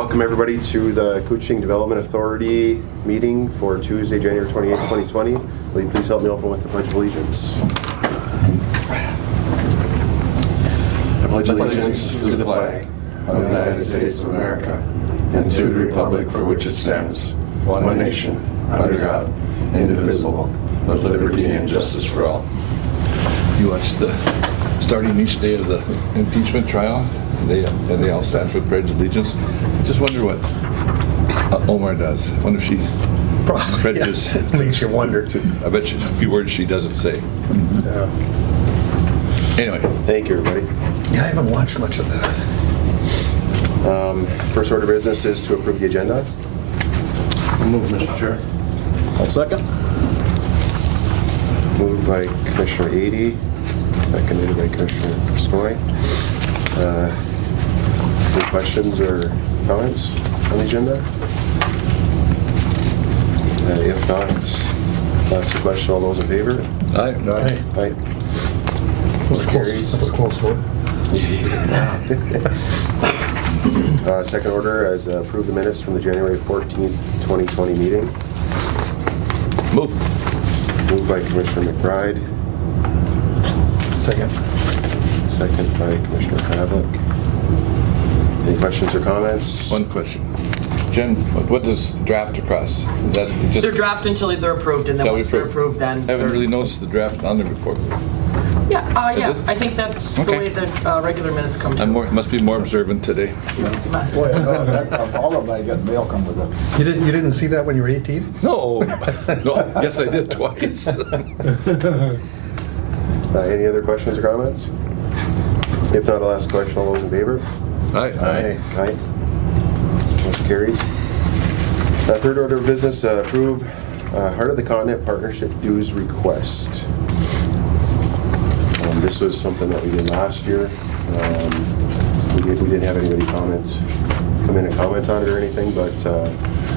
Welcome everybody to the Koochiching Development Authority meeting for Tuesday, January 28, 2020. Will you please help me open with the Pledge of Allegiance? I pledge allegiance to the flag of the United States of America and to the republic for which it stands, one nation, under God, indivisible, with liberty and justice for all. You watched the starting each day of the impeachment trial, and they all stand for the Pledge of Allegiance. I just wonder what Omar does. I wonder if she pledges. Yeah. Makes you wonder. I bet you a few words she doesn't say. Yeah. Anyway. Thank you, everybody. Yeah, I haven't watched much of that. First order of business is to approve the agenda. Move, Mr. Chair. I'll second. Moved by Commissioner Adey, seconded by Commissioner Skoye. Any questions or comments on the agenda? If not, that's the question. All those in favor? Aye. Aye. That was a close vote. Second order is approve the minutes from the January 14th, 2020 meeting. Move. Moved by Commissioner McBride. Second. Second by Commissioner Havlick. Any questions or comments? One question. Jen, what does draft across? Is that just... They're draft until they're approved, and then Shall we once they're approve? approved, then I haven't really noticed the draft on there before. yeah, It is? I think that's the Okay. way the regular minutes come to. Must be more observant today. Yes, you must. Boy, no, all of them, I got mail come with it. You didn't see that when you were 18? No. No. Yes, I did twice. Any other questions or comments? If not, I'll ask the question. All those in favor? Aye. Aye. Motion carries. Third order of business, approve Heart of the Continent Partnership dues request. This was something that we did last year. We didn't have anybody come in and comment on it or anything, but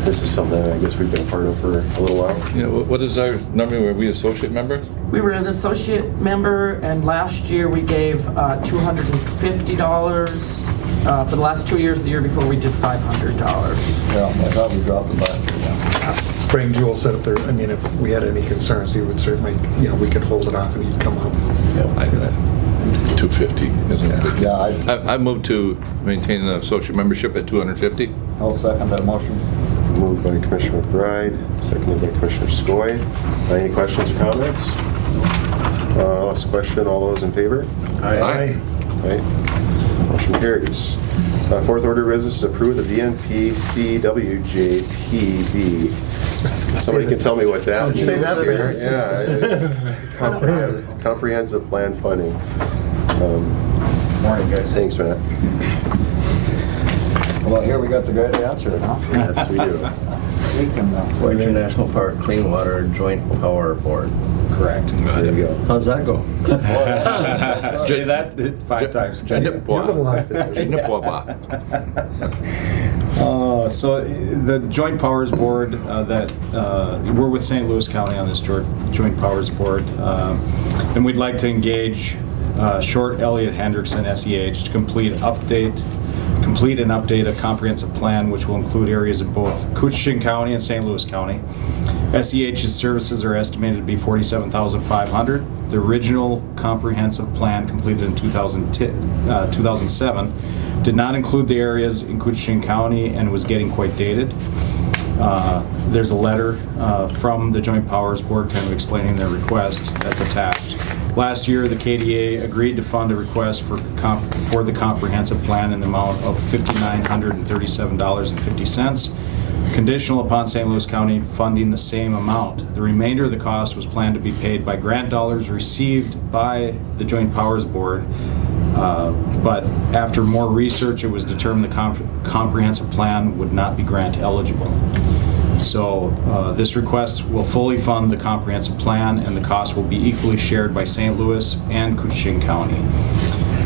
this is something I guess we've been a part of for a little while. Yeah, what is our number? Were we associate member? We were an associate member, and last year we gave $250. For the last 2 years, the year before we did $500. Yeah, I thought we dropped it last year. Frank Jewell said if we had any concerns, he would certainly, we could hold it off and he'd come up. I 250, isn't it? Yeah, I moved to maintain the associate membership at 250. I'll second that motion. Moved by Commissioner McBride, seconded by Commissioner Skoye. Any questions or comments? I'll ask the question. All those in favor? Aye. Aye. Motion carries. Fourth order of business is approve the VNP-CWJPV. Somebody can tell me what that means. Say that here. fast. Yeah. Comprehensive plan funding. Morning, guys. Thanks, Matt. Well, here we got the guy to answer it, huh? Yes, we do. Voyager National Park Clean Water Joint Power Board. Correct. There you go. How's that go? Say that 5 times. You haven't lost it. So the Joint Powers Board we're with St. Louis County on this Joint Powers Board, and we'd like to engage Short Elliott Hendrickson, SEH, to complete and update a comprehensive plan which will include areas of both Koochiching County and St. Louis County. SEH's services are estimated to be $47,500. The original comprehensive plan, completed in 2007, did not include the areas in Koochiching County and was getting quite dated. There's a letter from the Joint Powers Board kind of explaining their request that's attached. Last year, the KDA agreed to fund a request for the comprehensive plan in the amount of $5,937.50, conditional upon St. Louis County funding the same amount. The remainder of the cost was planned to be paid by grant dollars received by the Joint Powers Board, but after more research, it was determined the comprehensive plan would not be grant eligible. So this request will fully fund the comprehensive plan, and the cost will be equally shared by St. Louis and Koochiching County.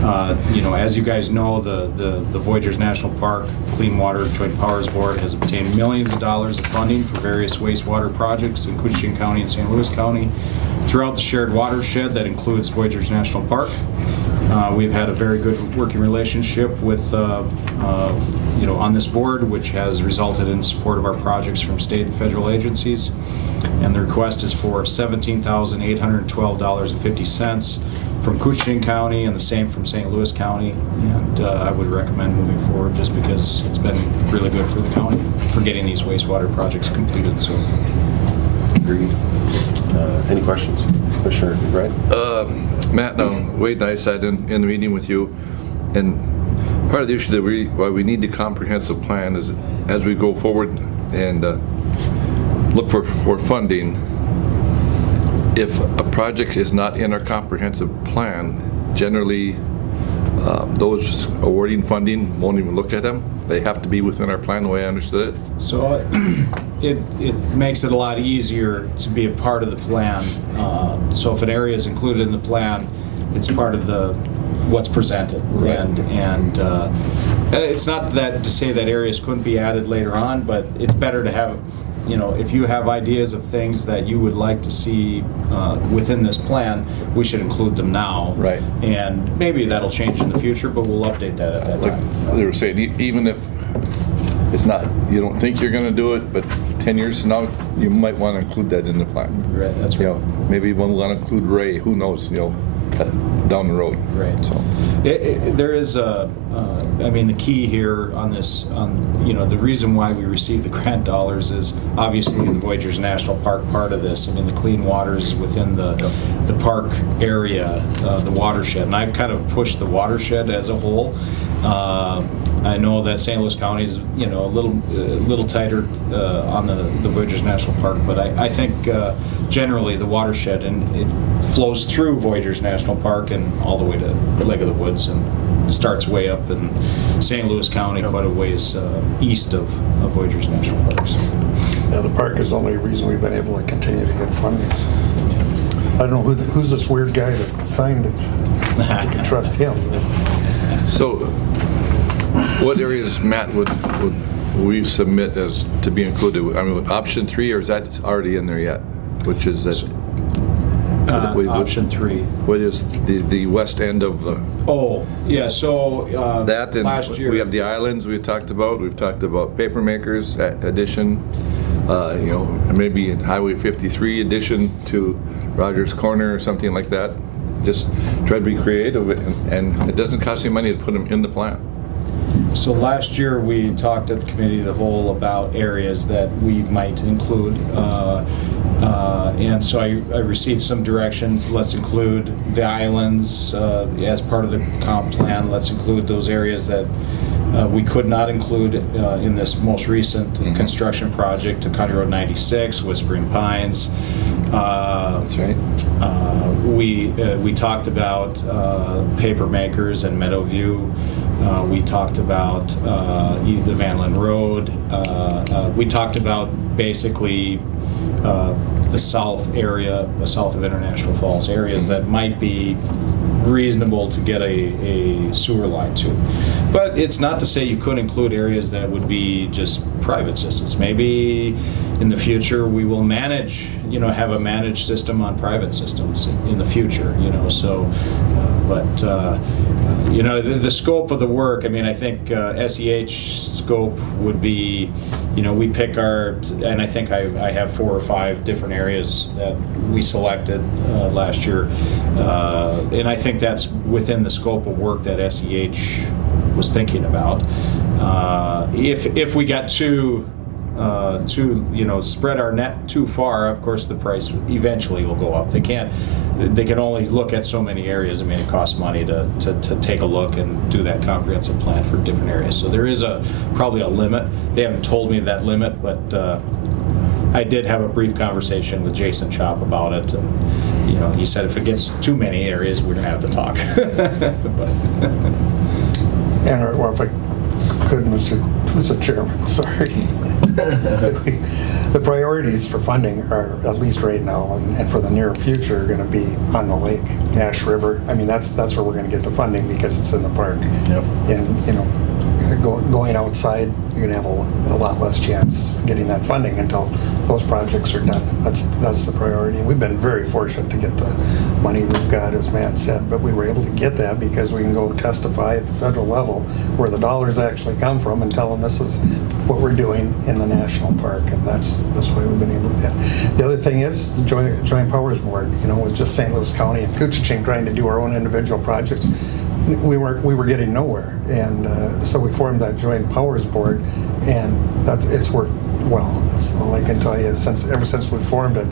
As you guys know, the Voyagers National Park Clean Water Joint Powers Board has obtained millions of dollars of funding for various wastewater projects in Koochiching County and St. Louis County throughout the shared watershed that includes Voyagers National Park. We've had a very good working relationship with, on this board, which has resulted in support of our projects from state and federal agencies. And the request is for $17,812.50 from Koochiching County and the same from St. Louis County. And I would recommend moving forward just because it's been really good for the county for getting these wastewater projects completed. So, Agreed. Any questions? Commissioner Wright? Matt, Wade and I sat in the meeting with you, and part of the issue that why we need the comprehensive plan is as we go forward and look for funding, if a project is not in our comprehensive plan, generally those awarding funding won't even look at them. They have to be within our plan, the way I understood it. So it makes it a lot easier to be a part of the plan. So if an area is included in the plan, it's part of what's presented. Right. And it's not that to say that areas couldn't be added later on, but it's better to have, if you have ideas of things that you would like to see within this plan, we should include them now. Right. And maybe that'll change in the future, but we'll update that at that Like time. they were saying, even if it's not, you don't think you're going to do it, but 10 years from now, you might want to include that in the plan. Right, that's You right. know, maybe when we want to include Ray, who knows, down the road. Right. So, There is the key here on this, the reason why we receive the grant dollars is obviously the Voyageurs National Park part of this. I mean, the clean waters within the park area, the watershed. And I've kind of pushed the watershed as a whole. I know that St. Louis County is, a little tighter on the Voyageurs National Park, but I think generally the watershed, and it flows through Voyageurs National Park and all the way to Lake of the Woods and starts way up in St. Louis County, quite a ways east of Voyageurs National Parks. Yeah, the park is the only reason we've been able to continue to get funding. So. I don't know who's this weird guy that signed it. You can trust him. so what areas, Matt, would we submit as to be included? I mean, option 3, or is that already in there yet? Which is that? Option 3. What is the west end of the? Oh, yeah, so That, and last year. we have the islands we've talked about paper makers addition, maybe Highway 53 addition to Rogers Corner or something like that. Just try to be creative, and it doesn't cost any money to put them in the plan. So last year, we talked at the committee of the whole about areas that we might include. And so I received some directions. Let's include the islands as part of the comp plan. Let's include those areas that we could not include in this most recent construction project to County Road 96, Whispering Pines. That's right. We talked about paper makers and Meadowview. We talked about the Vanland Road. We talked about basically the south area, south of International Falls, areas that might be reasonable to get a sewer line to. But it's not to say you could include areas that would be just private systems. Maybe in the future we will manage, have a managed system on private systems in the future, so, the scope of the work, I think SEH scope would be, we pick and I think I have 4 or 5 different areas that we selected last year. And I think that's within the scope of work that SEH was thinking about. If we got too spread our net too far, of course the price eventually will go up. They can only look at so many areas. It costs money to take a look and do that comprehensive plan for different areas. So there is probably a limit. They haven't told me that limit, but I did have a brief conversation with Jason Chop about it, and he said if it gets too many areas, we're gonna have to talk. And or if I could, Mr. Chairman, sorry. The priorities for funding are, at least right now and for the near future, are going to be on the lake, Ash River. That's where we're going to get the funding because it's in the park. Yep. And going outside, you're gonna have a lot less chance getting that funding until those projects are done. That's the priority. We've been very fortunate to get the money we've got, as Matt said, but we were able to get that because we can go testify at the federal level where the dollars actually come from and tell them this is what we're doing in the national park, and that's why we've been able to do that. The other thing is the Joint Powers Board, with just St. Louis County and Koochiching trying to do our own individual projects. We were getting nowhere, and so we formed that Joint Powers Board, and it's worked well. That's all I can tell you. Ever since we formed it,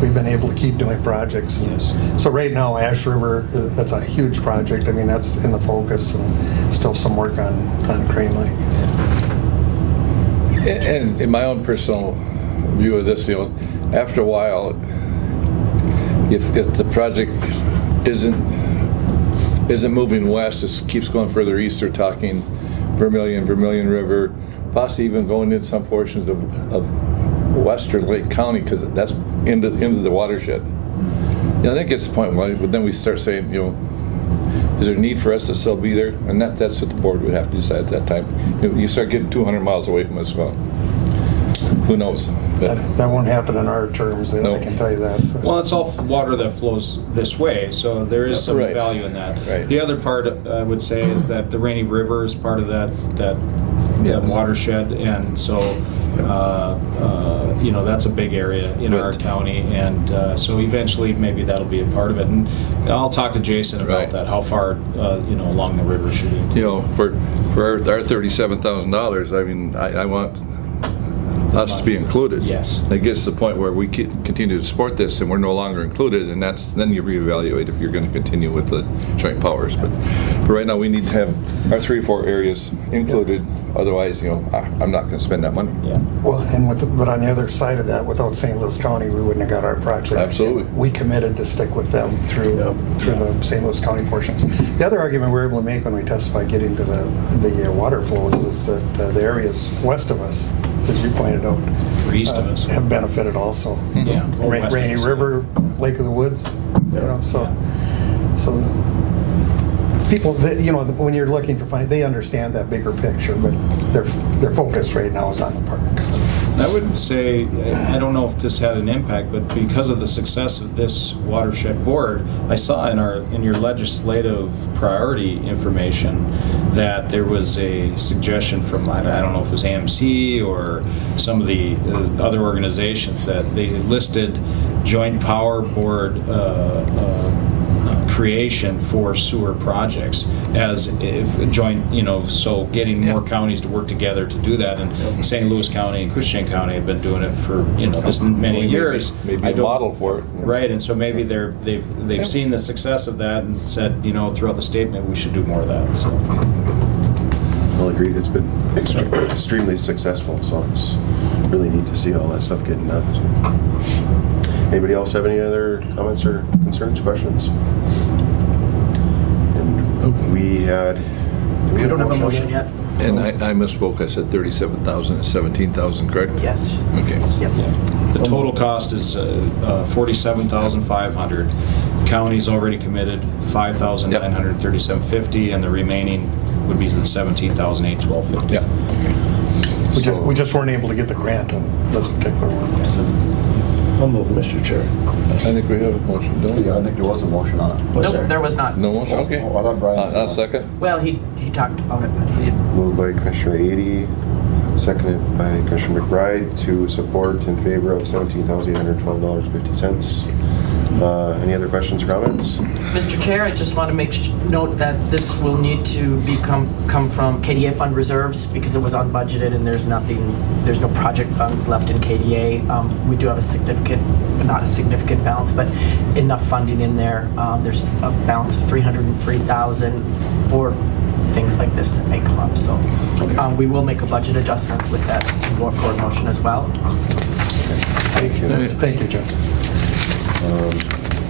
we've been able to keep doing projects. Yes. So right now, Ash River, that's a huge project. I mean, that's in the focus, and still some work on Crane Lake. And in my own personal view of this, after a while, if the project isn't moving west, it keeps going further east. They're talking Vermilion River, possibly even going into some portions of western Lake County, because that's into the watershed. I think it's the point where then we start saying, is there a need for us to still be there? And that's what the board would have to decide at that time. You start getting 200 miles away from us, well, who knows? But That won't happen in our terms, No. I can tell you that. Well, it's all water that flows this way, so there is some Right. value in that. Right. The other part, I would say, is that the Rainy River is part of that Yes. watershed, and so, that's a big area in our Right. county, and so eventually, maybe that'll be a part of it. And I'll talk to Jason about Right. that, how far, along the river should we? for our $37,000, I mean, I want us to be included. Yes. It gets to the point where we continue to support this and we're no longer included, and then you reevaluate if you're going to continue with the joint powers. But right now, we need to have our 3 or 4 areas included. Otherwise, I'm not going to spend that money. Yeah. Well, but on the other side of that, without St. Louis County, we wouldn't have got our project. Absolutely. We committed to stick with them through the St. Louis County portions. The other argument we were able to make when we testified getting to the water flows is that the areas west of us, as you pointed out, Or east of us. have benefited also. Yeah. Or west of Rainy us. River, Lake of the Woods, so people, when you're looking for funding, they understand that bigger picture, but their focus right now is on the parks. I would say, I don't know if this had an impact, but because of the success of this watershed board, I saw in your legislative priority information that there was a suggestion from, I don't know if it was AMC or some of the other organizations, that they listed joint power board creation for sewer projects as if joint, so getting more counties to work together to do that. And St. Louis County and Koochiching County have been doing it for, this many years. Maybe I a don't- model for it. Right, and so maybe they've seen the success of that and said, throughout the state, maybe we should do more of that, so. Well, agreed, it's been extremely successful, so it's really neat to see all that stuff getting done. Anybody else have any other comments or concerns, questions? And we don't have a motion yet. And I misspoke, I said 37,000, it's 17,000, correct? Yes. Okay. Yep. The total cost is $47,500. County's already committed $5,937.50, and the remaining would be the $17,812.50. Yeah. We just weren't able to get the grant on this particular one. I'll move, Mr. Chair. I think we have a motion, don't we? Yeah, I think there was a motion on it. Was Nope, there was not. No motion, okay. Oh, I thought Brian- I'll second. Well, he talked about it, but he didn't. Moved by Commissioner Ady, seconded by Commissioner McBride to support in favor of $17,812.50. Any other questions or comments? Mr. Chair, I just want to make note that this will need to come from KDA fund reserves because it was unbudgeted and there's no project funds left in KDA. We do have not a significant balance, but enough funding in there. There's a balance of $303,000 for things like this that may come up. So we will make a budget adjustment with that board motion as well. Thank you. Thank you, Jim.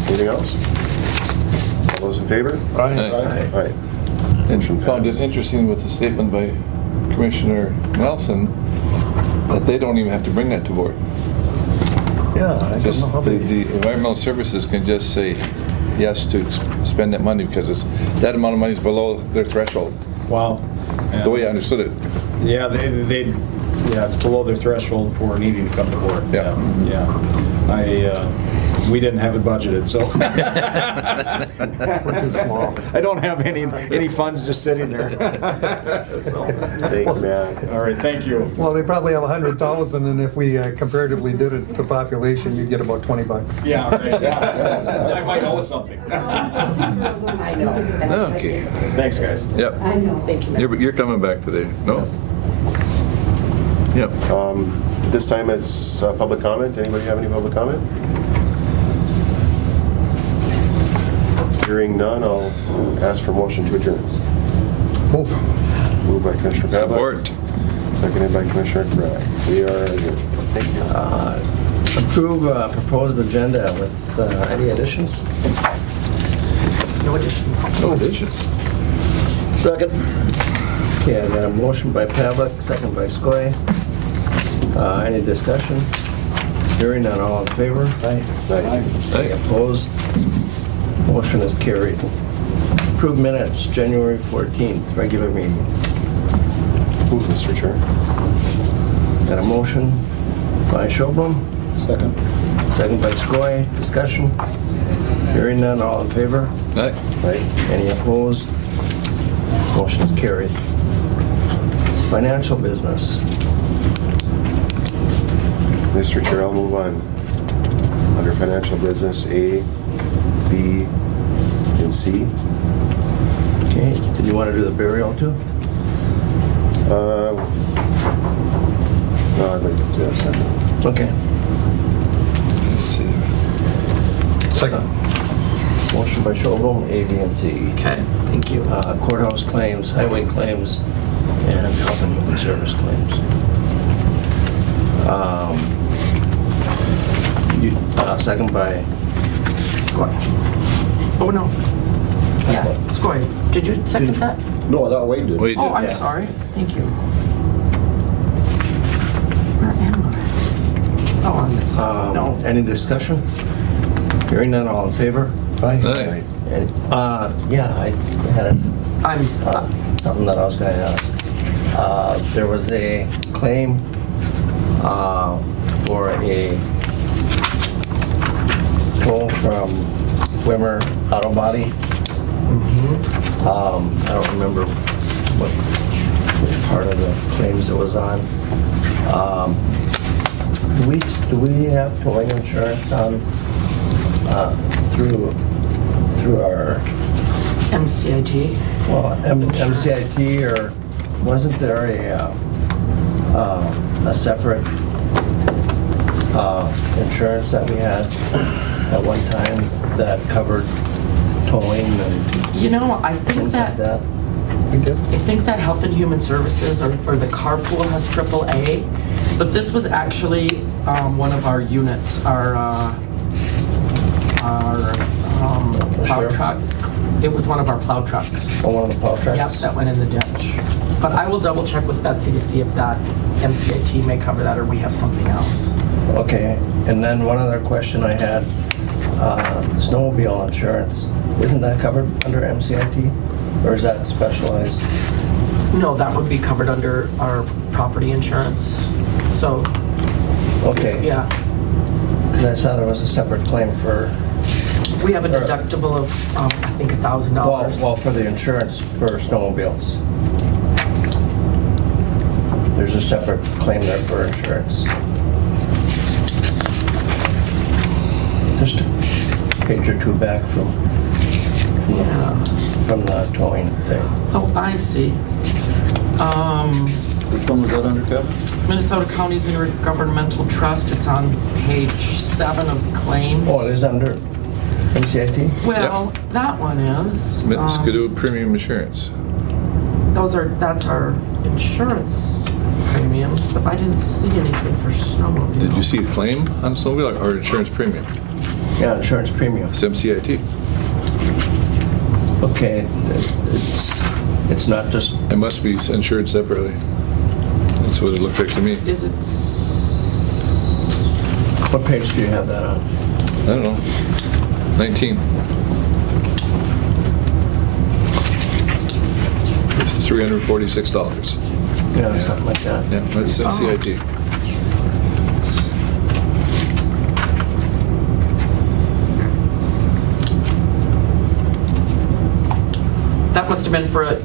Anything else? All those in favor? Aye. Aye. And found it interesting with the statement by Commissioner Nelson that they don't even have to bring that to board. Yeah, I don't Just know how the they... environmental services can just say yes to spend that money because that amount of money is below their threshold. Wow. The way I understood it. Yeah, yeah, it's below their threshold for needing to come to board. Yeah. Yeah. We didn't have it budgeted, so. We're too small. I don't have any funds just sitting there. So, Thank you, man. all right, thank you. Well, they probably have 100,000, and if we comparatively did it to population, you'd get about $20. Yeah, right. Yeah. I might owe something. I know. Okay. Thanks, guys. Yep. I know. Thank you, Matt. You're coming back today, no? Yep. At this time, it's public comment. Anybody have any public comment? Hearing none, I'll ask for motion to adjourn. Move. Moved by Commissioner Pavlik. Support. Seconded by Commissioner Craig. We are adjourned. Thank you. Approve proposed agenda with any additions? No additions. No additions. Second. Okay, I got a motion by Pavlik, second by Skoye. Any discussion? Hearing none, all in favor? Aye. Aye. Any opposed? Motion is carried. Approved minutes, January 14th, regular meeting. Move, Mr. Chair. Got a motion by Schobel, Second. second by Skoye. Discussion? Hearing none, all in favor? Aye. Aye. Any opposed? Motion is carried. Financial business. Mr. Chair, I'll move on. Under financial business, A, B, and C. Okay, did you want to do the burial too? No, I'd like to do that second. Okay. Second. Motion by Schobel, A, B, and C. Okay, thank you. Courthouse claims, highway claims, and health and human service claims. Second by, Skoye. Oh, no. Yeah, Skoye. Did you second that? No, that Wade did. Wait, Oh, I'm Yeah. sorry. Thank you. Where am I? Oh, on this. No. any discussion? Hearing none, all in favor? Aye. Aye. And, yeah, I had I'm, something that I was going to ask. There was a claim for a toll from Wimmer Auto Body. I don't remember which part of the claims it was on. Do we have towing insurance on through our MCIT. MCIT, or wasn't there a separate insurance that we had at one time that covered towing and You know, I think things like that, that? We did. I think that Health and Human Services or the carpool has AAA, but this was actually one of our units, our plow Sure. truck. It was one of our plow trucks. On one of the plow trucks? Yep, that went in the ditch. But I will double check with Betsy to see if that MCIT may cover that or we have something else. Okay, and then one other question I had, snowmobile insurance, isn't that covered under MCIT? Or is that specialized? No, that would be covered under our property insurance. So, Okay. yeah, Because I saw there was a separate claim for, we have a deductible of, I think, $1,000. well, for the insurance for snowmobiles. There's a separate claim there for insurance. Just a page or two back from the towing thing. Oh, I see. Which one was that under, Kevin? Minnesota County's Intergovernmental Trust, it's on page 7 of claims. Oh, it is under MCIT? Well, that one is. Skidoo Premium Insurance. That's our insurance premiums, but I didn't see anything for snowmobile. Did you see a claim on snowmobile or insurance premium? Yeah, insurance premium. It's MCIT. Okay, it's not just, It must be insured separately. That's what it looked like to me. Is it? what page do you have that on? I don't know. 19. Here's the $346. Yeah, something like that. Yeah, that's MCIT. That must have been for a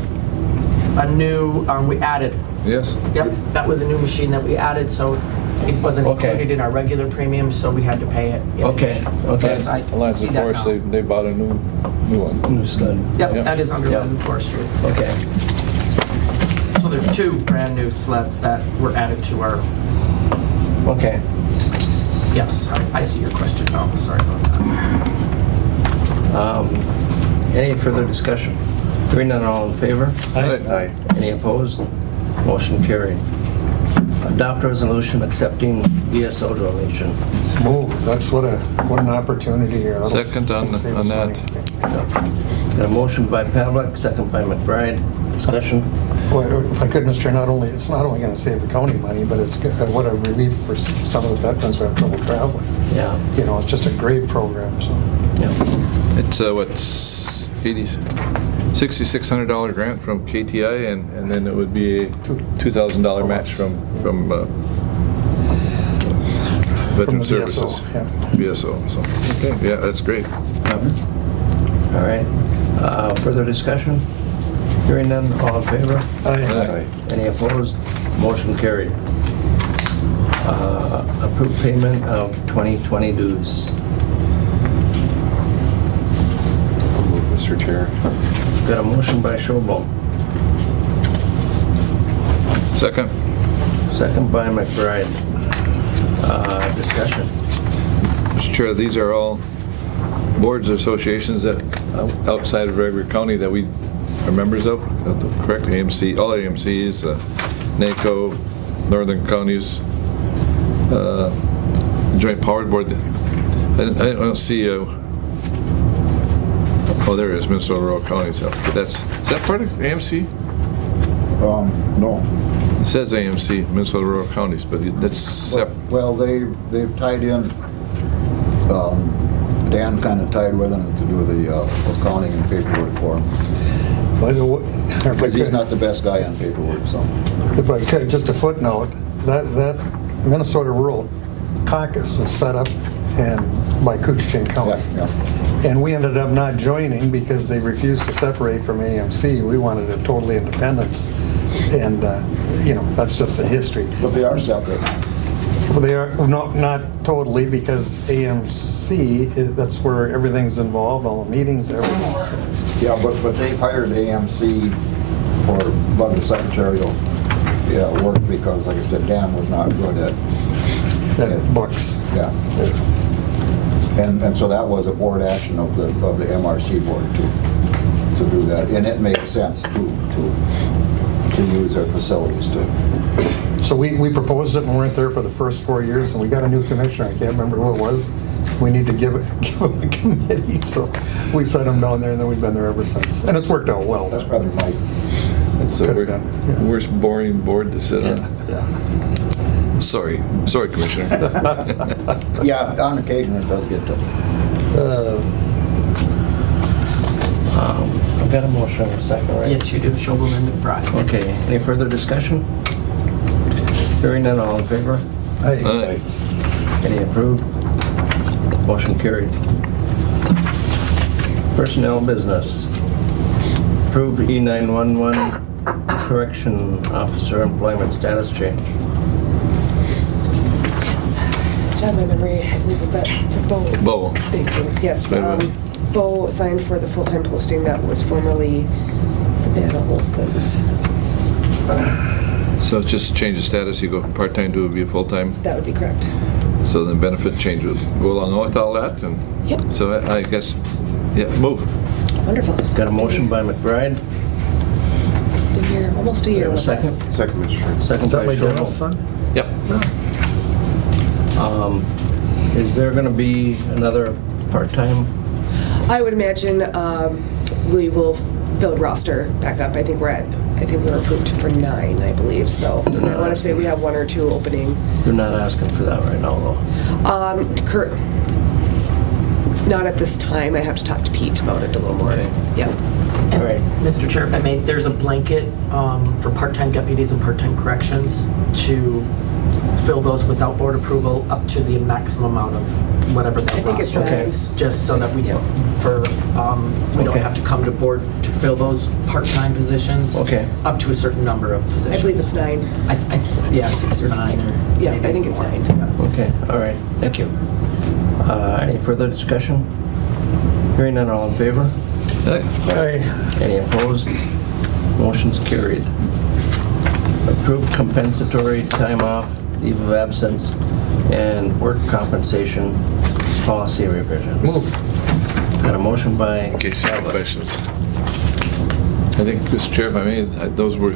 new, we added. Yes? Yep, that was a new machine that we added, so it wasn't Okay. included in our regular premium, so we had to pay it. in Okay, addition. okay. Yes, I Alliance see of that Forest, now. they bought a new one. Understood. Yep, Yep. that is under Yep. London Forestry. Okay, So there are 2 brand-new sleds that were added to our, okay. yes, I see your question now, sorry about that. Any further discussion? Hearing none, all in favor? Aye. Any opposed? Motion carried. Adopt resolution accepting VSO donation. Move, that's what an opportunity here. That'll Second on save us that. money. Got a motion by Pavlik, second by McBride. Discussion? Well, if I could, Mr. it's not only going to save the county money, but it's what a relief for some of the veterans who have trouble traveling. Yeah. You know, it's just a great program, so. Yeah. It's what's $6,600 grant from KTI, and then it would be a $2,000 match from Veteran the Services. VSO, yeah. VSO, so, okay, yeah, that's great. All right. Further discussion? Hearing none, all in favor? Aye. Any opposed? Motion carried. Approved payment of 2020 dues. I'll move, Mr. Chair. Got a motion by Schobel, Second? second by McBride. Discussion. Mr. Chair, these are all boards, associations that, outside of Red River County that we are members of, correct? AMC, all AMCs, NACO, Northern Counties, Joint Powered Board. I don't see, oh, there it is, Minnesota Rural Counties. But is that part of AMC? No. It says AMC, Minnesota Rural Counties, but that's separate. Well, they've tied in, Dan kind of tied with them to do the accounting and paperwork for him. By the way, Because he's not the best guy on paperwork, so. If I could, just a footnote, that Minnesota Rural Caucus was set up by Koochiching County. Yeah. And we ended up not joining because they refused to separate from AMC. We wanted a totally independence. And, that's just the history. But they are separate. Well, they are, not totally, because AMC, that's where everything's involved, all the meetings, everything. Yeah, but they hired AMC for the secretarial work because, like I said, Dan was not good at Books. Yeah. And so that was a board action of the MRC board to do that, and it made sense to use their facilities too. So we proposed it and weren't there for the first 4 years, and we got a new commissioner. I can't remember who it was. We need to give him a committee, so we set him down there, and then we've been there ever since. And it's worked out well. That's probably Mike. It's the Could've done, yeah. worst boring board to sit on. Yeah. Sorry, Commissioner. Yeah, on occasion it does get to. I've got a motion in a second, right? Yes, you do, Schobel and McBride. Okay, any further discussion? Hearing none, all in favor? Aye. Any approved? Motion carried. Personnel business. Approve E911 correction officer employment status change. Jog my memory, I believe was that for Bo? Bo. Thank you. Yes, Right. Bo signed for the full-time posting that was formerly Savannah Olson's. So it's just a change of status, you go from part-time to be a full-time, That would be correct. so then benefit change would go along with all that, and Yep. so I guess, yeah, move. Wonderful. Got a motion by McBride, Been here almost a year have a with us. second? Second, Mr. Chair. Second Is that by my Schobel. Dennis' son? Yep. Is there going to be another part-time? I would imagine we will fill the roster back up. I think we were approved for 9, I believe. So I want to say we have 1 or 2 opening. They're not asking for that right now, though. Not at this time. I have to talk to Pete about it a little more. Okay. Yeah. All right. Mr. Chair, if I may, there's a blanket for part-time deputies and part-time corrections to fill those without board approval up to the maximum amount of whatever I that think it's roster Okay. is, just so that we, Yeah. we don't Okay. have to come to board to fill those part-time positions. Okay. Up to a certain number of positions. I believe it's 9. Yeah, 6 or 9 or. Yeah, maybe I think it's more. 9. Yeah. Okay, all right, thank you. Any further discussion? Hearing none, all in favor? Aye. Any opposed? Motion's carried. Approved compensatory time off, leave of absence, and work compensation policy revisions. Move. Got a motion by... Okay, second questions. I think, Mr. Chair, if I may, those were,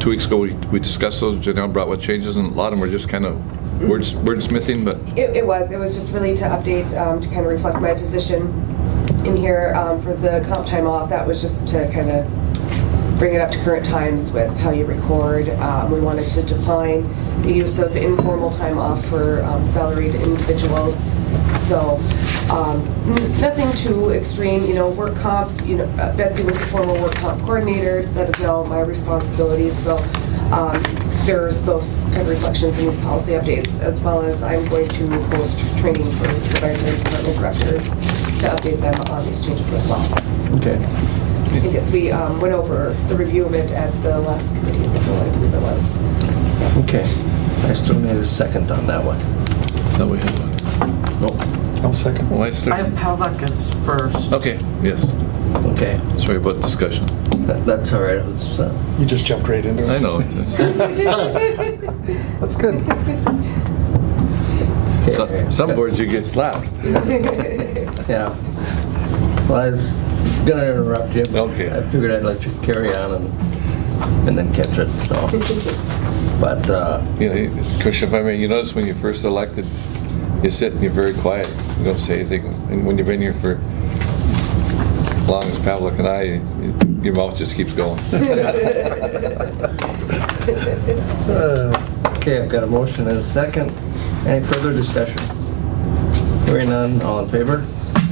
2 weeks ago, we discussed those. Janelle brought what changes, and a lot of them were just kind of wordsmithing, but It was just really to update, to kind of reflect my position in here for the comp time off. That was just to kind of bring it up to current times with how you record. We wanted to define the use of informal time off for salaried individuals. So nothing too extreme, work comp, Betsy was the former work comp coordinator. That is now my responsibilities. So there's those kind of reflections in these policy updates, as well as I'm going to host training for supervisor and department directors to update them on these changes as well. Okay. I guess we went over the review of it at the last committee meeting, I believe it was. Yeah. Okay. I still need a second on that one. no, we had one. Nope. I'll second. Well, I have Pavlik as first. Okay, yes. Okay. Sorry about discussion. That's all right. It's, You just jumped right into I it. know. That's good. okay. Some boards you get slapped. Yeah. Well, I was gonna interrupt you, but Okay. I figured I'd let you carry on and then catch it, so. But, Commissioner, if I may, you notice when you're first elected, you sit and you're very quiet. You don't say anything. And when you've been here for as long as Pavlik and I, your mouth just keeps going. okay, I've got a motion and a second. Any further discussion? Hearing none, all in favor?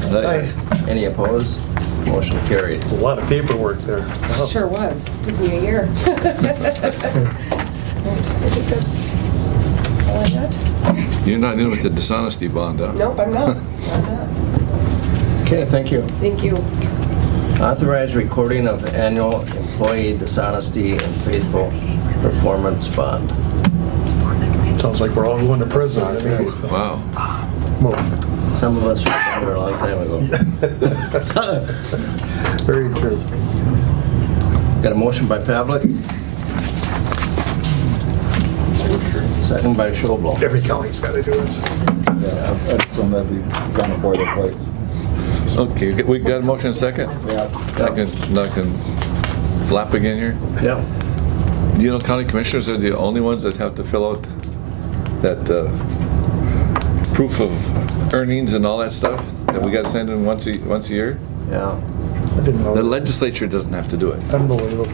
Aye. Any opposed? Motion carried. It's a lot of paperwork there. Wow. Sure was. Took me a year. I think that's all I got. You're not in with the dishonesty bond, huh? Nope, I'm not. I'm not. Okay, thank you. Thank you. Authorized recording of annual employee dishonesty and faithful performance bond. Sounds like we're all going to prison to me. so. Wow. Move. Some of us should have been there a long time ago. Very true. Got a motion by Pavlik. Second by Schobel. Every county's got to do it. Yeah, I'd assume that'd be from the board of quite. Okay, we got a motion and a second? Yeah. I can flap again here. Yeah. Do you know county commissioners are the only ones that have to fill out that proof of earnings and all that stuff? That we got to send in once a year? Yeah. I didn't know. The that. legislature doesn't have to do it. Unbelievable.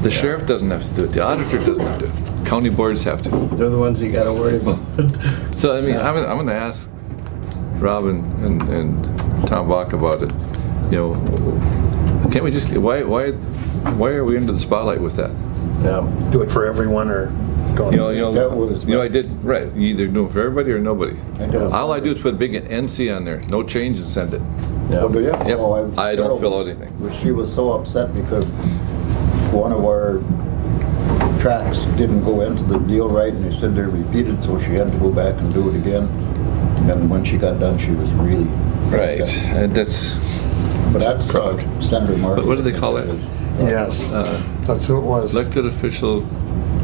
The sheriff doesn't have to do it. The auditor doesn't have to. County boards have to. They're the ones you gotta worry about. So, I mean, I'm going to ask Rob and Tom Bach about it. Can't we just, why are we into the spotlight with that? Yeah. Do it for everyone or go. That was- I did, right, you either do it for everybody or nobody. I did. All I do is put a big NC on there, no change, and send it. Oh, do you? Yep. Oh, I don't fill out anything. She was so upset because one of our tracks didn't go into the deal right, and they said they're repeated, so she had to go back and do it again. And when she got done, she was really Right, upset. and that's, But that's Senator Markey. what do they call that? Yes, that's who it was. Elected Official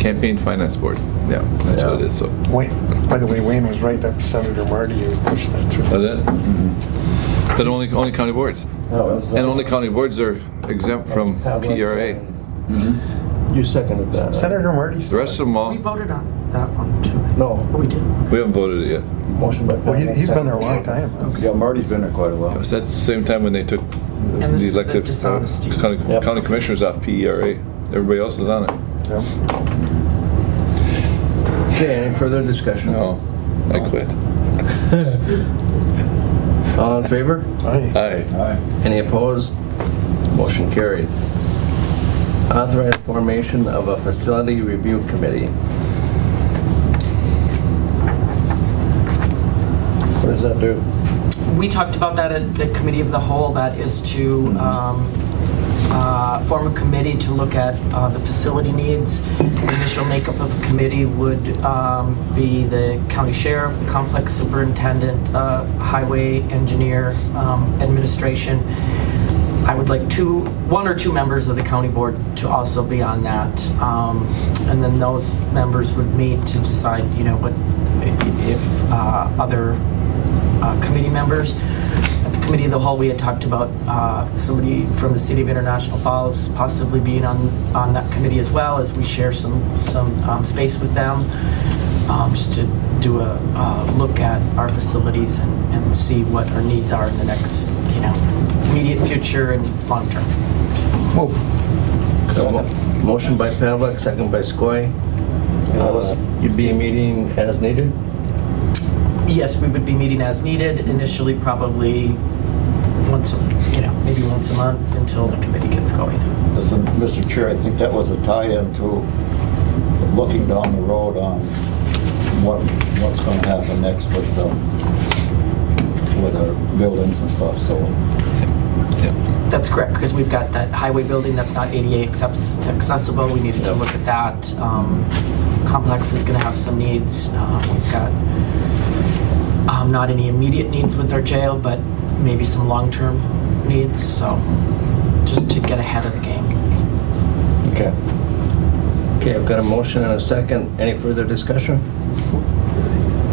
Campaign Finance Board. Yeah, that's what it is, so. Wayne, by the way, Wayne was right. That was Senator Marty who pushed that through. Is that? But only county boards. And only county boards are exempt from PRA. You seconded that. Senator Marty. The rest of them all, We voted on that one too. No, Oh, we did. we haven't voted it yet. motion by Well, Pavlik. he's been there a long time. Yeah, Marty's been there quite a while. It was at the same time when they took And this the is the elected dishonesty. Yep. county commissioners off PRA. Everybody else is on it. Yeah. Okay, any further discussion? No, I quit. All in favor? Aye. Aye. Aye. Any opposed? Motion carried. Authorize formation of a facility review committee. What does that do? We talked about that at the committee of the whole. That is to form a committee to look at the facility needs. The initial makeup of the committee would be the county sheriff, the complex superintendent, highway engineer, administration. I would like one or two members of the county board to also be on that. And then those members would meet to decide, what if other committee members. At the committee of the whole, we had talked about somebody from the city of International Falls possibly being on that committee as well, as we share some space with them, just to do a look at our facilities and see what our needs are in the next, immediate future and long term. Move. So, motion by Pavlik, second by Skoye. You'd be meeting as needed? Yes, we would be meeting as needed, initially probably maybe once a month until the committee gets going. Listen, Mr. Chair, I think that was a tie-in to looking down the road on what's going to happen next with our buildings and stuff, so. That's correct, because we've got that highway building that's not ADA accessible. We needed to look at that. Complex is going to have some needs. We've got not any immediate needs with our jail, but maybe some long-term needs, so just to get ahead of the game. Okay. Okay, I've got a motion and a second. Any further discussion?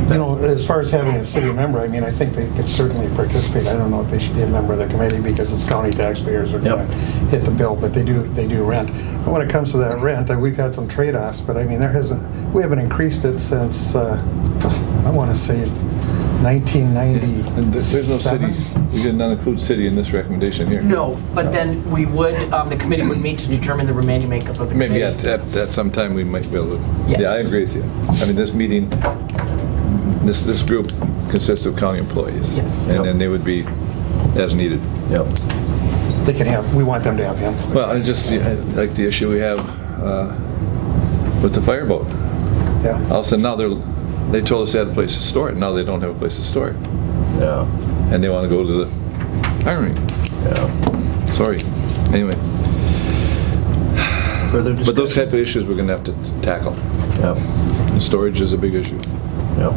As far as having a city member, I think they could certainly participate. I don't know if they should be a member of the committee because it's county taxpayers are going to hit the bill, but they do rent. And when it comes to that rent, we've had some trade-offs, but we haven't increased it since, I want to say 1990. And there's no city, we did not include city in this recommendation here. No, but then we would, the committee would meet to determine the remaining makeup of the committee. Maybe at some time we might be able to. Yes. Yeah, I agree with you. This meeting, this group consists of county employees. Yes. And then they would be as needed. Yep. We want them to have him. Well, I just like the issue we have with the fireboat. Yeah. All of a sudden now they told us they had a place to store it. Now they don't have a place to store it. Yeah. And they want to go to the iron rink. Yeah. Sorry. Anyway. Further discussion? But those type of issues we're going to have to tackle. Yep. And storage is a big issue. Yep.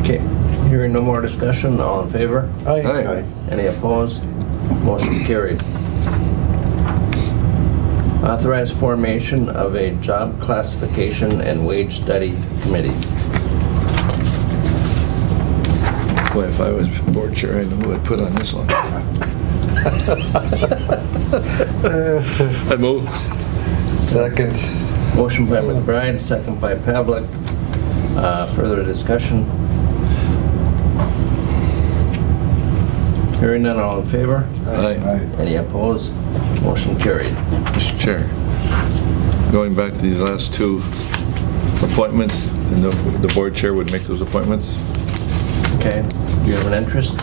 Okay, hearing no more discussion, all in favor? Aye. Aye. Any opposed? Motion carried. Authorize formation of a job classification and wage study committee. Boy, if I was board chair, I know who I'd put on this one. I move. Second. Motion by McBride, second by Pavlik. Further discussion? Hearing none, all in favor? Aye. Any opposed? Motion carried. Mr. Chair, going back to these last two appointments, and the board chair would make those appointments. Okay, do you have an interest?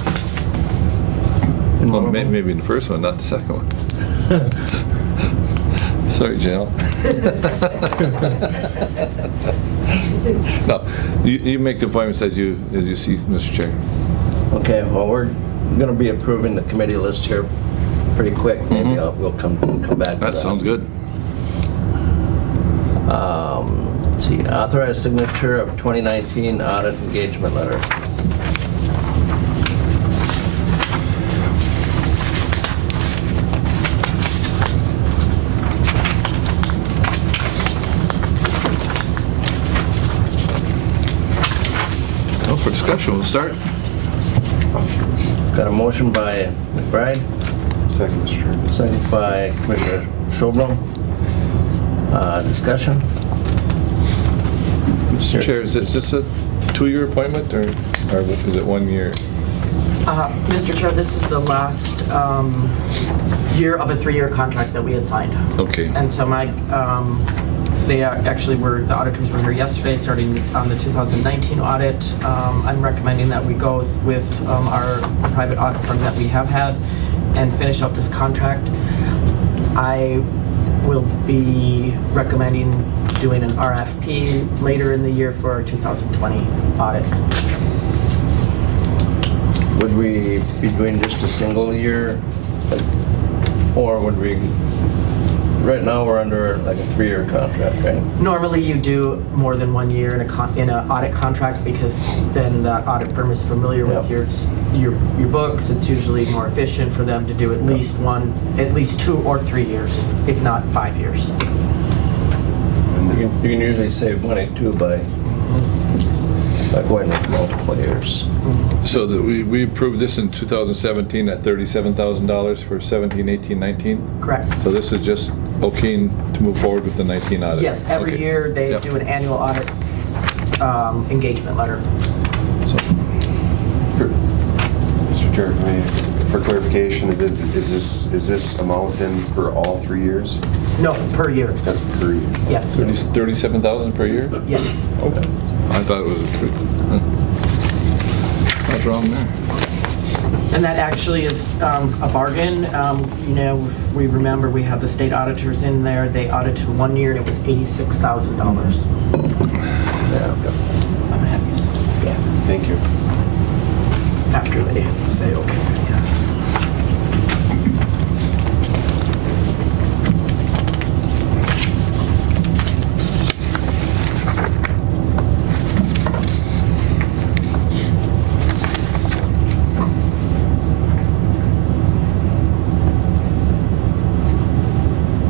in Well, one of them? maybe in the first one, not the second one. Sorry, Janelle. No, you make the appointments as you see, Mr. Chair. Okay, well, we're going to be approving the committee list here pretty quick. Maybe we'll come back to that. That sounds good. Let's see, authorized signature of 2019 audit engagement letter. Well, for discussion, we'll start. Got a motion by McBride, Second, Mr. Chairman. second by Commissioner Schobel. Discussion? Mr. Chair, is this a 2-year appointment, or is it 1 year? Mr. Chair, this is the last year of a 3-year contract that we had signed. Okay. And so my they actually the auditors were here yesterday, starting on the 2019 audit. I'm recommending that we go with our private audit firm that we have had and finish up this contract. I will be recommending doing an RFP later in the year for our 2020 audit. Would we be doing just a single year? Or would we, right now we're under like a 3-year contract, right? Normally, you do more than 1 year in an audit contract because then that audit firm is familiar with your books. It's usually more efficient for them to do at least 2 or 3 years, if not 5 years. You can usually save money too by going with multiple years. So that we approved this in 2017 at $37,000 for 17, 18, 19? Correct. So this is just okaying to move forward with the 19 audit? Yes, every Okay. year they Yep. do an annual audit engagement letter. So, Mr. Chair, for clarification, is this amount then for all 3 years? No, per year. That's per year. Yes. 37,000 per year? Yes. Okay. I thought it was what's wrong there? And that actually is a bargain. We remember we have the state auditors in there. They audited 1 year and it was $86,000. Yeah. I'm gonna have you sign it. Yeah. Thank you. After they say okay, yes.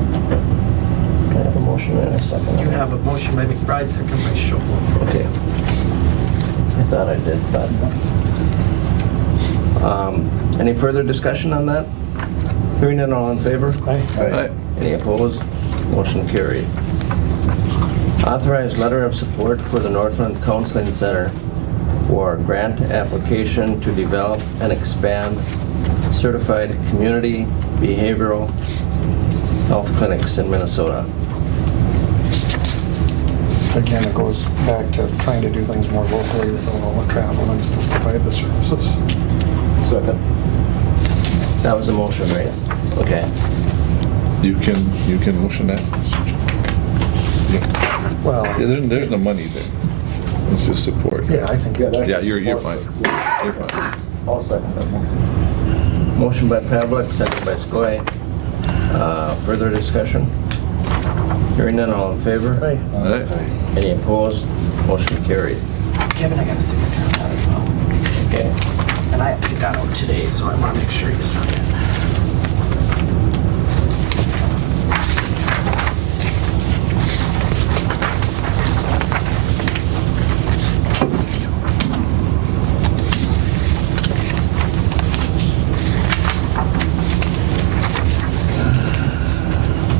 Can I have a motion and a second? You have a motion by McBride, second by Schobel. Okay. I thought I did, but. Any further discussion on that? Hearing none, all in favor? Aye. Any opposed? Motion carried. Authorized letter of support for the Northland Counseling Center for grant application to develop and expand certified community behavioral health clinics in Minnesota. Again, it goes back to trying to do things more locally without all the travel and still provide the services. Second. That was a motion, right? Okay. You can motion that? Well, Yeah, there's no money there. It's just support. yeah, I think. Yeah, you're fine. You're fine. I'll second that motion. Motion by Pavlik, second by Skoye. Further discussion? Hearing none, all in favor? Aye. All right. Any opposed? Motion carried. Kevin, I got a signature on that as well. Okay. And I have to get that out today, so I want to make sure you sign it.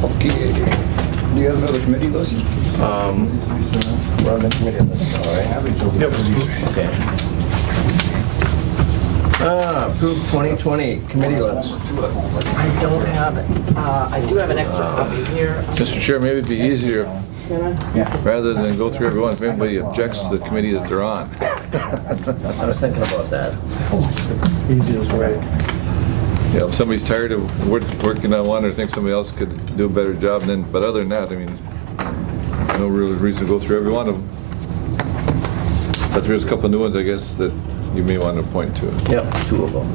Okay. Do you have another committee list? We're on the committee list, all right? Okay. Approved 2020 committee list. I don't have it. I do have an extra copy here. Mr. Chair, maybe it'd be easier, rather than go through everyone, if anybody objects to the committee that they're on. I was thinking about that. Easiest way. You know, if somebody's tired of working on one or thinks somebody else could do a better job, then, but other than that, I mean, no real reason to go through every one of them. But there's a couple new ones, I guess, that you may want to point to. Yep, 2 of them.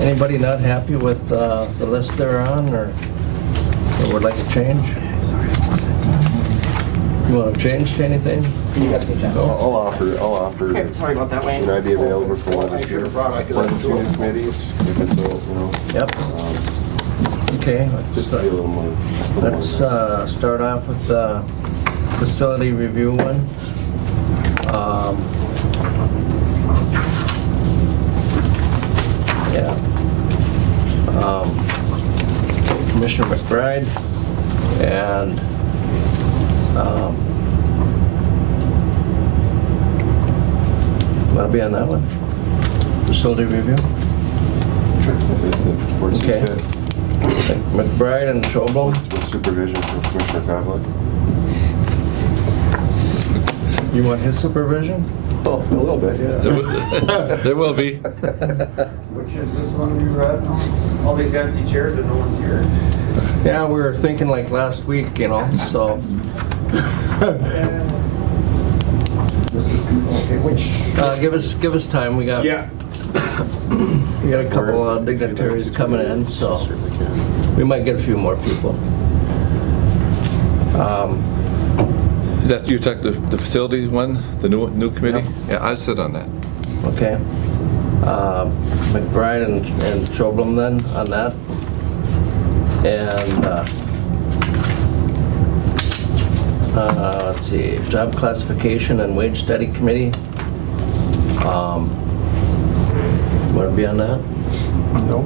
Anybody not happy with the list they're on, or would like to change? You want to change to anything? I'll offer, Okay, sorry about that, Wayne. can I be available for one of the two new committees? If it's, Yep. Okay, just to be a little more. let's start off with the facility review one. Yeah. Commissioner McBride and want to be on that one? Facility review? If the board sees Okay. fit. McBride and Schobel. With supervision from Commissioner Pavlik. You want his supervision? Oh, a little bit, yeah. There will be. Which is this one you read? All these empty chairs and no one's here. Yeah, we were thinking like last week, you know, so. This is, okay, which, Give us time, we got Yeah. a couple of dignitaries coming in, so we might get a few more people. That you took the facility one, the new committee? Yeah, I'd sit on that. Okay. McBride and Schobel then on that. And, let's see, Job Classification and Wage Study Committee. Want to be on that? No,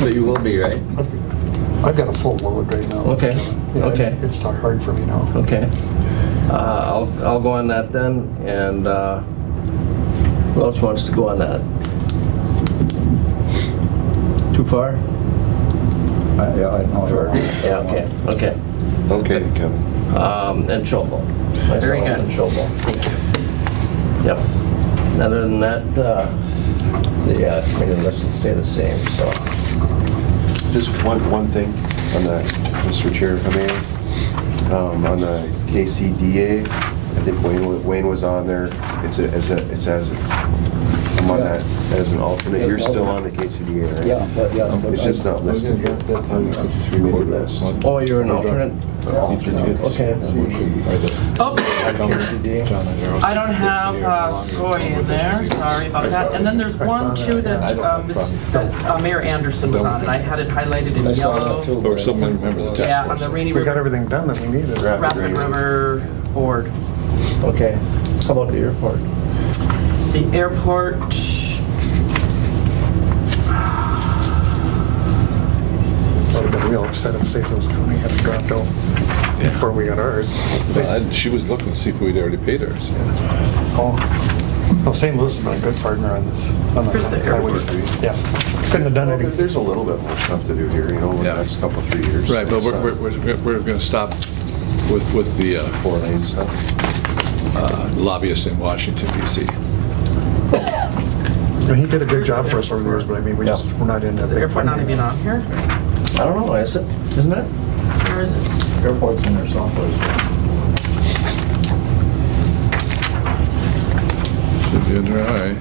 But you will be, right? I've got a full load right now. Okay, Yeah, okay. It's not hard for me now. Okay. I'll go on that then, and who else wants to go on that? Too far? yeah, I know. Yeah, okay, okay. Okay, Kevin. And Schobel. Very Myself good. and Schobel. Thank you. Yep. And other than that, the committee list will stay the same, so. Just one thing on that, Mr. Chair, if I may. On the KCDA, I think Wayne was on there. I'm on that as an alternate. You're still on the KCDA, right? Yeah, but It's just not listed here. I just remade the list. Oh, you're an alternate? Okay. Oh, I don't have Skoye in there, sorry about that. And then there's one too that Mayor Anderson was on, and I had it highlighted in I saw that yellow. too. Or some member of the Yeah, task on the force. Rainy We got River, everything done that we needed. Rapid River Board. Okay. How about the airport? The airport, I would have been real upset if St. Louis County had dropped out before we got ours. She was looking to see if we'd already paid ours. Oh, no, St. Louis has been a good partner on this. On Where's the highway airport? stuff. Yeah, couldn't have done Well, it. there's a little bit more stuff to do here, you know, in the Yeah. next couple, 3 years. Right, but It's, we're going to stop with the 4-lane stuff. lobbyists in Washington, D.C. I mean, he did a good job for us over the years, but I mean, we're not into is the big airport not funding. even on here? I don't know, is it? Isn't it? Where is it? Airports in their someplace. Should be under eye.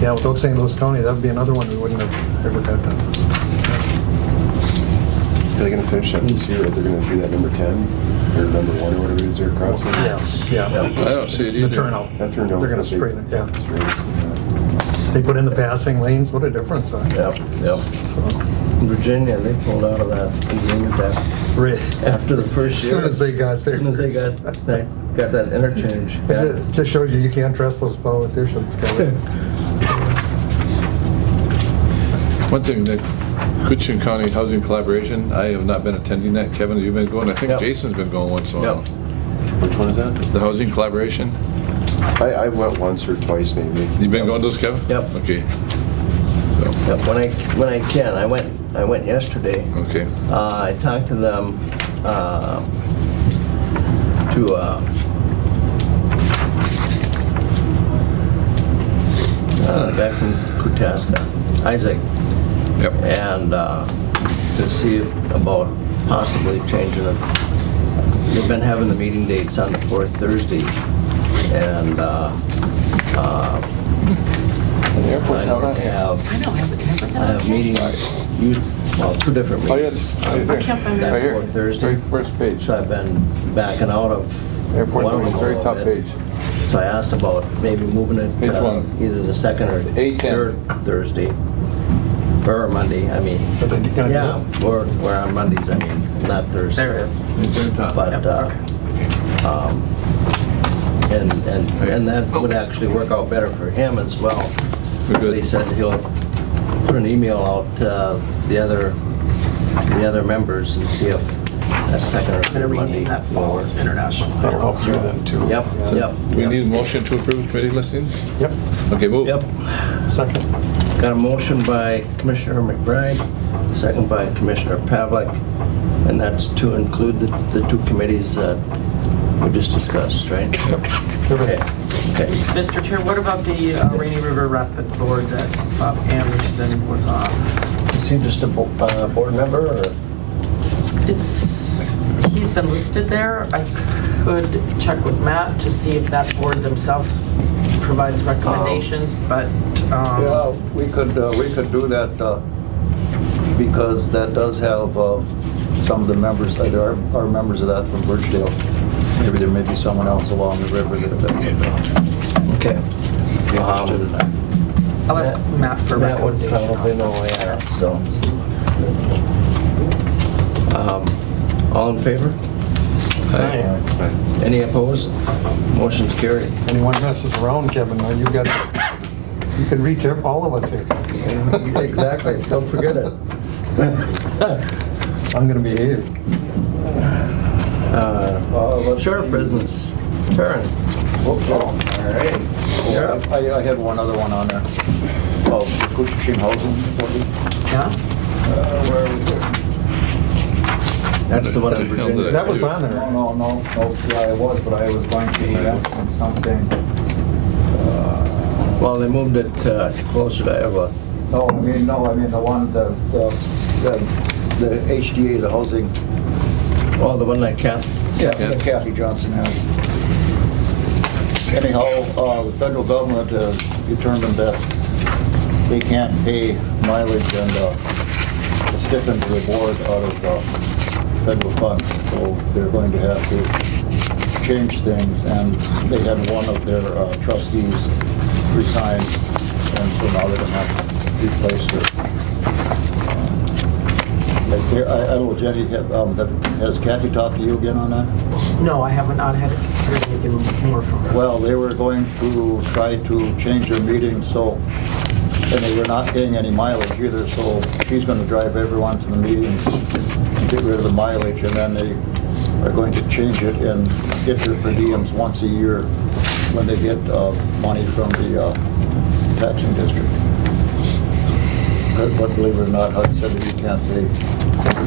Yeah, without St. Louis County, that would be another one we wouldn't have ever got done. Are they gonna finish that this year? Or they're gonna do that number 10 or number 1 or whatever it is they're crossing? Yes, yeah. I don't see it The either. turnout. That turned out. They're gonna straighten it, yeah. They put in the passing lanes, what a difference, huh? Yep, yep. So, Virginia, they pulled out of that agreement right. after the first As year. soon as they got there. As soon as they got that interchange. It Yeah. just shows you can't trust those politicians, Kelly. One thing, the Koochiching County Housing Collaboration, I have not been attending that. Kevin, have you been going? I think Yep. Jason's been going once in a Yep. while. Which one is that? The Housing Collaboration? I went once or twice maybe. You been going to those, Kevin? Yep. Okay. So, Yep, when I can, I went yesterday. okay. I talked to them, a guy from Koochiching, Isaac, Yep. and to see about possibly changing it. We've been having the meeting dates on the fourth Thursday, and I don't have, I have meetings, well, 2 different Oh, meetings. yes. I can't find Right it. here. Fourth Thursday. Very first page. So I've been backing out of Airport, one of them a very little top bit. page. So I asked about maybe moving it Page 1. either the second or 8:10. third Thursday, or Monday, I mean. But they gonna do Yeah, we're on Mondays, I mean, not Thursday. There it is. Very top. But, Yep, okay. and that would actually work out better for him as well. We're good. He said he'll put an email out to the other members and see if That second or I'm gonna third rename Monday. that Falls International. That'll help you then too. Yep, Yeah. yep. We need a motion to approve committee listings? Yep, Okay, move. Yep. second. Got a motion by Commissioner McBride, a second by Commissioner Pavlik, and that's to include the two committees that we just discussed, right? Okay. Okay. Mr. Chair, what about the Rainy River Rapid Board that Bob Anderson was on? Is he just a board member, or? He's been listed there. I could check with Matt to see if that board themselves provides recommendations, but, Yeah, we could do that, because that does have some of the members, there are members of that from Birchdale. Maybe there may be someone else along the river that would Okay. interested in that. I'll ask Matt for Matt would recommendation. probably know, yeah, so. All in favor? Aye. Any opposed? Motion's carried. Anyone messes around, Kevin, now you can reach all of us here. Exactly, don't forget it. I'm gonna behave. Sheriff business. Karen. All right. I had one other one on there. Oh, the Koochiching Housing Authority. Yeah? Where are we? That's the one in Hell, did I Virginia. That was do? on there. No, yeah, I was, but I was going to mention something. Well, they moved it closer to Evlith. No, I mean the one, the HDA, the housing, Oh, the one that Kath. that Kathy Johnson has. Anyhow, the federal government has determined that they can't pay mileage and stipend to the board out of federal funds, so they're going to have to change things, and they had one of their trustees resign, and so now they're going to have to replace her. I don't know, Jenny, has Kathy talked to you again on that? No, I haven't heard anything more from her. Well, they were going to try to change their meetings so, and they were not paying any mileage either, so she's going to drive everyone to the meetings, get rid of the mileage, and then they are going to change it and get their per diems once a year when they get money from the taxing district. But believe it or not, HUD said that you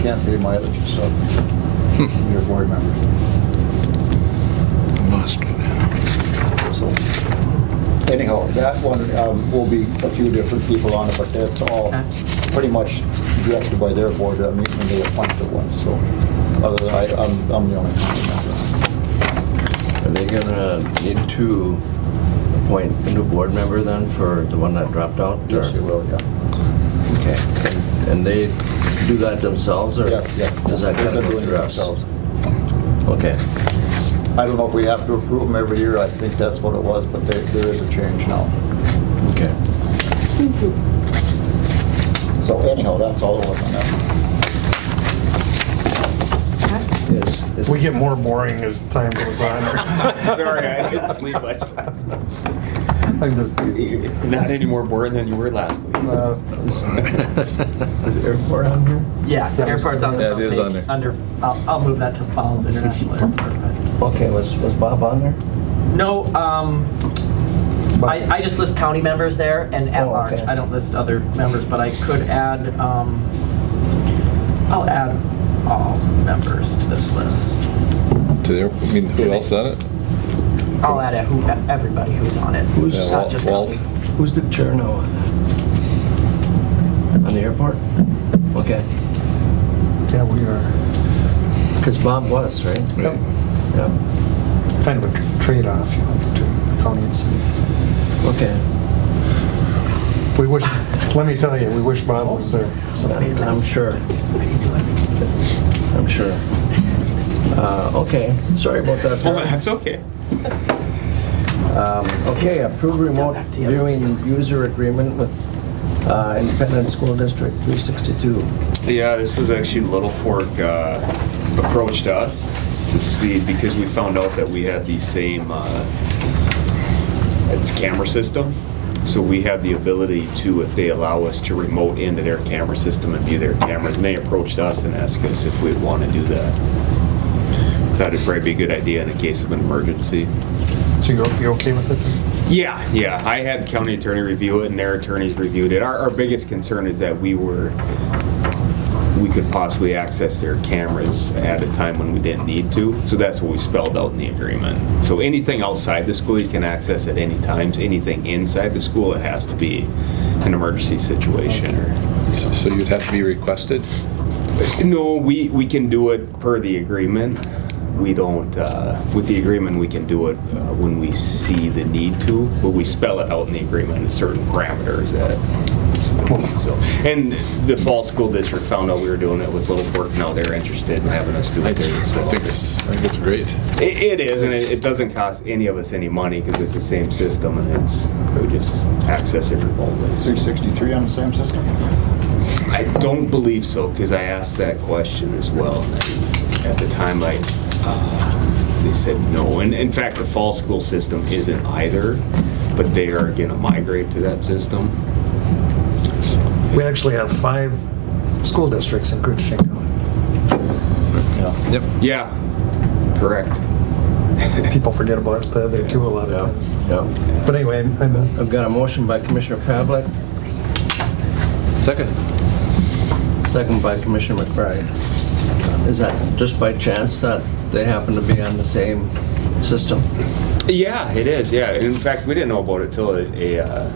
can't pay mileage and stuff. Your board members. Must. So, anyhow, that one will be a few different people on it, but that's all Okay. pretty much directed by their board, when they appoint the ones, so, other than I'm the only member. Are they gonna need to appoint a new board member then for the one that dropped out? or- Yes, they will, yeah. Okay. And they do that themselves, or Yes, yeah. does that kind They're of go doing it through us? themselves. Okay. I don't know if we have to approve them every year, I think that's what it was, but there is a change now. Okay. So anyhow, that's all it was on that. Is We get more boring as time goes on. Sorry, I didn't sleep much last night. I'm just teasing. Not any more boring than you were last week. is airport on here? Yeah, the airport's on the Yeah, it is page on there. under, I'll move that to Falls International Airport. Okay, was Bob on there? No, I just list county members there and at Oh, large. okay. I don't list other members, but I could add, I'll add all members to this list. Who else on it? I'll add everybody who's on it, Who's- not just Walt? county. Who's the chair now on that? On the airport? Okay. Yeah, we are Because Bob was, right? Right. Yeah. kind of a trade-off, between county and city. So. Okay. We wish, let me tell you, we wish Bob was there. So. I'm sure. I'm sure. Okay, sorry about that. Oh, that's okay. Okay, approve remote viewing user agreement with Independent School District 362. Yeah, this was actually Little Fork approached us to see, because we found out that we had the same it's camera system. So we have the ability to, if they allow us to remote into their camera system and view their cameras, and they approached us and asked us if we'd want to do that. thought it'd probably be a good idea in a case of an emergency. So you're okay with it then? Yeah. I had the county attorney review it, and their attorneys reviewed it. Our biggest concern is that we could possibly access their cameras at a time when we didn't need to. So that's what we spelled out in the agreement. So anything outside the school you can access at any times. Anything inside the school, it has to be an emergency situation. So you'd have to be requested? No, we can do it per the agreement. We don't, with the agreement, we can do it when we see the need to, but we spell it out in the agreement, the certain parameters that. So, and the fall school district found out we were doing it with Little Fork. Now they're interested in having us do it there as well. I think it's great. It is, and it doesn't cost any of us any money because it's the same system, and we just access it remotely. 363 on the same system? I don't believe so, because I asked that question as well. And at the time, they said no. And in fact, the fall school system isn't either, but they are going to migrate to that system. We actually have 5 school districts in Koochiching County. Yep. Yeah, correct. People forget about the other 2 a lot of times. Yeah. But anyway, I've got a motion by Commissioner Pavlik, Second. second by Commissioner McBride. Is that just by chance that they happen to be on the same system? Yeah, it is. Yeah, in fact, we didn't know about it till a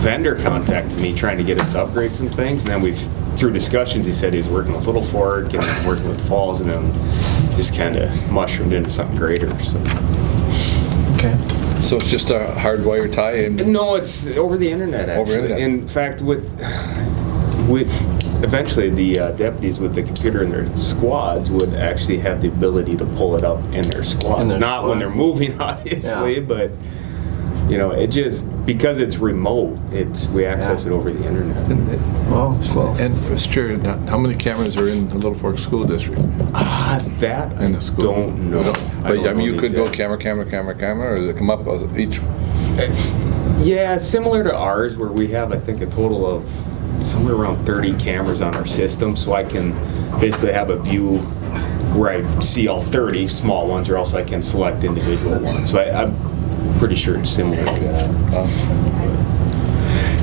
vendor contacted me trying to get us to upgrade some things, and then through discussions, he said he was working with Little Fork and working with Falls, and then just kind of mushroomed into something greater. So. Okay. So it's just a hardwire tie? And No, it's over the internet, actually. Over the internet. In fact, with eventually the deputies with the computer in their squads would actually have the ability to pull it up in their squads. In their Not when squad. they're moving, obviously, Yeah. but it just, because it's remote, we access it over the internet. Oh, well. And Mr. Chair, how many cameras are in the Little Fork School District? That I In the school? don't know. But don't know you the could go exact- camera, or does it come up as each? Yeah, similar to ours, where we have, I think, a total of somewhere around 30 cameras on our system, so I can basically have a view where I see all 30 small ones, or else I can select individual ones. So I'm pretty sure it's similar to that.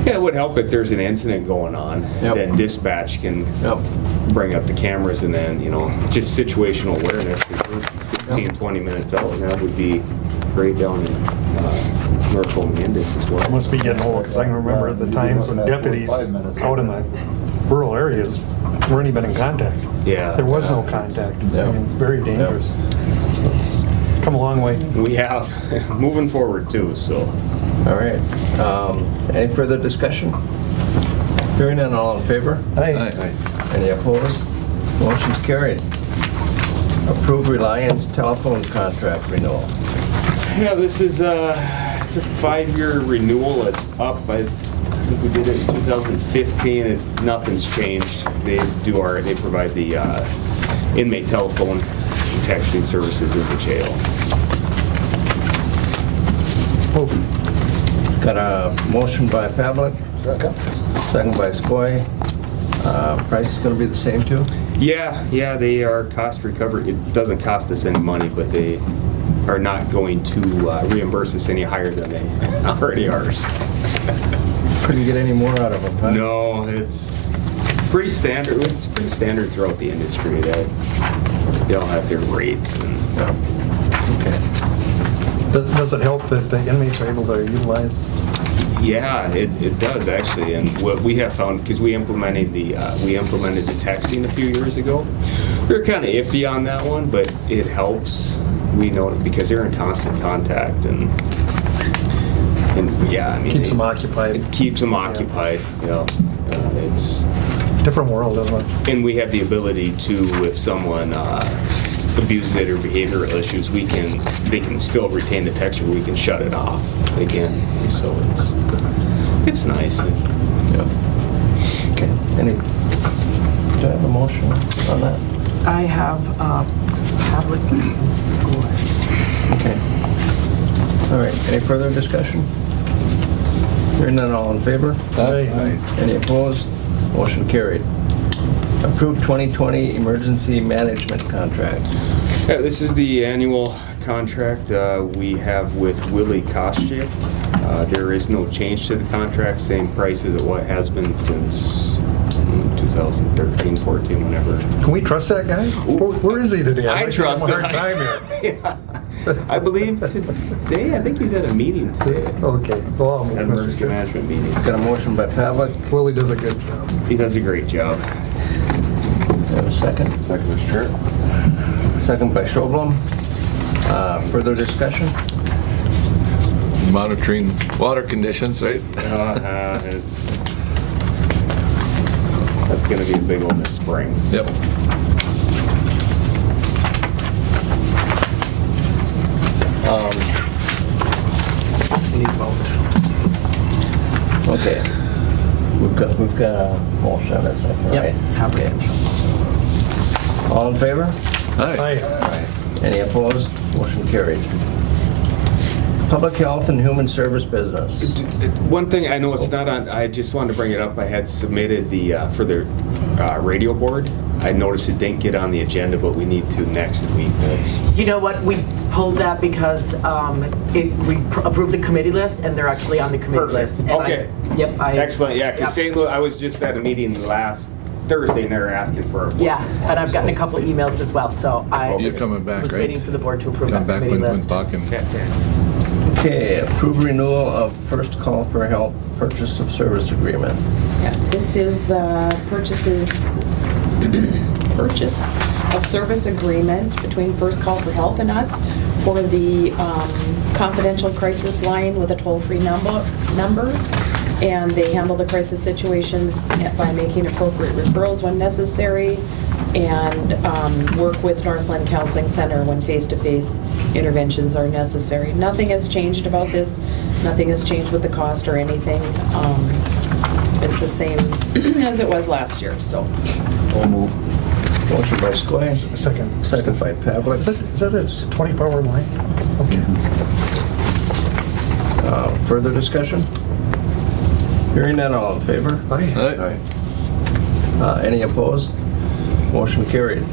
Yeah, it would help if there's an incident going on. Yep. Then dispatch can Yep. bring up the cameras, and then, just situational awareness. 15, 20 minutes out, and that would be great down in Norfolk and Indus as well. I must be getting old, because I can remember the times when deputies out in the rural areas weren't even in contact. Yeah. There was no contact. Yeah. I mean, very dangerous. So it's come a long way. We have, moving forward too, so. All right. Any further discussion? Hearing none, all in favor? Aye. Any opposed? Motion's carried. Approved Reliance telephone contract renewal. Yeah, this is it's a 5-year renewal. It's up. I think we did it in 2015. Nothing's changed. They provide the inmate telephone and texting services in the jail. Got a motion by Pavlik, second by Skoye. Price is going to be the same too? Yeah, they are cost recovery. It doesn't cost us any money, but they are not going to reimburse us any higher than they already are. Couldn't get any more out of them, huh? No, it's pretty standard. It's pretty standard throughout the industry that they all have their rates. And Okay. Does it help that the inmates are able to utilize? yeah, it does actually. And what we have found, because we implemented the texting a few years ago, we were kind of iffy on that one, but it helps. We know it because they're in constant contact, and yeah, I mean, Keeps them occupied. It keeps them occupied. It's. Different world, isn't it? And we have the ability to, if someone abuses it or behavioral issues, they can still retain the text, or we can shut it off again. So it's nice. Yeah. Okay. Do I have a motion on that? I have Pavlik and Skoye. Okay. All right. Any further discussion? Hearing none, all in favor? Aye. Any opposed? Motion carried. Approved 2020 emergency management contract. Yeah, this is the annual contract we have with Willie Koscheck. There is no change to the contract, same price as it has been since 2013, 14, whenever. Can we trust that guy? Where is he today? I trust him. him. Time here. Yeah. I believe today, I think he's at a meeting today. Okay. Well, I'll move, Mr. Emergency Chair. management meeting. Got a motion by Pavlik. Willie does a good job. He does a great job. Have a second? Second, Mr. Chair. Second by Schoblum. Further discussion? Monitoring water conditions, right? That's gonna be a big one this spring. Yep. Need vote. Okay. We've got a motion and a second, right? Okay. All in favor? Hi. Aye. Any opposed? Motion carried. Public health and human service business. One thing, I know it's not on, I just wanted to bring it up, I had submitted for the radio board. I noticed it didn't get on the agenda, but we need to next week. You know what, we pulled that because we approved the committee list, and they're actually on the committee Perfect. list. And Okay. Yep. Excellent, yeah, because Yep. St. Louis, I was just at a meeting last Thursday, and they were asking for a. Yeah, and I've gotten a couple of emails as well, so I You're coming back, was right? waiting for the board to approve Come that back committee when list. talking. Okay, approve renewal of first call for help purchase of service agreement. Yeah, this is the purchase of service agreement between First Call for Help and us for the confidential crisis line with a toll-free number. And they handle the crisis situations by making appropriate referrals when necessary, and work with Northland Counseling Center when face-to-face interventions are necessary. Nothing has changed about this. Nothing has changed with the cost or anything. It's the same as it was last year, so. Motion by Skoye, Second. second by Pavlik. Is that a 24-hour line? Okay. Further discussion? Hearing none, all in favor? Aye. Aye. Any opposed? Motion carried.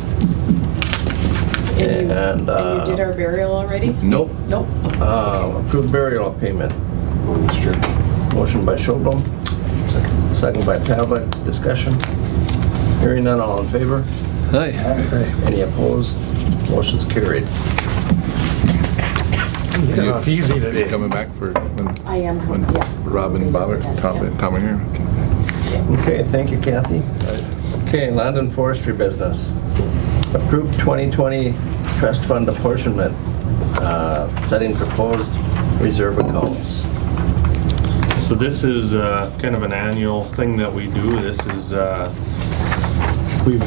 And And, you did our burial already? Nope. Nope. Approved burial payment. Mr. Chair. Motion by Schoblum, second by Pavlik. Discussion? Hearing none, all in favor? Hi. Any opposed? Motion's carried. You got off easy You today. coming back for when I am, when yeah. Rob and Bob are Tom are here? Okay. Okay, thank you, Kathy. Okay, land and forestry business. Approved 2020 trust fund apportionment, setting proposed reserve accounts. So this is kind of an annual thing that we do. This is, we've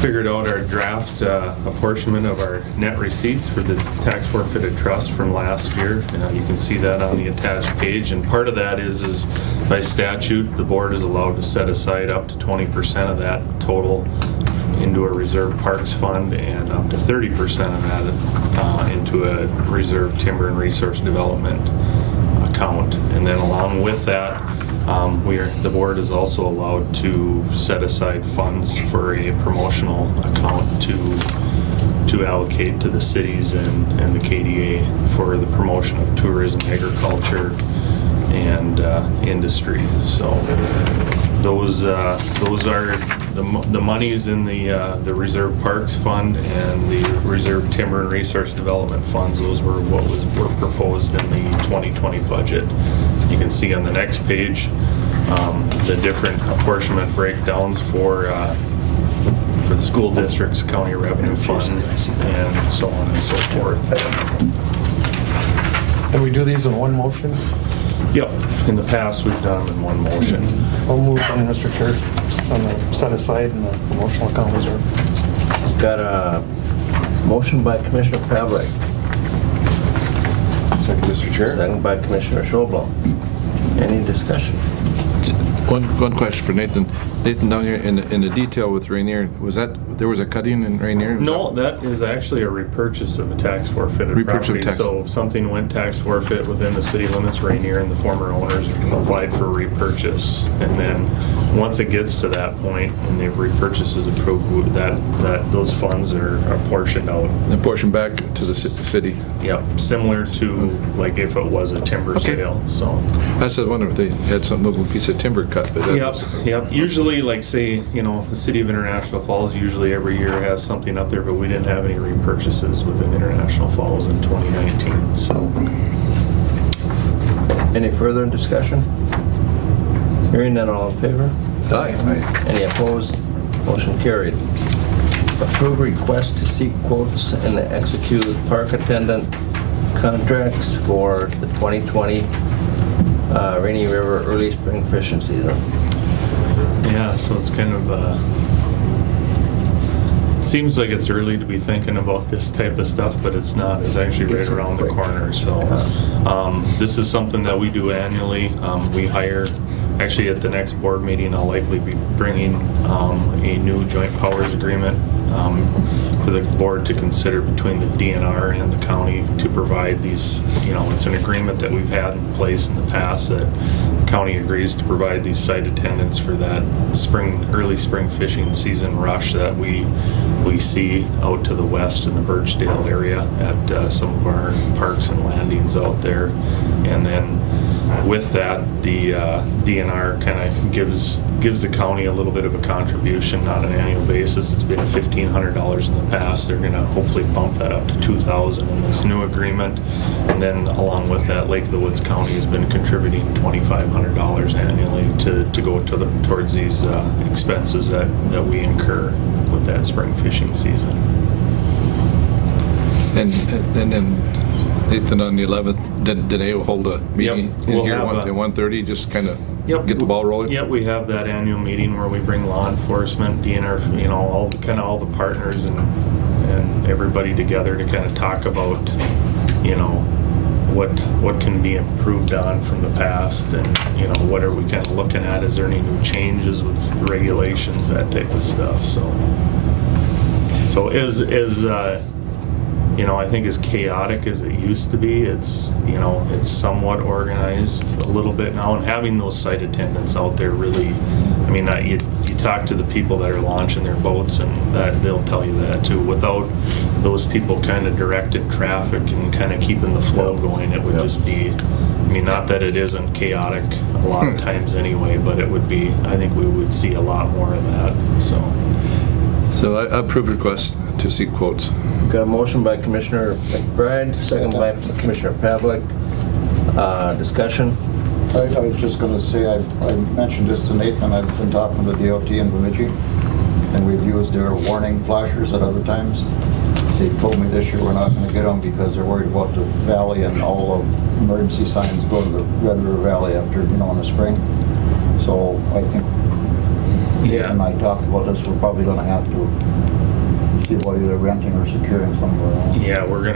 figured out our draft apportionment of our net receipts for the tax forfeited trust from last year. You can see that on the attached page, and part of that is by statute, the board is allowed to set aside up to 20% of that total into a reserve parks fund, and up to 30% of that into a reserve timber and resource development account. And then along with that, the board is also allowed to set aside funds for a promotional account to allocate to the cities and the KDA for the promotion of tourism, agriculture, and industry. So those are the monies in the Reserve Parks Fund and the Reserve Timber and Resource Development Funds. Those were what were proposed in the 2020 budget. You can see on the next page the different apportionment breakdowns for the school districts, county revenue fund, and so on and so forth. And we do these in one motion? Yep, in the past we've done them in one motion. I'll move on, Mr. Chair, on the set aside and the promotional account reserve. Got a motion by Commissioner Pavlik, Second, Mr. Chair. second by Commissioner Schoblum. Any discussion? One question for Nathan. Nathan, down here in the detail with Rainier, there was a cutting in Rainier? Was No, that is actually a repurchase of a tax forfeited Repurchase of property. tax. So if something went tax forfeit within the city limits, Rainier and the former owners applied for repurchase. And then, once it gets to that point and the repurchase is approved, those funds are apportioned out. The portion back to the city? Yep, similar to like if it was a timber Okay. sale, so. I was wondering if they had some little piece of timber cut, but Yep. Usually, like say, the city of International Falls usually every year has something up there, but we didn't have any repurchases within International Falls in 2019, so. Any further discussion? Hearing none, all in favor? Aye. Any opposed? Motion carried. Approve request to seek quotes and execute park attendant contracts for the 2020 Rainy River early spring fishing season. Yeah, so it's kind of, seems like it's early to be thinking about this type of stuff, but it's not. It's actually right around the corner, so. This is something that we do annually. We hire, actually at the next board meeting, I'll likely be bringing a new joint powers agreement for the board to consider between the DNR and the county to provide these, it's an agreement that we've had in place in the past that the county agrees to provide these site attendants for that early spring fishing season rush that we see out to the west in the Birchdale area at some of our parks and landings out there. And then with that, the DNR kind of gives the county a little bit of a contribution on an annual basis. It's been $1,500 in the past. They're going to hopefully bump that up to $2,000 in this new agreement. And then along with that, Lake of the Woods County has been contributing $2,500 annually to go towards these expenses that we incur with that spring fishing season. And then Nathan, on the 11th, did they hold a meeting in We'll here have at 1:30, just kind of get the ball rolling? Yep, we have that annual meeting where we bring law enforcement, DNR, all the partners and everybody together to kind of talk about, what can be improved on from the past, and what are we kind of looking at? Is there any new changes with regulations, that type of stuff? So I think as chaotic as it used to be, it's somewhat organized a little bit now, and having those site attendants out there really, you talk to the people that are launching their boats, and that they'll tell you that too. Without those people kind of directing traffic and kind of keeping the flow going, it would just be, not that it isn't chaotic a lot of times anyway, but it would be, I think we would see a lot more of that, so. So I approve request to seek quotes. Got a motion by Commissioner McBride, second by Commissioner Pavlik. Discussion? I was just going to say, I mentioned this to Nathan. I've been talking to DOT in Bemidji, and we've used their warning flashers at other times. They told me this year we're not going to get them because they're worried about the valley, and all the emergency signs go to the Red River Valley after, in the spring. So I think Nathan and I talked about this. We're probably going to have to see about either renting or securing somewhere else. Yeah, we've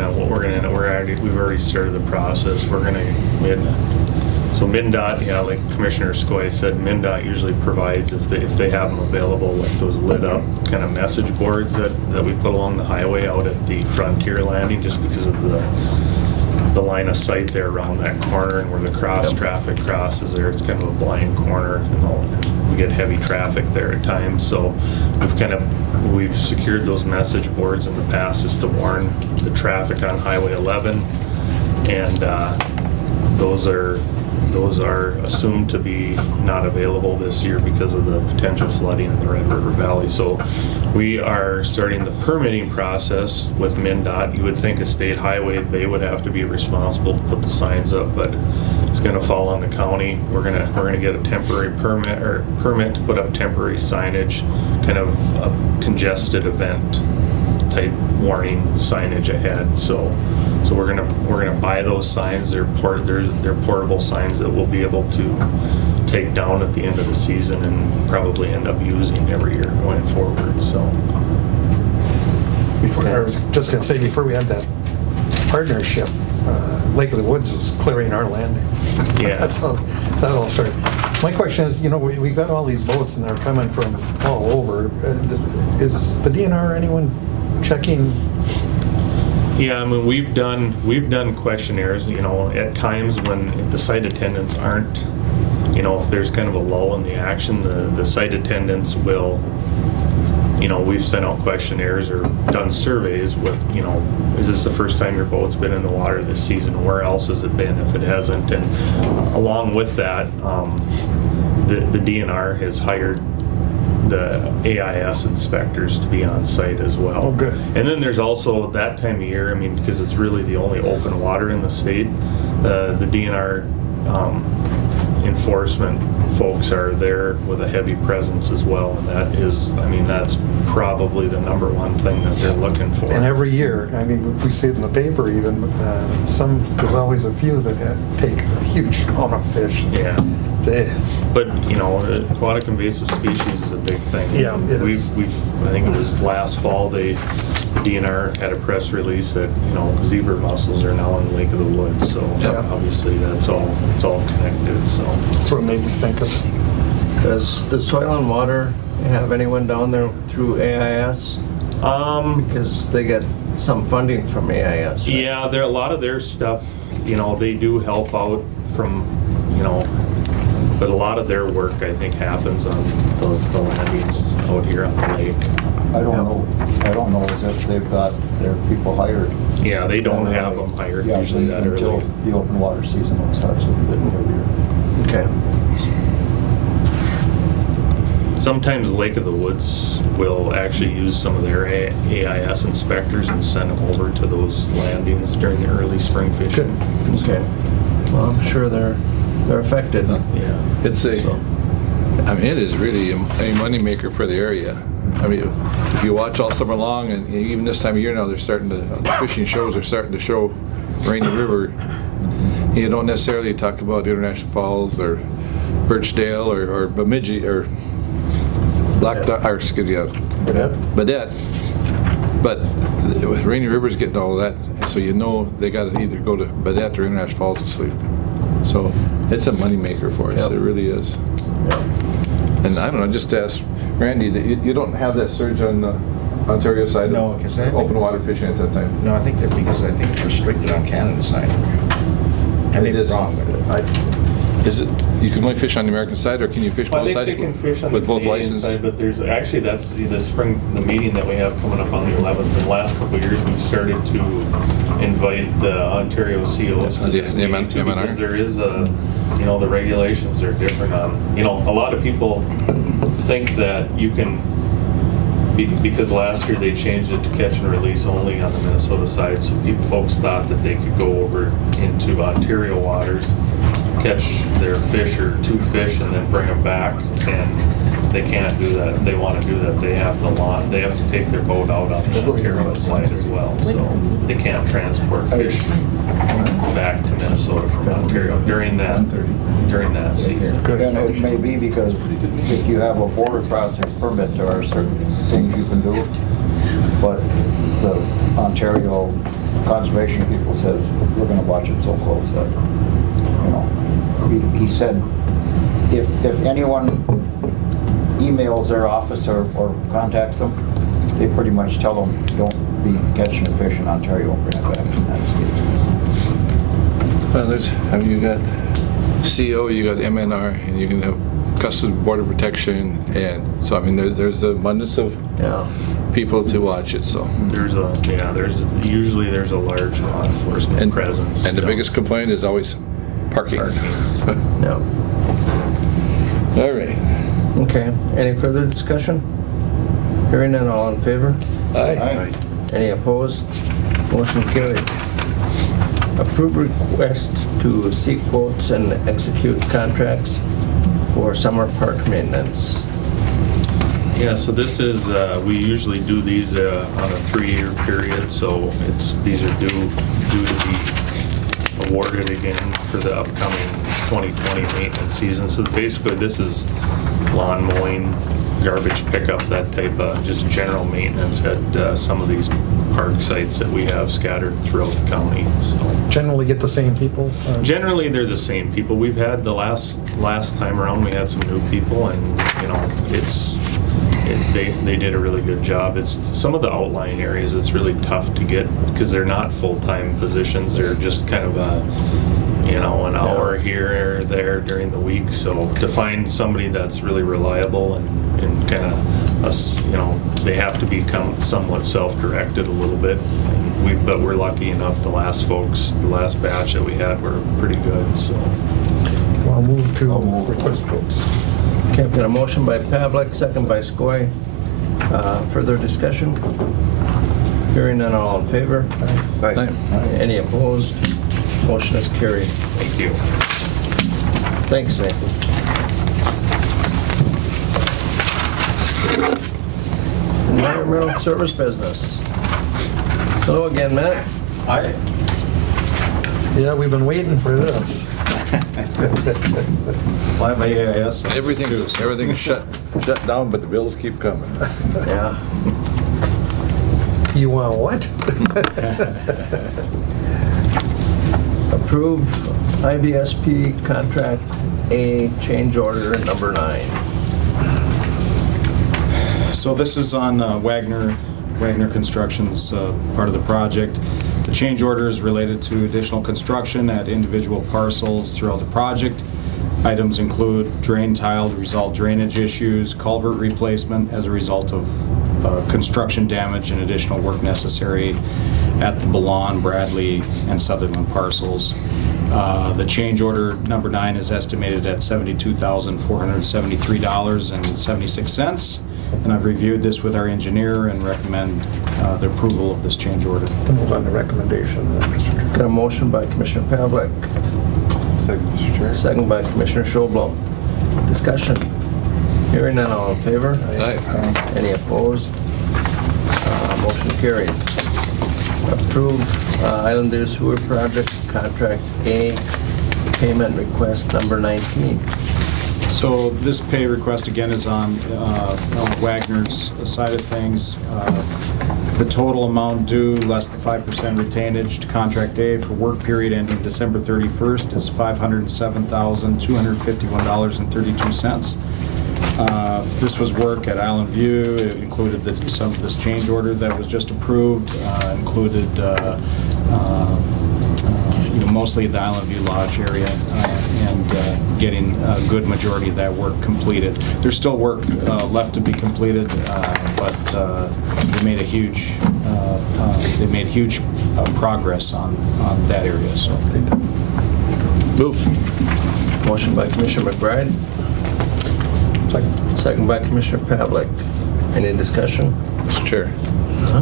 already started the process. So MnDOT, like Commissioner Skoye said, MnDOT usually provides, if they have them available, like those lit up kind of message boards that we put along the highway out at the Frontier landing, just because of the line of sight there around that corner and where the traffic crosses there. It's kind of a blind corner, and we get heavy traffic there at times. So we've secured those message boards in the past just to warn the traffic on Highway 11, and those are assumed to be not available this year because of the potential flooding in the Red River Valley. So we are starting the permitting process with MnDOT. You would think a state highway, they would have to be responsible to put the signs up, but it's going to fall on the county. We're going to get a temporary permit to put up temporary signage, kind of a congested event type warning signage ahead. So we're gonna buy those signs. They're portable signs that we'll be able to take down at the end of the season and probably end up using every year going forward. So I was just going to say, before we had that partnership, Lake of the Woods was clearing our landing. Yeah. That's how that all started. My question is, we got all these boats and they're coming from all over. Is the DNR, anyone checking? Yeah, I mean, we've done questionnaires, at times when if the site attendants aren't, if there's kind of a lull in the action, the site attendants will, we've sent out questionnaires or done surveys with, is this the first time your boat's been in the water this season? Where else has it been if it hasn't? And along with that, the DNR has hired the AIS inspectors to be on site as well. Oh, good. And then there's also that time of year, because it's really the only open water in the state, the DNR enforcement folks are there with a heavy presence as well, and that's probably the number one thing that they're looking for. And every year, we see it in the paper even, there's always a few that take a huge amount of fish. Yeah. They- But, aquatic invasive species is a big thing. Yeah, it is. I think it was last fall, the DNR had a press release that, zebra mussels are now in Lake of the Woods, so Yeah. obviously it's all connected, so. That's what made me think of it. Does Soil and Water have anyone down there through AIS? Because they get some funding from AIS. Right? Yeah, a lot of their stuff, they do help out from, but a lot of their work, I think, happens on the landings out here on the lake. I don't know as if they've got their people hired. Yeah, they don't have them hired Yeah, usually that until early. the open water season starts a bit earlier. Okay. Sometimes Lake of the Woods will actually use some of their AIS inspectors and send them over to those landings during the early spring fishing. Okay. Well, I'm sure they're affected. Yeah. It's it is really a moneymaker for the area. If you watch all summer long, and even this time of year now, the fishing shows are starting to show Rainy River. You don't necessarily talk about International Falls or Birchdale or Bemidji or Black Duck, or excuse me, Badette. But Rainy River's getting all of that, so they got to either go to Badette or International Falls to sleep. So it's a moneymaker for us. Yep. It really is. Yep. And I don't know, just to ask Randy, you don't have that surge on the Ontario side No, of 'cause I think- open water fishing at that time? No, I think it's restricted on Canada side. I may It be is. wrong, but Is it, you can only fish on the American side, or can you fish Well, both I think sides they can fish on the with both Canadian license? side, but there's, actually, that's the spring, the meeting that we have coming up on the 11th. In the last couple of years, we've started to invite the Ontario COs to The this meeting too, MNR? because there is the regulations are different on, a lot of people think that you can, because last year they changed it to catch and release only on the Minnesota side, so folks thought that they could go over into Ontario waters, catch their fish or two fish, and then bring them back, and they can't do that. If they want to do that, they have to take their boat out on the Ontario side as well, so they can't transport fish back to Minnesota from Ontario during that season. And it may be because if you have a border crossing permit, there are certain things you can do. But the Ontario conservation people says, we're gonna watch it so close that, he said, if anyone emails their office or contacts them, they pretty much tell them, don't be catching a fish in Ontario and bring it back to the United States. Well, you got CO, you got MNR, and you can have Customs Border Protection, and so there's an abundance of people to watch it. So Usually there's a large law enforcement presence. And the biggest complaint is always parking. No. All right. Okay. Any further discussion? Hearing none, all in favor? Aye. Any opposed? Motion carried. Approve request to seek quotes and execute contracts for summer park maintenance. Yeah, so this is, we usually do these on a 3-year period, so these are due to be awarded again for the upcoming 2020 maintenance season. So basically this is lawn mowing, garbage pickup, that type of just general maintenance at some of these park sites that we have scattered throughout the county, so. Generally get the same people? Generally, they're the same people. We've had the last time around, we had some new people, and you know, they did a really good job. It's some of the outlying areas it's really tough to get because they're not full-time positions. They're just kind of an hour here or there during the week. So to find somebody that's really reliable and kind of they have to become somewhat self-directed a little bit. But we're lucky enough. The last batch that we had were pretty good. So I'll move to request votes. Okay, I've got a motion by Pavlik, second by Skoye. Further discussion? Hearing none, all in favor? Aye. Any opposed? Motion is carried. thank you. Thanks, Nathan. Environmental service business. Hello again, Matt. Hi. Yeah, we've been waiting for this. Live AIS. Everything's shut down, but the bills keep coming. Yeah. You want what? Approve IVSP contract A change order number 9. So this is on Wagner Construction's part of the project. The change order is related to additional construction at individual parcels throughout the project. Items include drain tile to resolve drainage issues, culvert replacement as a result of construction damage, and additional work necessary at the Ballon, Bradley, and Sutherland parcels. The change order number 9 is estimated at $72,473.76. And I've reviewed this with our engineer and recommend the approval of this change order. We'll move on to recommendation, Mr. Chair. Got a motion by Commissioner Pavlik, Second, Mr. Chair. second by Commissioner Schoblom. Discussion. Hearing none, all in favor? Aye. Any opposed? Motion carried. Approve Island View Sewer Project Contract A payment request number 19. So this pay request again is on Wagner's side of things. The total amount due less the 5% retainage to contract A for work period ending December 31st is $507,251.32. This was work at Island View. It included some of this change order that was just approved, included mostly the Island View Lodge area, and getting a good majority of that work completed. There's still work left to be completed, but they made huge progress on that area. So Move. Motion by Commissioner McBride, second by Commissioner Pavlik. Any discussion? Mr. Chair.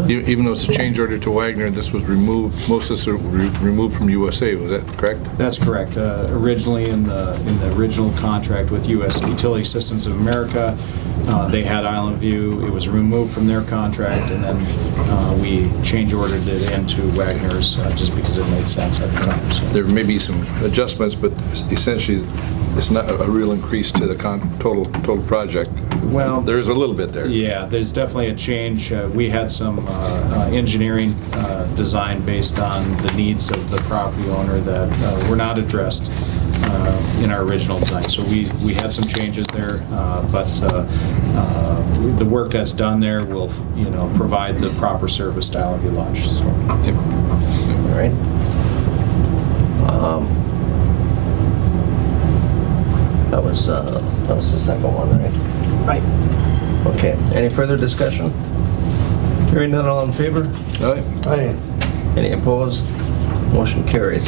Even though it's a change order to Wagner, this was removed, most of this was removed from USA, was that correct? that's correct. Originally in the original contract with U.S. Utility Systems of America, they had Island View. It was removed from their contract, and then we change ordered it into Wagner's just because it made sense at the time. So. There may be some adjustments, but essentially it's not a real increase to the total project. Well, there is a little bit there. Yeah, there's definitely a change. We had some engineering design based on the needs of the property owner that were not addressed in our original design. So we had some changes there, but the work that's done there will, provide the proper service to Island View Lodge. So. Yep. All right. That was the second one, right? Right. Okay. Any further discussion? Hearing none, all in favor? Aye. Aye. Any opposed? Motion carried.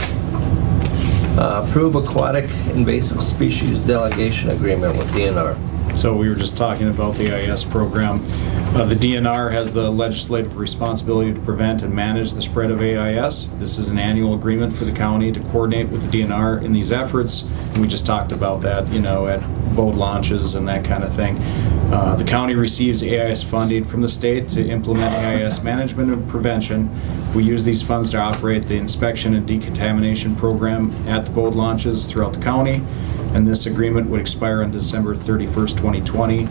Approve aquatic invasive species delegation agreement with DNR. So we were just talking about the AIS program. The DNR has the legislative responsibility to prevent and manage the spread of AIS. This is an annual agreement for the county to coordinate with the DNR in these efforts. And we just talked about that, at boat launches and that kind of thing. The county receives AIS funding from the state to implement AIS management and prevention. We use these funds to operate the inspection and decontamination program at the boat launches throughout the county, and this agreement would expire on December 31st, 2020.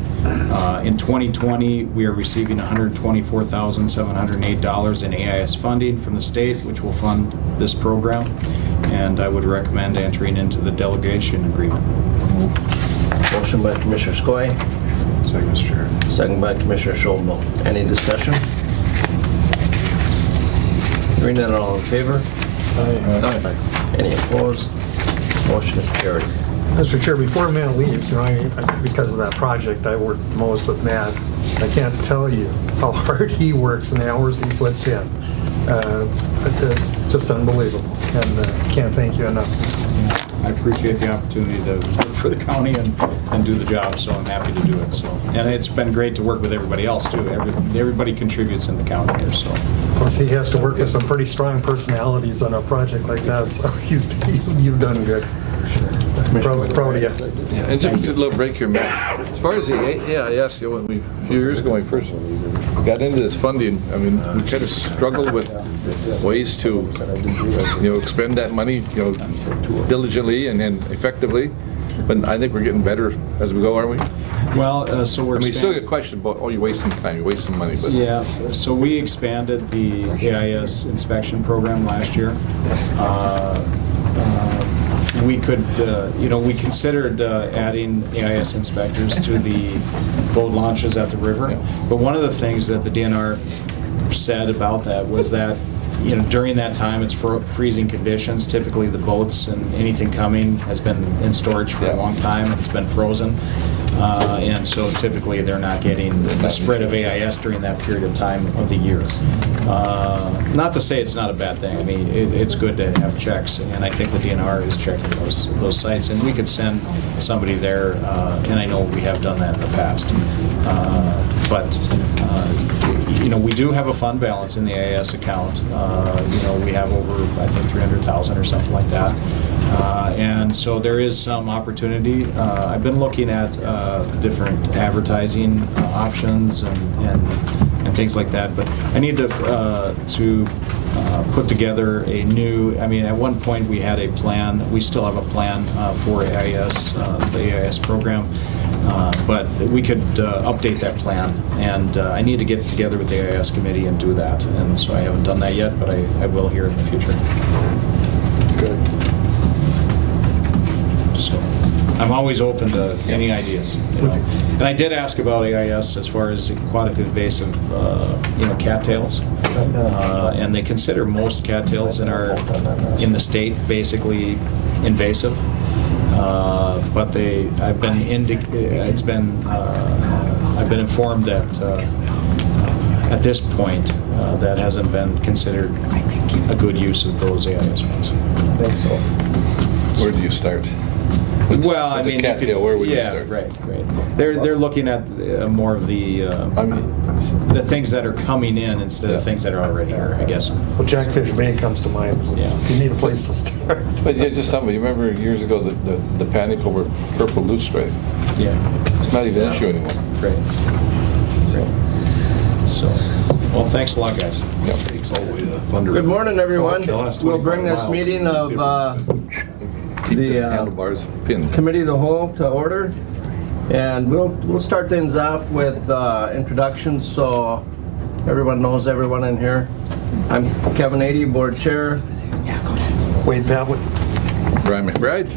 In 2020, we are receiving $124,708 in AIS funding from the state, which will fund this program, and I would recommend entering into the delegation agreement. Motion by Commissioner Skoye, Second, Mr. Chair. second by Commissioner Schulmo. Any discussion? Hearing none, all in favor? Aye. Any opposed? Motion is carried. Mr. Chair, before Matt leaves, because of that project, I worked most with Matt. I can't tell you how hard he works and the hours he puts in. It's just unbelievable, and can't thank you enough. I appreciate the opportunity to work for the county and do the job, so I'm happy to do it. So, and it's been great to work with everybody else too. Everybody contributes in the county here, so. Plus, he has to work with some pretty strong personalities on a project like that, so you've done good. Proud of you. Yeah, and just a little break here, Matt. As far as the AIS, a few years ago when we first got into this funding, I mean, we kind of struggled with ways to, expend that money, diligently and effectively. But I think we're getting better as we go, aren't we? Well, so we're. I mean, you still get questions about, you're wasting time, you're wasting money, but. Yeah, so we expanded the AIS inspection program last year. We could, we considered adding AIS inspectors to the boat launches at the river. Yeah. But one of the things that the DNR said about that was that, during that time, it's freezing conditions. Typically, the boats and anything coming has been in storage for a long time and it's been frozen. And so typically they're not getting the spread of AIS during that period of time of the year. Not to say it's not a bad thing. I mean, it's good to have checks, and I think the DNR is checking those sites, and we could send somebody there, and I know we have done that in the past. But we do have a fund balance in the AIS account. We have over, I think, 300,000 or something like that. And so there is some opportunity. I've been looking at different advertising options and things like that, but I need to put together a new, at one point we had a plan, we still have a plan for AIS, the AIS program, but we could update that plan, and I need to get together with the AIS committee and do that, and so I haven't done that yet, but I will here in the future. Good. So I'm always open to any ideas. And I did ask about AIS as far as aquatic invasive, cattails, and they consider most cattails in the state basically invasive. But I've been informed that at this point that hasn't been considered a good use of those AIS funds. Thanks. So, where do you start? Well, with the cattail, where would you start? Right. They're looking at more of the things that are coming in instead of things that are already here, I guess. Well, Jackfish Bay comes to mind. If you need a place to start. But just something. You remember years ago the panic over purple loosestrife? Yeah. It's not even an issue anymore. Great. So, well, thanks a lot, guys. Good morning, everyone. We'll bring this meeting of Keep the handlebars pinned. Committee of the Whole to order, and we'll start things off with introductions so everyone knows everyone in here. I'm Kevin Ady, Board Chair. Wade Pavlik. Brian McBride.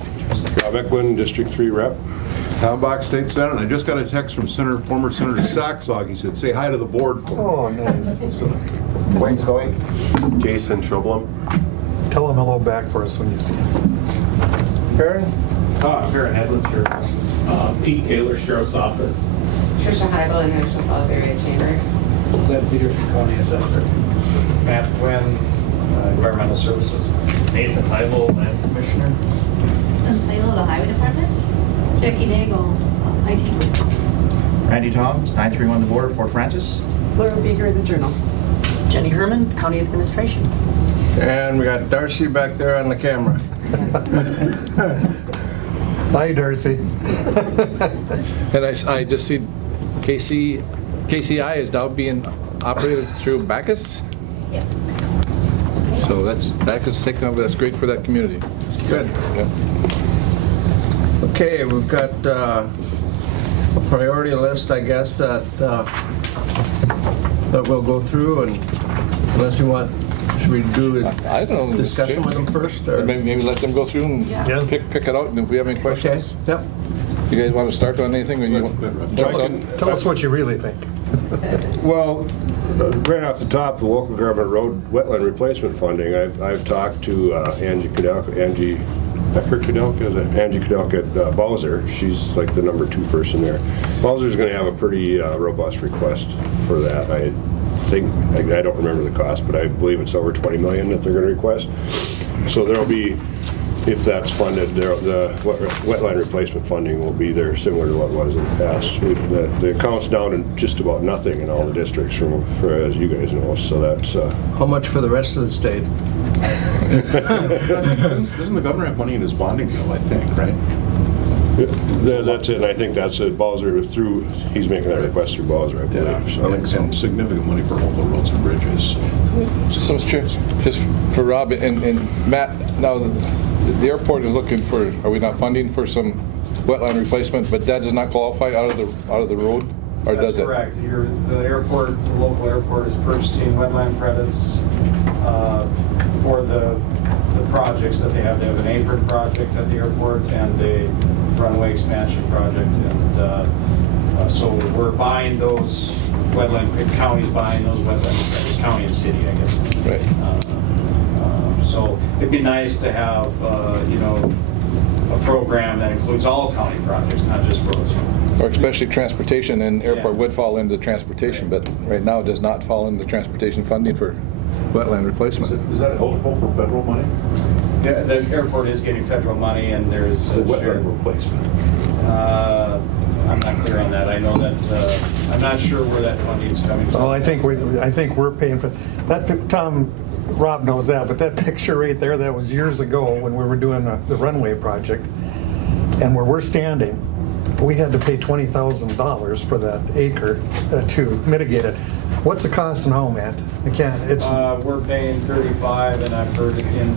Rob Eklund, District 3 Rep. Tom Bach, State Senate. I just got a text from former Senator Saxog. He said, say hi to the board for me. Oh, nice. Wayne Skoye. Jason Schoblum. Tell him hello back for us when you see him. Karen? Karen Hedlundshire. Pete Taylor, Sheriff's Office. Trisha Heibel, International Falls Area Chamber. Glenn Peterson, County Assessor. Matt Quinn, Environmental Services. Nathan Heibel, Land Commissioner. Lynn Slagle, the Highway Department. Jackie Nagel, IT. Randy Toms, 931 The Border, Fort Francis. Laura Beaker, The Journal. Jenny Herman, County Administration. And we got Darcy back there on the camera. Hi, Darcy. And I just see KCI is now being operated through Bacchus. Yep. So that is taken over, that's great for that community. Good. Yeah. Okay, we've got a priority list, I guess, that we'll go through, and unless you want, should we do I don't know. a discussion with them first? Or? Maybe let them go through and pick it out, and if we have any Okay, questions. yep. You guys want to start on anything? Or you Tell us what you really think. Well, right off the top, the local government road wetland replacement funding, I've talked to Angie Kudelka at Bowser. She's like the number 2 person there. Bowser's going to have a pretty robust request for that. I think, I don't remember the cost, but I believe it's over 20 million that they're going to request. So there'll be, if that's funded, the wetland replacement funding will be there similar to what was in the past. The account's down to just about nothing in all the districts, for as you guys know, so that's... How much for the rest of the state? Doesn't the governor have money in his bonding bill, I think, right? That's it, and I think that's it. Bowser, he's making that request through Bowser, I believe. Yeah, So. and significant money for local roads and bridges. Just for Rob and Matt, now the airport is looking for, are we not funding for some wetland replacement, but that does not qualify out of the road, or does it? That's correct. The local airport is purchasing wetland credits for the projects that they have. They have an apron project at the airport and a runway expansion project, and so we're buying those county's buying those wetland credits, county and city, I guess. Right. So it'd be nice to have, a program that includes all county projects, not just roads. Or especially transportation, and airport would fall into transportation, but right now it does not fall into transportation funding for wetland replacement. Is that eligible for federal money? Yeah, the airport is getting federal money, and there's The wetland replacement. I'm not clear on that. I know that I'm not sure where that funding is coming from. Well, I think we're paying for that. Tom, Rob knows that, but that picture right there, that was years ago when we were doing the runway project, and where we're standing, we had to pay $20,000 for that acre to mitigate it. What's the cost now, Matt? I can't. It's we're paying 35, and I've heard in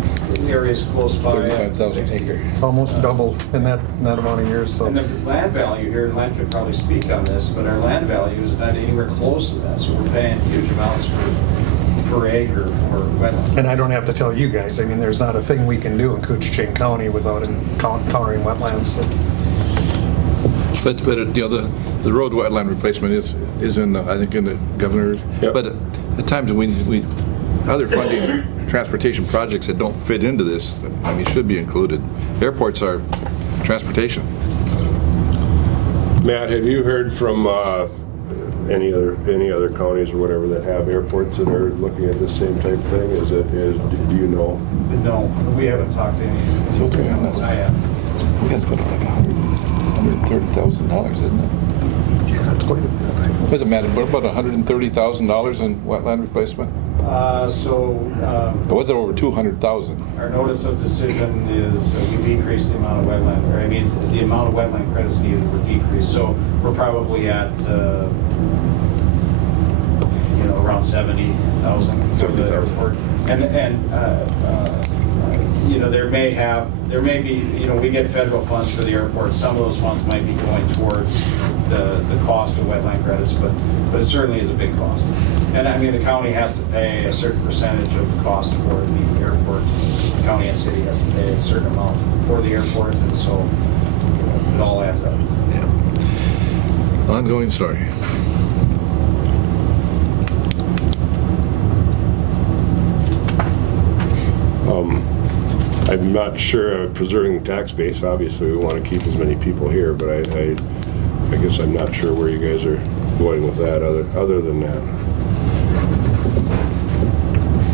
areas close by 35,000 acre. almost double in that amount of years. So. And the land value here, and Len could probably speak on this, but our land value is not anywhere close to that, so we're paying huge amounts per acre for wetlands. And I don't have to tell you guys. I mean, there's not a thing we can do in Koochiching County without encountering wetlands. So. But the road wetland replacement is in I think in the governor's. Yep. But at times we other funding transportation projects that don't fit into this, I mean, should be included. Airports are transportation. Matt, have you heard from any other counties or whatever that have airports that are looking at this same type thing? Do you know? No, we haven't talked to any. So I have. We got to put it like $130,000, isn't it? Yeah, it's quite a bit. What does it matter? What about $130,000 in wetland replacement? Or was it over 200,000? Our notice of decision is we decreased the amount of wetland, or I mean, the amount of wetland credits needed were decreased. So we're probably at, around 70,000 for the airport. There may be, we get federal funds for the airport. Some of those funds might be going towards the cost of wetland credits, but it certainly is a big cost. And I mean, the county has to pay a certain percentage of the cost for the airport. The county and city has to pay a certain amount for the airport, and so it all adds up. Yeah. Ongoing story. I'm not sure preserving the tax base. Obviously, we want to keep as many people here, but I guess I'm not sure where you guys are going with that. Other than that,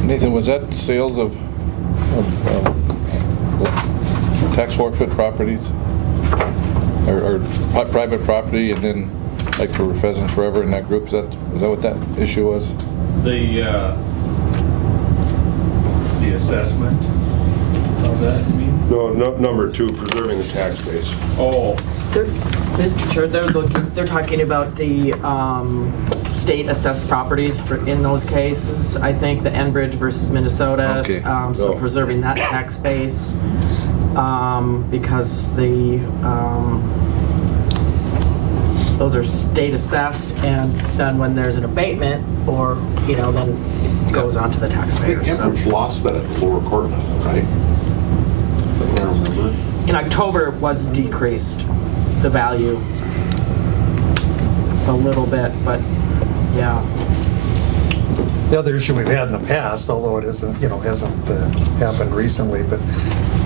Nathan, was that sales of tax forfeit properties or private property, and then like for Pheasants Forever in that group? Is that what that issue was? The assessment of that, you mean? no, number 2, preserving the tax base. Oh, Mr. Chair, they're talking about the state assessed properties in those cases. I think the Enbridge versus Minnesota, Okay. so preserving that tax base because those are state assessed, and then when there's an abatement, or then it goes on to the I think taxpayers. So. Enbridge lost that at the lower court level, right? Is that what I remember? In October, it was decreased, the value, a little bit, but yeah. The other issue we've had in the past, although it isn't, hasn't happened recently, but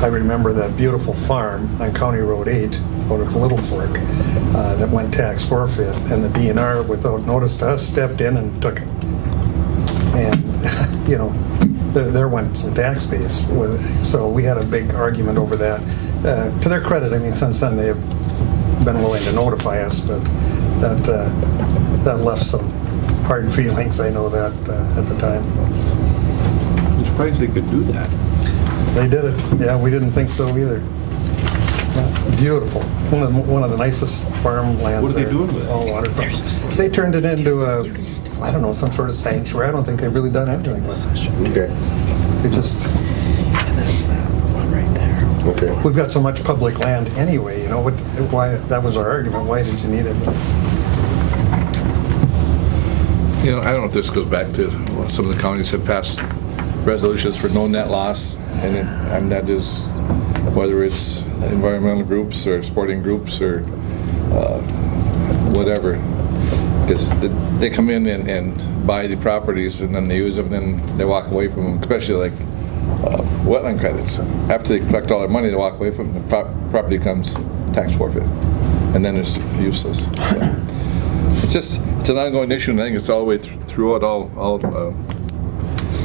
I remember that beautiful farm on County Road 8 out of Little Fork that went tax forfeit, and the DNR, without notice to us, stepped in and took it. And, there went some tax base with it. So we had a big argument over that. To their credit, I mean, since then, they have been willing to notify us, but that left some hard feelings, I know that, at the time. I'm surprised they could do that. They did it. Yeah, we didn't think so either. Yeah, beautiful. One of the nicest farmlands. What are they there. doing with it? All waterfront. They turned it into I don't know, some sort of sanctuary. I don't think they've really done anything with it. Okay. They just. And that's that one right there. Okay. We've got so much public land anyway, why, that was our argument. Why did you need it? I don't know if this goes back to some of the counties have passed resolutions for no net loss, and that is whether it's environmental groups or sporting groups or whatever. Because they come in and buy the properties and then they use them and then they walk away from them, especially like wetland credits. After they collect all their money, they walk away from them. The property becomes tax forfeit, and then it's useless. So it's an ongoing issue, and I think it's all the way throughout all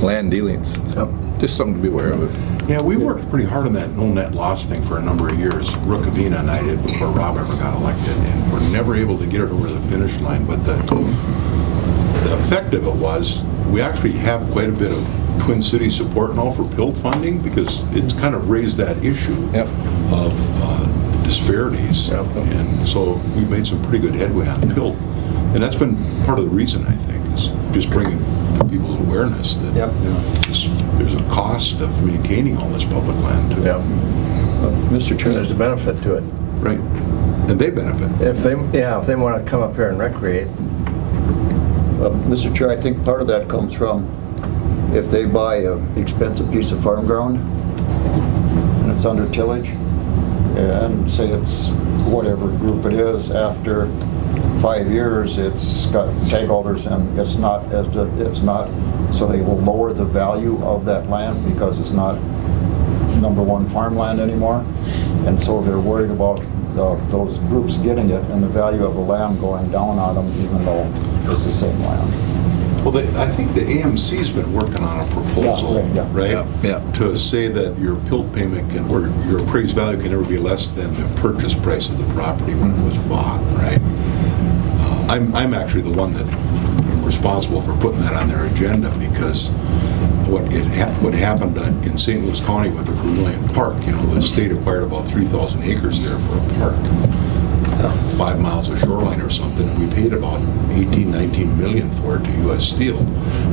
land dealings. So just something to be aware of. Yeah, we worked pretty hard on that no net loss thing for a number of years. Rookavina and I did before Rob ever got elected, and we're never able to get it over the finish line. But the effect of it was we actually have quite a bit of Twin City support now for PILT funding, because it's kind of raised that issue of disparities. And so we've made some pretty good headway on PILT. And that's been part of the reason, I think, is just bringing people awareness that there's a cost of maintaining all this public land too. Mr. Chair, there's a benefit to it. Right. And they benefit. If they want to come up here and recreate. Mr. Chair, I think part of that comes from if they buy an expensive piece of farm ground and it's under tillage, and say it's whatever group it is, after 5 years it's got tag holders and it's not, so they will lower the value of that land because it's not number one farmland anymore. And so they're worried about those groups getting it and the value of the land going down on them, even though it's the same land. Well, I think the AMC's been working on a proposal, right? To say that your PILT payment or your appraised value can never be less than the purchase price of the property when it was bought, right? I'm actually the one that I'm responsible for putting that on their agenda, because what happened in St. Louis County with the Vermilion Park, the state acquired about 3,000 acres there for a park, 5 miles of shoreline or something, and we paid about 19 million for it to U.S. Steel.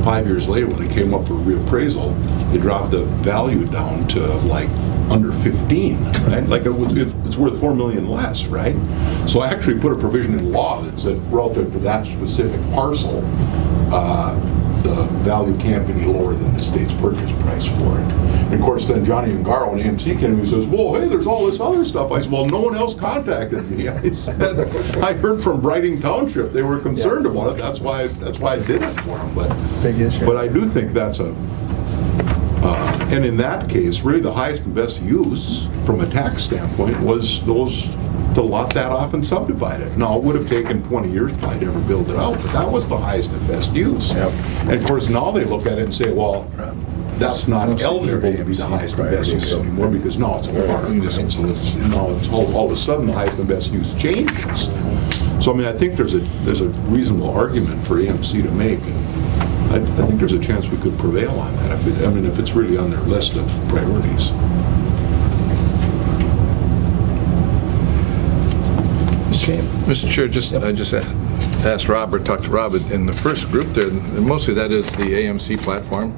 5 years later, when they came up for reappraisal, they dropped the value down to like under 15, right? Like it's worth 4 million less, right? So I actually put a provision in law that said relative to that specific parcel, the value can't be any lower than the state's purchase price for it. And of course, then Johnny Ungaro and AMC came and says, well, hey, there's all this other stuff. I said, well, no one else contacted me. I said, I heard from Brighting Township they were concerned about it. That's why I did it for them. But big issue. But I do think that's and in that case, really the highest and best use from a tax standpoint was those to lot that off and subdivide it. Now, it would have taken 20 years probably to ever build it out, but that was the highest and best use. And of course, now they look at it and say, well, that's not eligible to be the highest and best use anymore, because now it's a park, right? So it's all of a sudden the highest and best use changes. So I mean, I think there's a reasonable argument for AMC to make, and I think there's a chance we could prevail on that if it's really on their list of priorities. Mr. Mr. Chair, I just asked Robert, talked to Robert, in the first group there, mostly that is the AMC platform.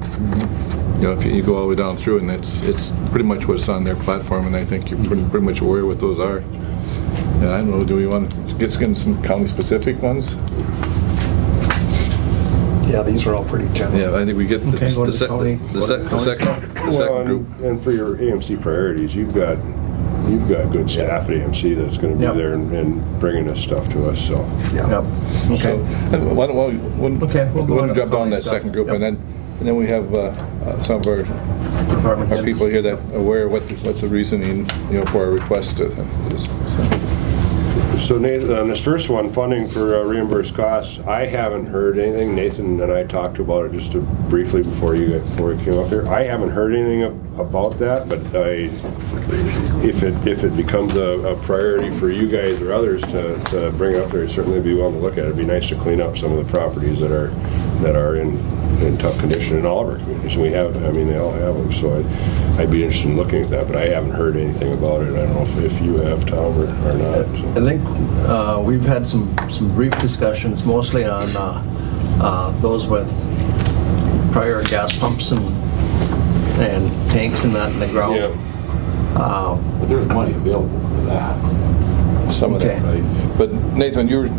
You know, if you go all the way down through, and it's pretty much what's on their platform, and I think you're pretty much aware what those are. And I don't know, do we want to get some county-specific ones? Yeah, these are all pretty general. Yeah, I think we get Okay, go to the county. the second group. And for your AMC priorities, you've got good staff at AMC that's going to be Yep. there and bringing this stuff to us, so. Yep. Okay. So, why don't we, we'll go on to jump on county that stuff. second group, Yep. and then we have some of our Department heads. people here that are aware of what's the reasoning, you know, for our request to this. So Nathan, on this first one, funding for reimbursed costs, I haven't heard anything. Nathan and I talked about it just briefly before we came up here. I haven't heard anything about that, but if it becomes a priority for you guys or others to bring it up there, I'd certainly be willing to look at it. It'd be nice to clean up some of the properties that are in tough condition in all of our communities. And we have, they all have them, so I'd be interested in looking at that, but I haven't heard anything about it. I don't know if you have, Tom, or not. So. I think we've had some brief discussions, mostly on those with prior gas pumps and tanks and that in the ground. Yeah. But there's money available for that. Some of that, right? But Nathan, you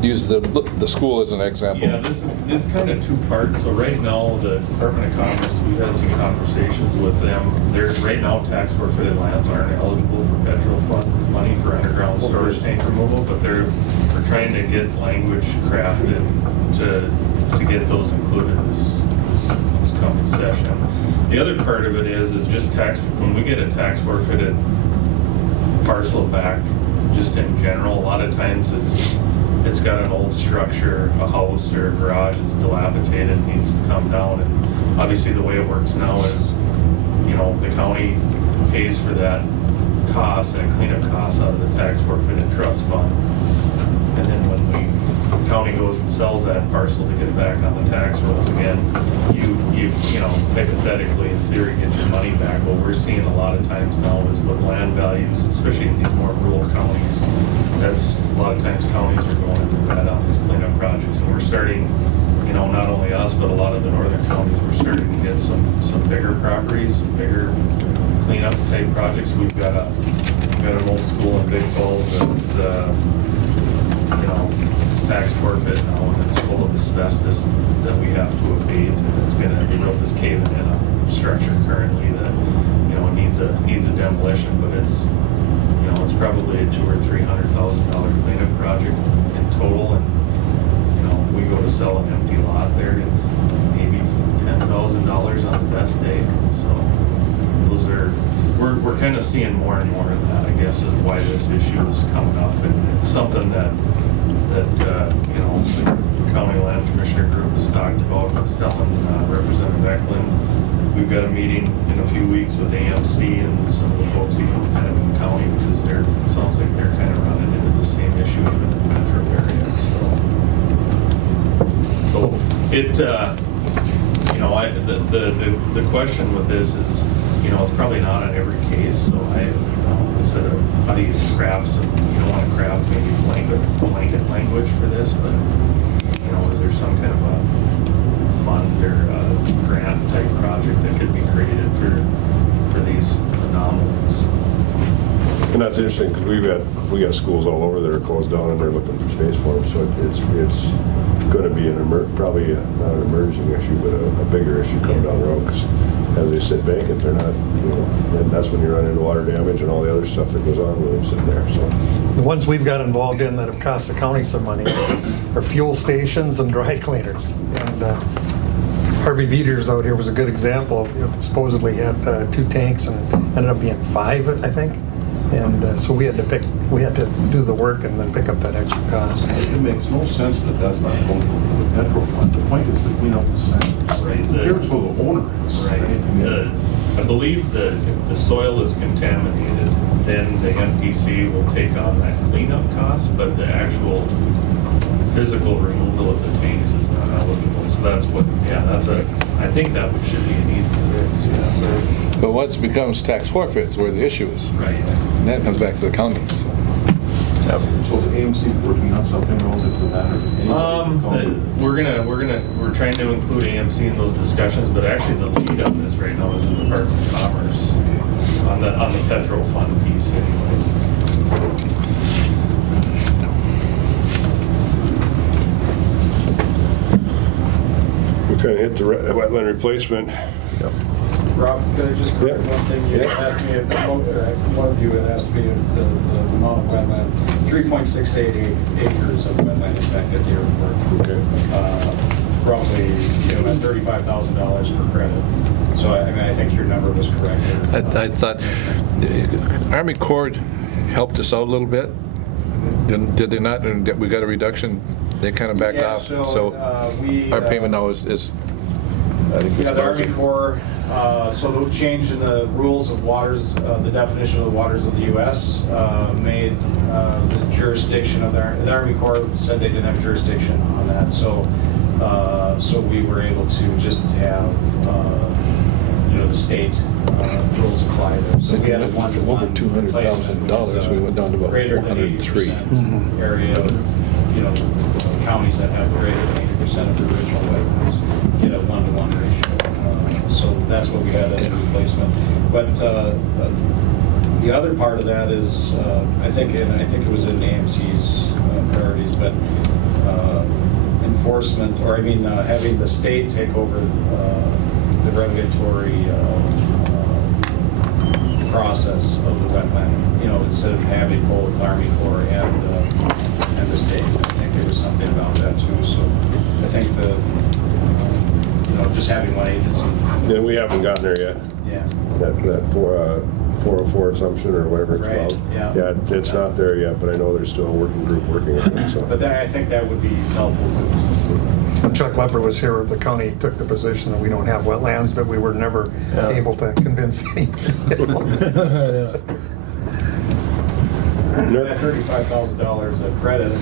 use the school as an example. Yeah, it's kind of two parts. So right now, the Department of Commerce, we've had some conversations with them. Right now, tax forfeited lands aren't eligible for federal fund money for underground storage tank removal, but we're trying to get language crafted to get those included this coming session. The other part of it is just when we get a tax forfeited parcel back, just in general, a lot of times it's got an old structure, a house or a garage, it's dilapidated, needs to come down. And obviously the way it works now is, the county pays for that cleanup cost out of the tax forfeited trust fund. And then when the county goes and sells that parcel to get it back on the tax rolls again, you hypothetically, in theory, get your money back. What we're seeing a lot of times now is with land values, especially in these more rural counties, that's a lot of times counties are going into that on these cleanup projects. And we're starting, not only us, but a lot of the northern counties, we're starting to get some bigger properties, some bigger cleanup type projects. We've got an old school in Big Falls that's, it's tax forfeit now, and it's full of asbestos that we have to abate. And the roof is caving in a structure currently that, needs a demolition, but it's probably a $200,000 or $300,000 cleanup project in total. And we go to sell an empty lot there, it's maybe $10,000 on the best day. So we're kind of seeing more and more of that, I guess, is why this issue is coming up. And it's something that the County Land Commissioner Group has talked about. I was telling Representative Eklund, we've got a meeting in a few weeks with AMC and some of the folks even kind of in the county, because it sounds like they're kind of running into the same issue even in the metro area. So it, the question with this is, it's probably not on every case. So instead of how do you craft some, you don't want to craft maybe blanket language for this, but is there some kind of a fund or a grant type project that could be created for these anomalies? And that's interesting because we got schools all over that are closed down and they're looking for space for them. So it's going to be probably not an emerging issue, but a bigger issue coming down the road. Because as they sit vacant, they're not. And that's when you run into water damage and all the other stuff that goes on with them sitting there. So The ones we've got involved in that have cost the county some money are fuel stations and dry cleaners. And Harvey Veters out here was a good example. Supposedly had 2 tanks and ended up being 5, I think. And so we had to do the work and then pick up that extra cost. It makes no sense that that's not going to the Petro Fund. The point is to clean up the sentence. Right. Here's who the owner is. Right. I believe that if the soil is contaminated, then the MPC will take on that cleanup cost, but the actual physical removal of the tanks is not eligible. So I think that should be an easy fix. Yeah. But once it becomes tax forfeit is where the issue is. Right. And that comes back to the county. So. So is AMC working on something relative to that? We're trying to include AMC in those discussions, but actually the lead on this right now is the Department of Commerce on the petrol fund piece anyway. We kind of hit the wetland replacement. Rob, could I just correct one thing? You had asked me, one of you had asked me the amount of wetland, 3.68 acres of wetland impact at the airport. Okay. Roughly, at $35,000 per credit. So I think your number was correct. I thought Army Corps helped us out a little bit. Did they not? And we got a reduction. They kind of backed off. So our payment now is I think the Army Corps. So the change in the rules of waters, the definition of the waters of the U.S. Made the jurisdiction of the Army Corps said they didn't have jurisdiction on that. So we were able to just have the state rules apply there. So we had a over $200,000. We went down to about 403 area of counties that have greater than 80% of the original wetlands get a 1-to-1 ratio. So that's what we had as a replacement. But the other part of that is, I think it was in AMC's priorities, but enforcement, or having the state take over the regulatory process of the wetland. Instead of having both Army Corps and the state. I think there was something about that too. So I think just having one agency. Yeah, we haven't gotten there yet. Yeah. That 404 assumption or whatever it's called. Yeah. It's not there yet, but I know there's still a working group working on it. So. But I think that would be helpful too. When Chuck Lepper was here, the county took the position that we don't have wetlands, but we were never able to convince anybody. That $35,000 of credit,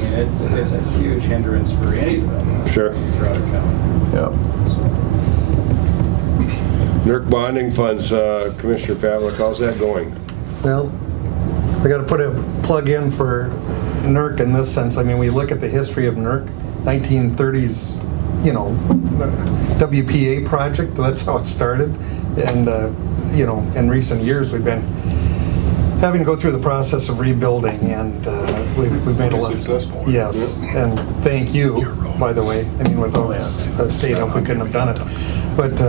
it's a huge hindrance for any development. Sure. Throughout our county. Yeah. NERC bonding funds, Commissioner Pavlik, how's that going? Well, we got to put a plug in for NERC in this sense. We look at the history of NERC, 1930s, WPA project. That's how it started. And, in recent years, we've been having to go through the process of rebuilding, and we've made a lot. Successful. Yes, and thank you, by the way. Without state help, we couldn't have done it. But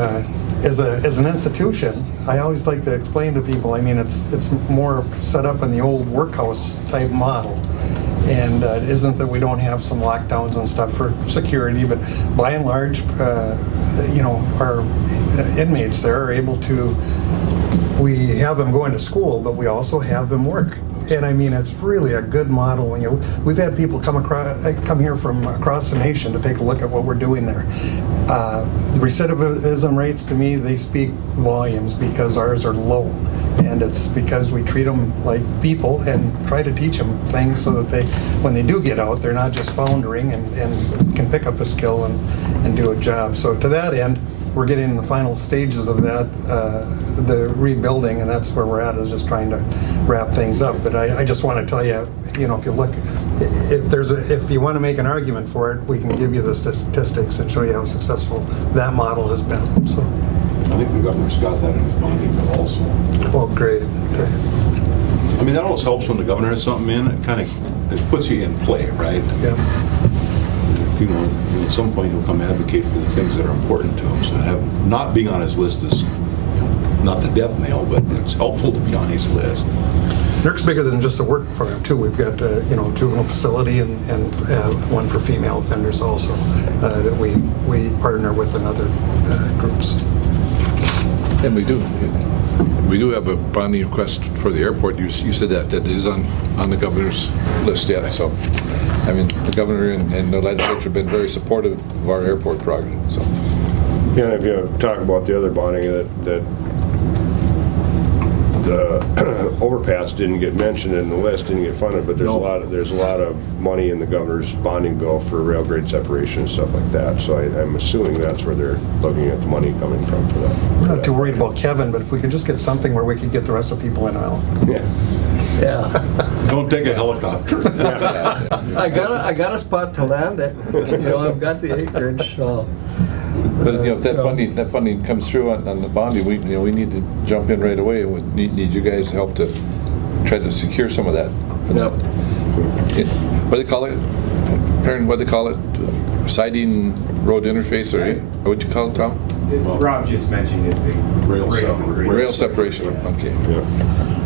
as an institution, I always like to explain to people. It's more set up in the old workhouse type model. And it isn't that we don't have some lockdowns and stuff for security, but by and large, our inmates there are able to. We have them going to school, but we also have them work. And it's really a good model. We've had people come here from across the nation to take a look at what we're doing there. The recidivism rates, to me, they speak volumes because ours are low. And it's because we treat them like people and try to teach them things so that when they do get out, they're not just floundering and can pick up a skill and do a job. So to that end, we're getting in the final stages of that, the rebuilding, and that's where we're at, is just trying to wrap things up. But I just want to tell you, if you look, if you want to make an argument for it, we can give you the statistics and show you how successful that model has been. So I think the governor's got that in his bonding bill also. Oh, great. That always helps when the governor has something in. It puts you in play, right? Yeah. At some point he'll come advocate for the things that are important to him. So not being on his list is not the death knell, but it's helpful to be on his list. NERC's bigger than just a work farm too. We've got juvenile facility and one for female offenders also that we partner with in other groups. And we do have a bonding request for the airport. You said that is on the governor's list yet. So, the governor and the legislature have been very supportive of our airport project. So, yeah, if you talk about the other bonding that the overpass didn't get mentioned in the list, didn't get funded, but there's No. a lot of money in the governor's bonding bill for rail grade separation and stuff like that. So I'm assuming that's where they're looking at the money coming from for that. We're not too worried about Kevin, but if we could just get something where we could get the rest of the people in and out. Yeah. Yeah. Don't take a helicopter. I got a spot to land it. You know, I've got the acreage, so. But, if that funding comes through on the bonding, we need to jump in right away, and we need you guys to help to try to secure some of that. Yep. What do they call it? Perrin, what do they call it? Siding road interface, or what'd you call it, Tom? Rob just mentioned it. Rail separation, okay.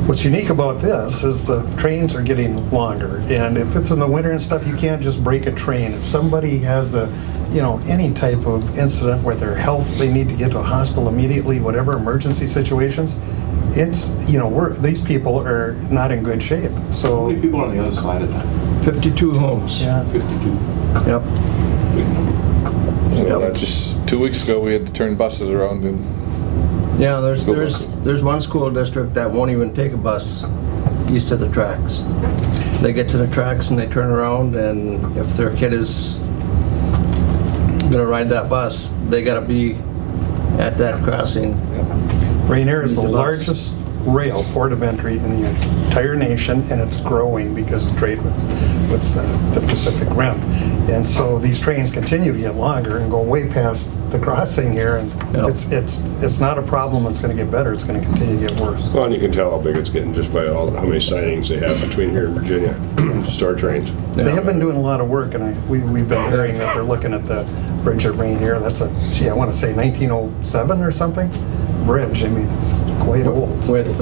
What's unique about this is the trains are getting longer, and if it's in the winter and stuff, you can't just break a train. If somebody has any type of incident where their health, they need to get to a hospital immediately, whatever emergency situations, it's, these people are not in good shape. How So, many people on the other side of that? 52 homes. yeah. 52. Yep. So Yep. just 2 weeks ago, we had to turn buses around and Yeah, there's one school district that won't even take a bus east of the tracks. They get to the tracks and they turn around, and if their kid is gonna ride that bus, they gotta be at that crossing. Rainier is the The bus. largest rail port of entry in the entire nation, and it's growing because of trade with the Pacific Rim. And so these trains continue to get longer and go way past the crossing here, and Yep. it's not a problem that's going to get better. It's going to continue to get worse. Well, and you can tell how big it's getting just by how many sightings they have between here and Virginia to start trains. They have been doing a lot of work, and we've been hearing that they're looking at the bridge at Rainier. That's I want to say 1907 or something bridge. I mean, it's quite old. With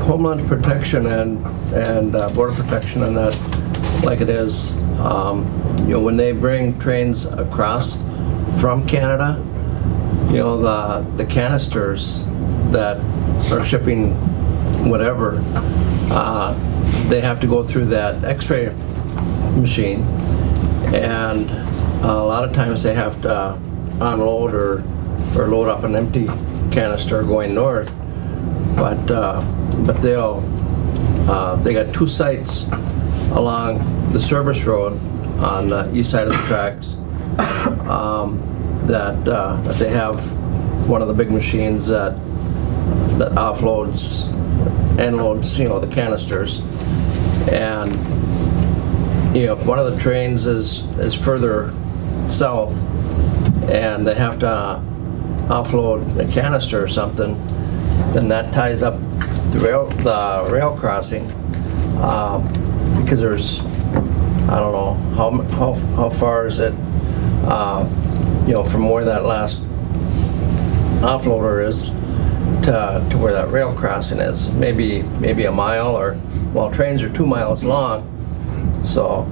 Homeland Protection and Border Protection and that, like it is, when they bring trains across from Canada, the canisters that are shipping whatever, they have to go through that X-ray machine, and a lot of times they have to unload or load up an empty canister going north, but they got two sites along the service road on the east side of the tracks that they have one of the big machines that offloads and loads the canisters, and if one of the trains is further south and they have to offload a canister or something, then that ties up the rail crossing, because there's, I don't know how far is it, from where that last offloader is to where that rail crossing is. Maybe a mile, or trains are 2 miles long, so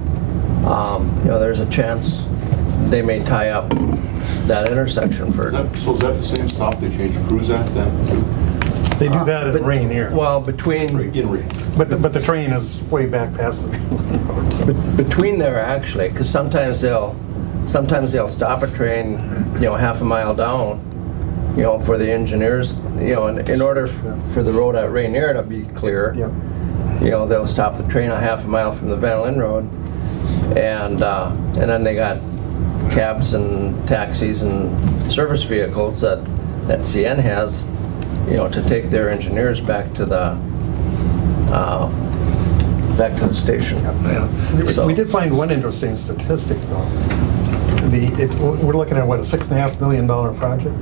there's a chance they may tie up that intersection for. So is that the same stop they change crews at then, too? They do that at Rainier. Well, between But the train is way back past the roads. between there actually, because sometimes they'll stop a train, half a mile down, for the engineers, in order for the road at Rainier to be clear. Yep. They'll stop the train a half a mile from the Van Linn Road, and then they got cabs and taxis and service vehicles that CN has, to take their engineers back to the station. So- We did find one interesting statistic, though. We're looking at, what, a $6.5 million project?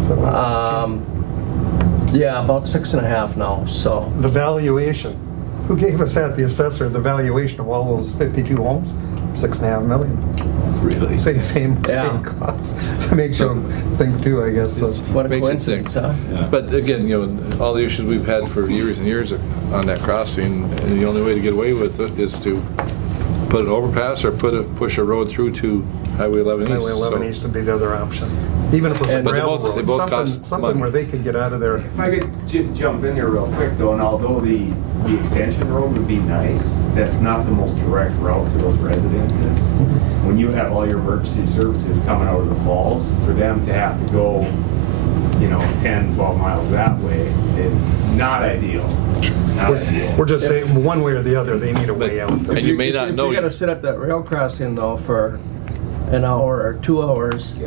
Is that right? Yeah, about 6.5 now, so. The valuation, who gave us that, the assessor, the valuation of all those 52 homes? $6.5 million. Really? Same Yeah. cost. So it makes you think too, I guess. So. What a Makes it coincidence, huh? But again, all the issues we've had for years and years on that crossing, and the only way to get away with it is to put an overpass or push a road through to Highway 11 East. Highway 11 East would be the other option. Even if it was a But they gravel both- they road, both cost something money. where they could get out of there. If I could just jump in there real quick though, and although the extension road would be nice, that's not the most direct route to those residences. When you have all your emergency services coming out of the falls, for them to have to go, 10, 12 miles that way, not ideal. Not ideal. We're just saying, one way or the other, they need a way out. And you may not If know. you gotta sit at that rail crossing though for an hour or 2 hours,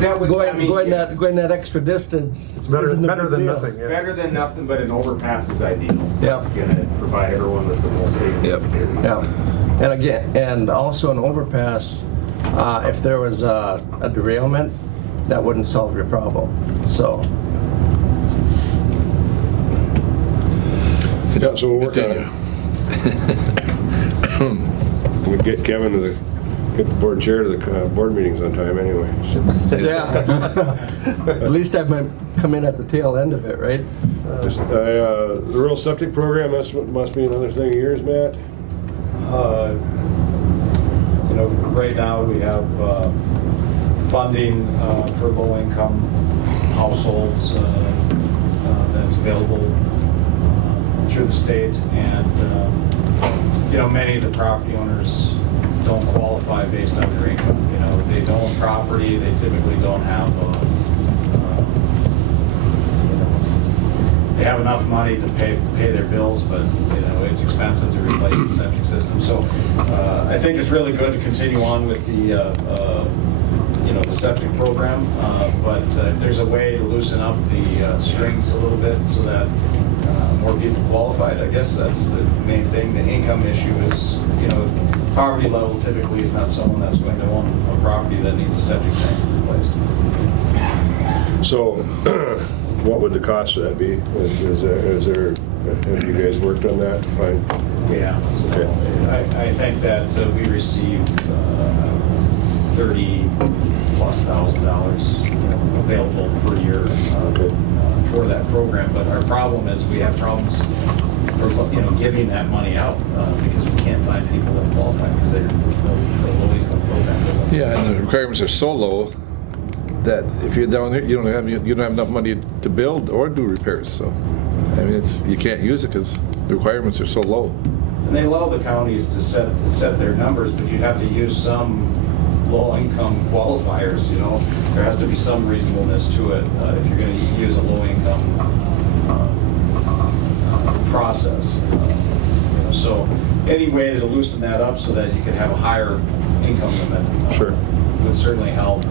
That would, going that extra distance. It's better isn't a better big than deal. nothing, yeah. better than nothing, but an overpass is ideal. Yeah. It's gonna provide everyone with the most safety. Yep. Yeah, and again, and also an overpass, if there was a derailment, that wouldn't solve your problem, so. Yeah, so we'll work on it. We'll get Kevin to get the board chair to the board meetings on time anyway. Yeah. At least I might come in at the tail end of it, right? The rural septic program, must be another thing of yours, Matt? Right now we have funding for low-income households that's available through the state, and many of the property owners don't qualify based on their income. They don't own property, they typically don't have they have enough money to pay their bills, but it's expensive to replace the septic system. So I think it's really good to continue on with the the septic program, but if there's a way to loosen up the strings a little bit so that more people qualified, I guess that's the main thing. The income issue is, poverty level typically is not someone that's going to own a property that needs a septic tank replaced. So, what would the cost of that be? Is there, have you guys worked on that to find? Yeah. So Okay. I think that we received $30,000+ available per year for that program. But our problem is we have problems giving that money out because we can't find people that qualify because the low-income program doesn't. Yeah, and the requirements are so low that if you're down there, you don't have enough money to build or do repairs. So, I mean, you can't use it because the requirements are so low. And they allow the counties to set their numbers, but you'd have to use some low-income qualifiers. There has to be some reasonableness to it if you're going to use a low-income process. So any way to loosen that up so that you could have a higher income limit would certainly help.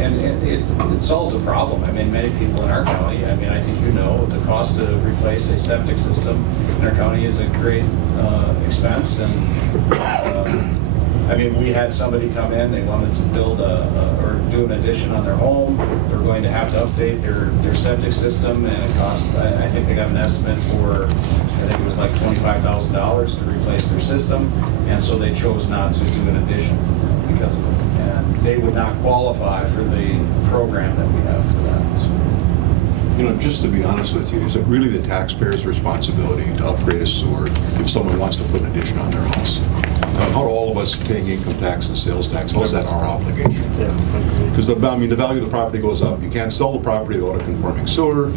And it solves a problem. I mean, many people in our county, I think the cost to replace a septic system in our county is a great expense. And we had somebody come in, they wanted to build or do an addition on their home. They're going to have to update their septic system, and it costs, I think they got an estimate for, I think it was like $25,000 to replace their system, and so they chose not to do an addition because of it. And they would not qualify for the program that we have for that. Just to be honest with you, is it really the taxpayer's responsibility to upgrade a sewer if someone wants to put an addition on their house? How do all of us paying income tax and sales tax, how is that our obligation? Because the value of the property goes up. You can't sell the property without a conforming sewer.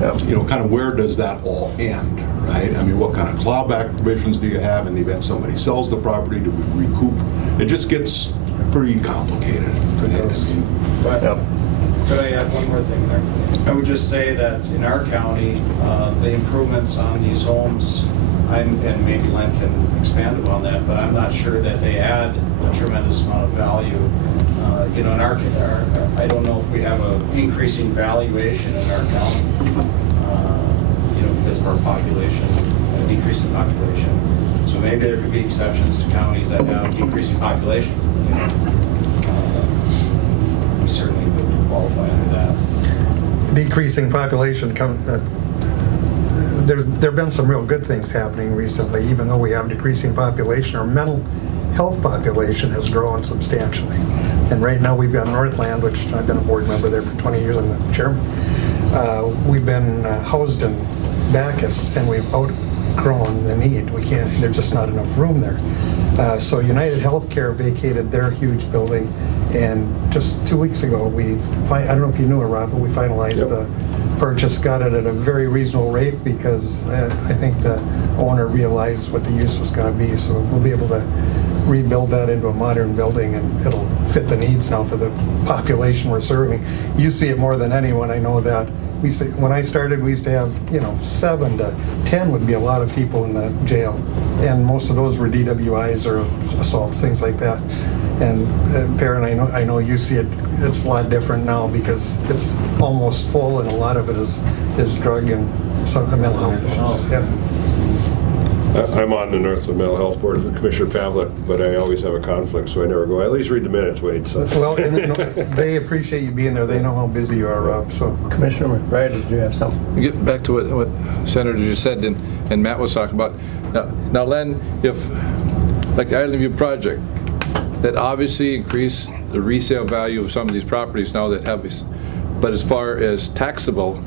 Kind of where does that all end, right? What kind of clawback provisions do you have in the event somebody sells the property? Do we recoup? It just gets pretty complicated. Could I add one more thing there? I would just say that in our county, the improvements on these homes, and maybe Len can expand upon that, but I'm not sure that they add a tremendous amount of value. In our I don't know if we have an increasing valuation in our county, because of our population, a decreasing population. So maybe there could be exceptions to counties that have decreasing population. We certainly would qualify under that. Decreasing population, there have been some real good things happening recently. Even though we have decreasing population, our mental health population has grown substantially. And right now we've got Northland, which I've been a board member there for 20 years, I'm the chairman. We've been housed in Bacchus, and we've outgrown the need. There's just not enough room there. So United Healthcare vacated their huge building, and just 2 weeks ago, I don't know if you knew it, Rob, but we finalized the purchase, got it at a very reasonable rate because I think the owner realized what the use was going to be, so we'll be able to rebuild that into a modern building, and it'll fit the needs now for the population we're serving. You see it more than anyone, I know that. When I started, we used to have, 7 to 10 would be a lot of people in the jail. And most of those were DWIs or assaults, things like that. And Perrin, I know you see it, it's a lot different now because it's almost full, and a lot of it is drug and some mental health issues. Yeah. I'm on the Northland Mental Health Board with Commissioner Pavlik, but I always have a conflict, so I never go. At least read the minutes, Wade. So. Well, they appreciate you being there. They know how busy you are, Rob. So, Commissioner McBride, did you have something? Get back to what Senator just said and Matt was talking about. Now, Len, if, like the Island View project, that obviously increased the resale value of some of these properties now that have this, but as far as taxable,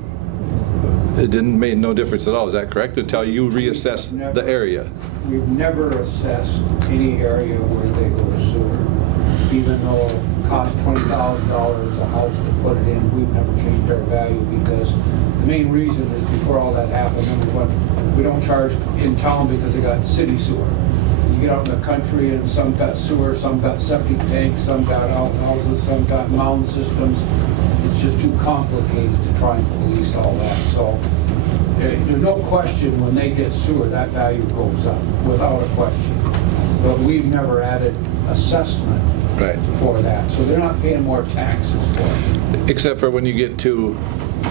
it didn't make no difference at all. Is that correct? Until you reassess the area. We've never assessed any area where they go to sewer. Even though it costs $20,000 a house to put it in, we've never changed our value because the main reason is before all that happened, number one, we don't charge in town because they got city sewer. You get out in the country and some got sewer, some got septic tanks, some got outhouses, some got mound systems. It's just too complicated to try and police all that. So there's no question when they get sewer, that value goes up without a question. But we've never added assessment for that. So they're not paying more taxes for it. Except for when you get to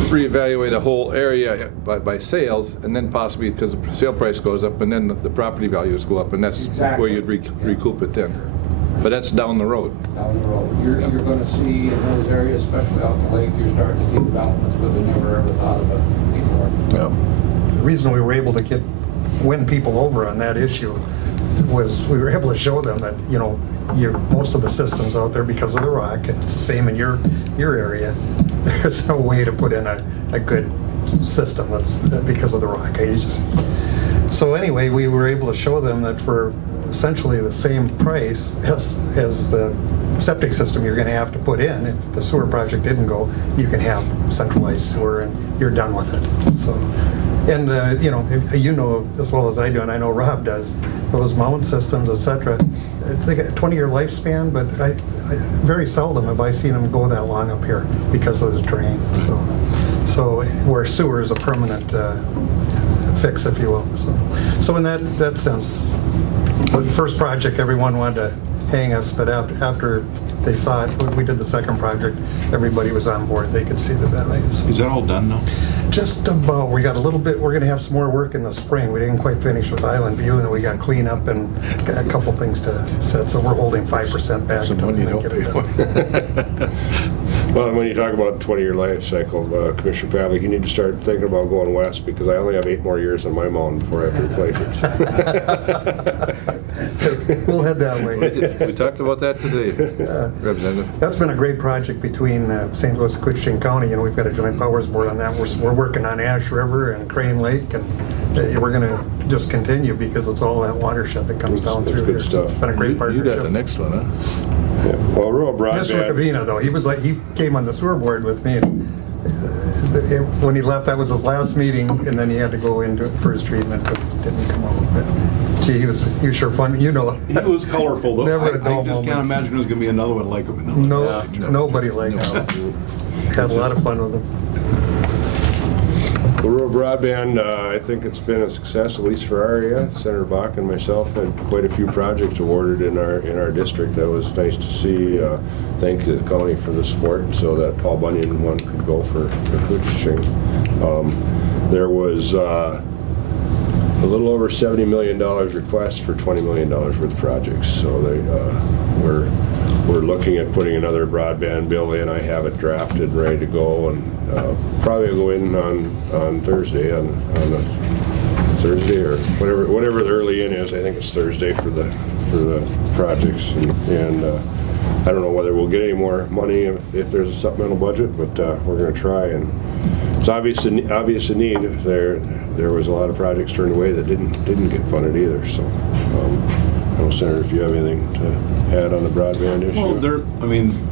reevaluate a whole area by sales, and then possibly because the sale price goes up, and then the property values go up, and that's where you'd recoup it then. But that's down the road. Down the road. You're going to see in those areas, especially out the lake, you're starting to see developments where they never ever thought of it before. Yeah. the reason we were able to win people over on that issue was we were able to show them that, most of the systems out there because of the rock, and it's the same in your area, there's no way to put in a good system that's because of the rock. So anyway, we were able to show them that for essentially the same price as the septic system you're going to have to put in, if the sewer project didn't go, you can have centralized sewer and you're done with it. So, and as well as I do, and I know Rob does, those mound systems, etc. They got a 20-year lifespan, but I very seldom have I seen them go that long up here because of the terrain. So where sewer is a permanent fix, if you will. So in that sense, the first project, everyone wanted to hang us, but after they saw it, when we did the second project, everybody was on board. They could see the values. Is that all done now? Just about. We got a little bit. We're going to have some more work in the spring. We didn't quite finish with Island View, and then we got cleanup and got a couple things to set. So we're holding 5% back until we get it done. Well, when you talk about 20-year life cycle, Commissioner Pavlik, you need to start thinking about going west because I only have 8 more years on my mound before I have to replace it. We'll head that way. We talked about that today, Representative. That's been a great project between St. Louis and Koochiching County, and we've got a joint powers board on that. We're working on Ash River and Crane Lake, and we're going to just continue because it's all that watershed that comes down through good here. stuff. It's been a great partnership. You got the next one, huh? Yeah. Well, rural Mr. broadband. Cavina, though, he came on the sewer board with me. And when he left, that was his last meeting, and then he had to go into for his treatment, but didn't come out. But gee, he was sure fun. He was colorful, though. Never a I dull just can't moment. imagine there's going to be another one like him. Nobody like him. Had a lot of fun with him. The rural broadband, I think it's been a success, at least for our area. Senator Bach and myself had quite a few projects awarded in our district. That was nice to see. Thank the county for the support so that Paul Bunyan one could go for Koochiching. There was a little over $70 million request for $20 million worth of projects. So we're looking at putting another broadband bill in. I have it drafted and ready to go, and probably go in on Thursday, on a Thursday or whatever the early in is. I think it's Thursday for the projects, and I don't know whether we'll get any more money if there's a supplemental budget, but we're going to try. And it's obvious a need. There was a lot of projects turned away that didn't get funded either. So I don't know, Senator, if you have anything to add on the broadband issue. Well,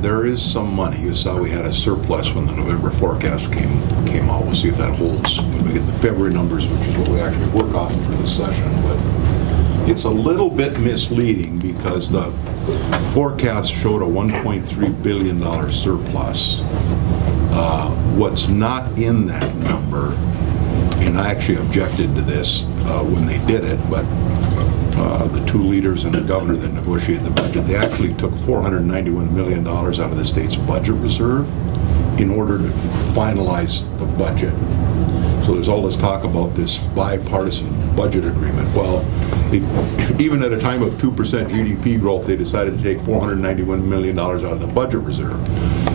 there is some money. You saw we had a surplus when the November forecast came out. We'll see if that holds when we get the February numbers, which is what we actually work off for this session. But It's a little bit misleading because the forecast showed a $1.3 billion surplus. What's not in that number, and I actually objected to this when they did it, but the two leaders and the governor that negotiated the budget, they actually took $491 million out of the state's budget reserve in order to finalize the budget. So there's all this talk about this bipartisan budget agreement. Well, even at a time of 2% GDP growth, they decided to take $491 million out of the budget reserve.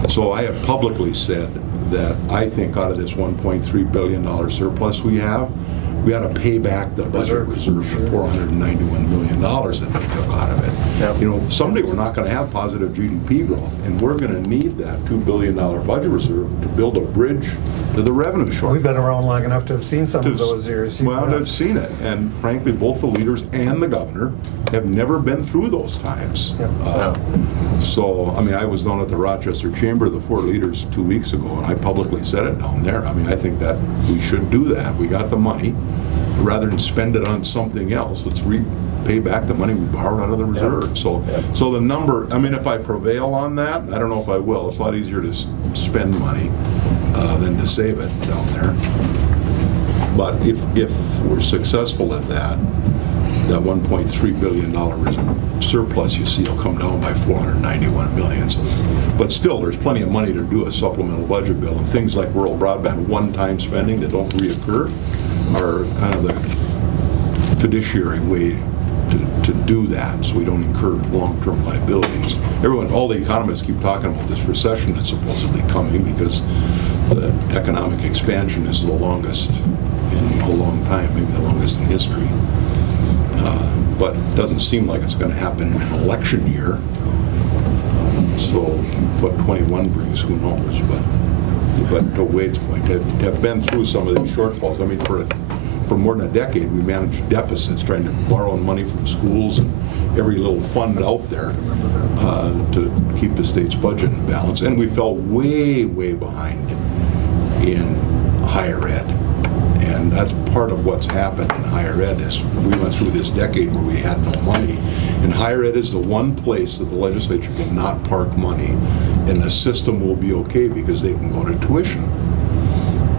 So I have publicly said that I think out of this $1.3 billion surplus we have, we ought to pay back the budget reserve for $491 million that they took out of it. Yep. You know, someday we're not going to have positive GDP growth, and we're going to need that $2 billion budget reserve to build a bridge to the revenue shortfall. We've been around long enough to have seen some of those years. Well, I've seen it, and frankly, both the leaders and the governor have never been through those times. So, I mean, I was down at the Rochester Chamber of the four leaders 2 weeks ago, and I publicly said it down there. I mean, I think that we should do that. We got the money. Rather than spend it on something else, let's pay back the money we borrowed out of the reserve. So the number, I mean, if I prevail on that, I don't know if I will. It's a lot easier to spend money than to save it down there. But if we're successful at that $1.3 billion surplus you see will come down by $491 million. But still, there's plenty of money to do a supplemental budget bill, and things like rural broadband one-time spending that don't reoccur are kind of the fiduciary way to do that, so we don't incur long-term liabilities. All the economists keep talking about this recession that's supposedly coming because the economic expansion is the longest in a long time, maybe the longest in history. But it doesn't seem like it's going to happen in an election year. So what 21 brings, who knows? But to Wade's point, to have been through some of these shortfalls, I mean, for more than a decade, we managed deficits, trying to borrow money from schools and every little fund out there to keep the state's budget in balance. And we fell way, way behind in higher ed. And that's part of what's happened in higher ed is we went through this decade where we had no money. And higher ed is the one place that the legislature cannot park money, and the system will be okay because they can go to tuition.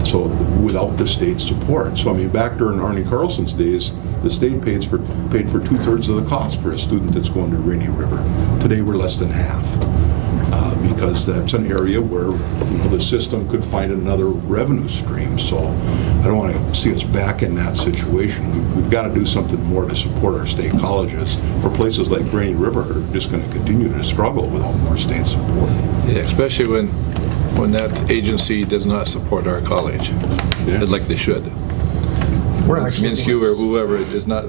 So without the state's support. So I mean, back during Arnie Carlson's days, the state paid for 2/3 of the cost for a student that's going to Rainy River. Today we're less than half. Because that's an area where the system could find another revenue stream. So I don't want to see us back in that situation. We've got to do something more to support our state colleges. For places like Rainy River are just going to continue to struggle without more state support. Yeah, especially when that agency does not support our college, like they should. Minshew or whoever is not.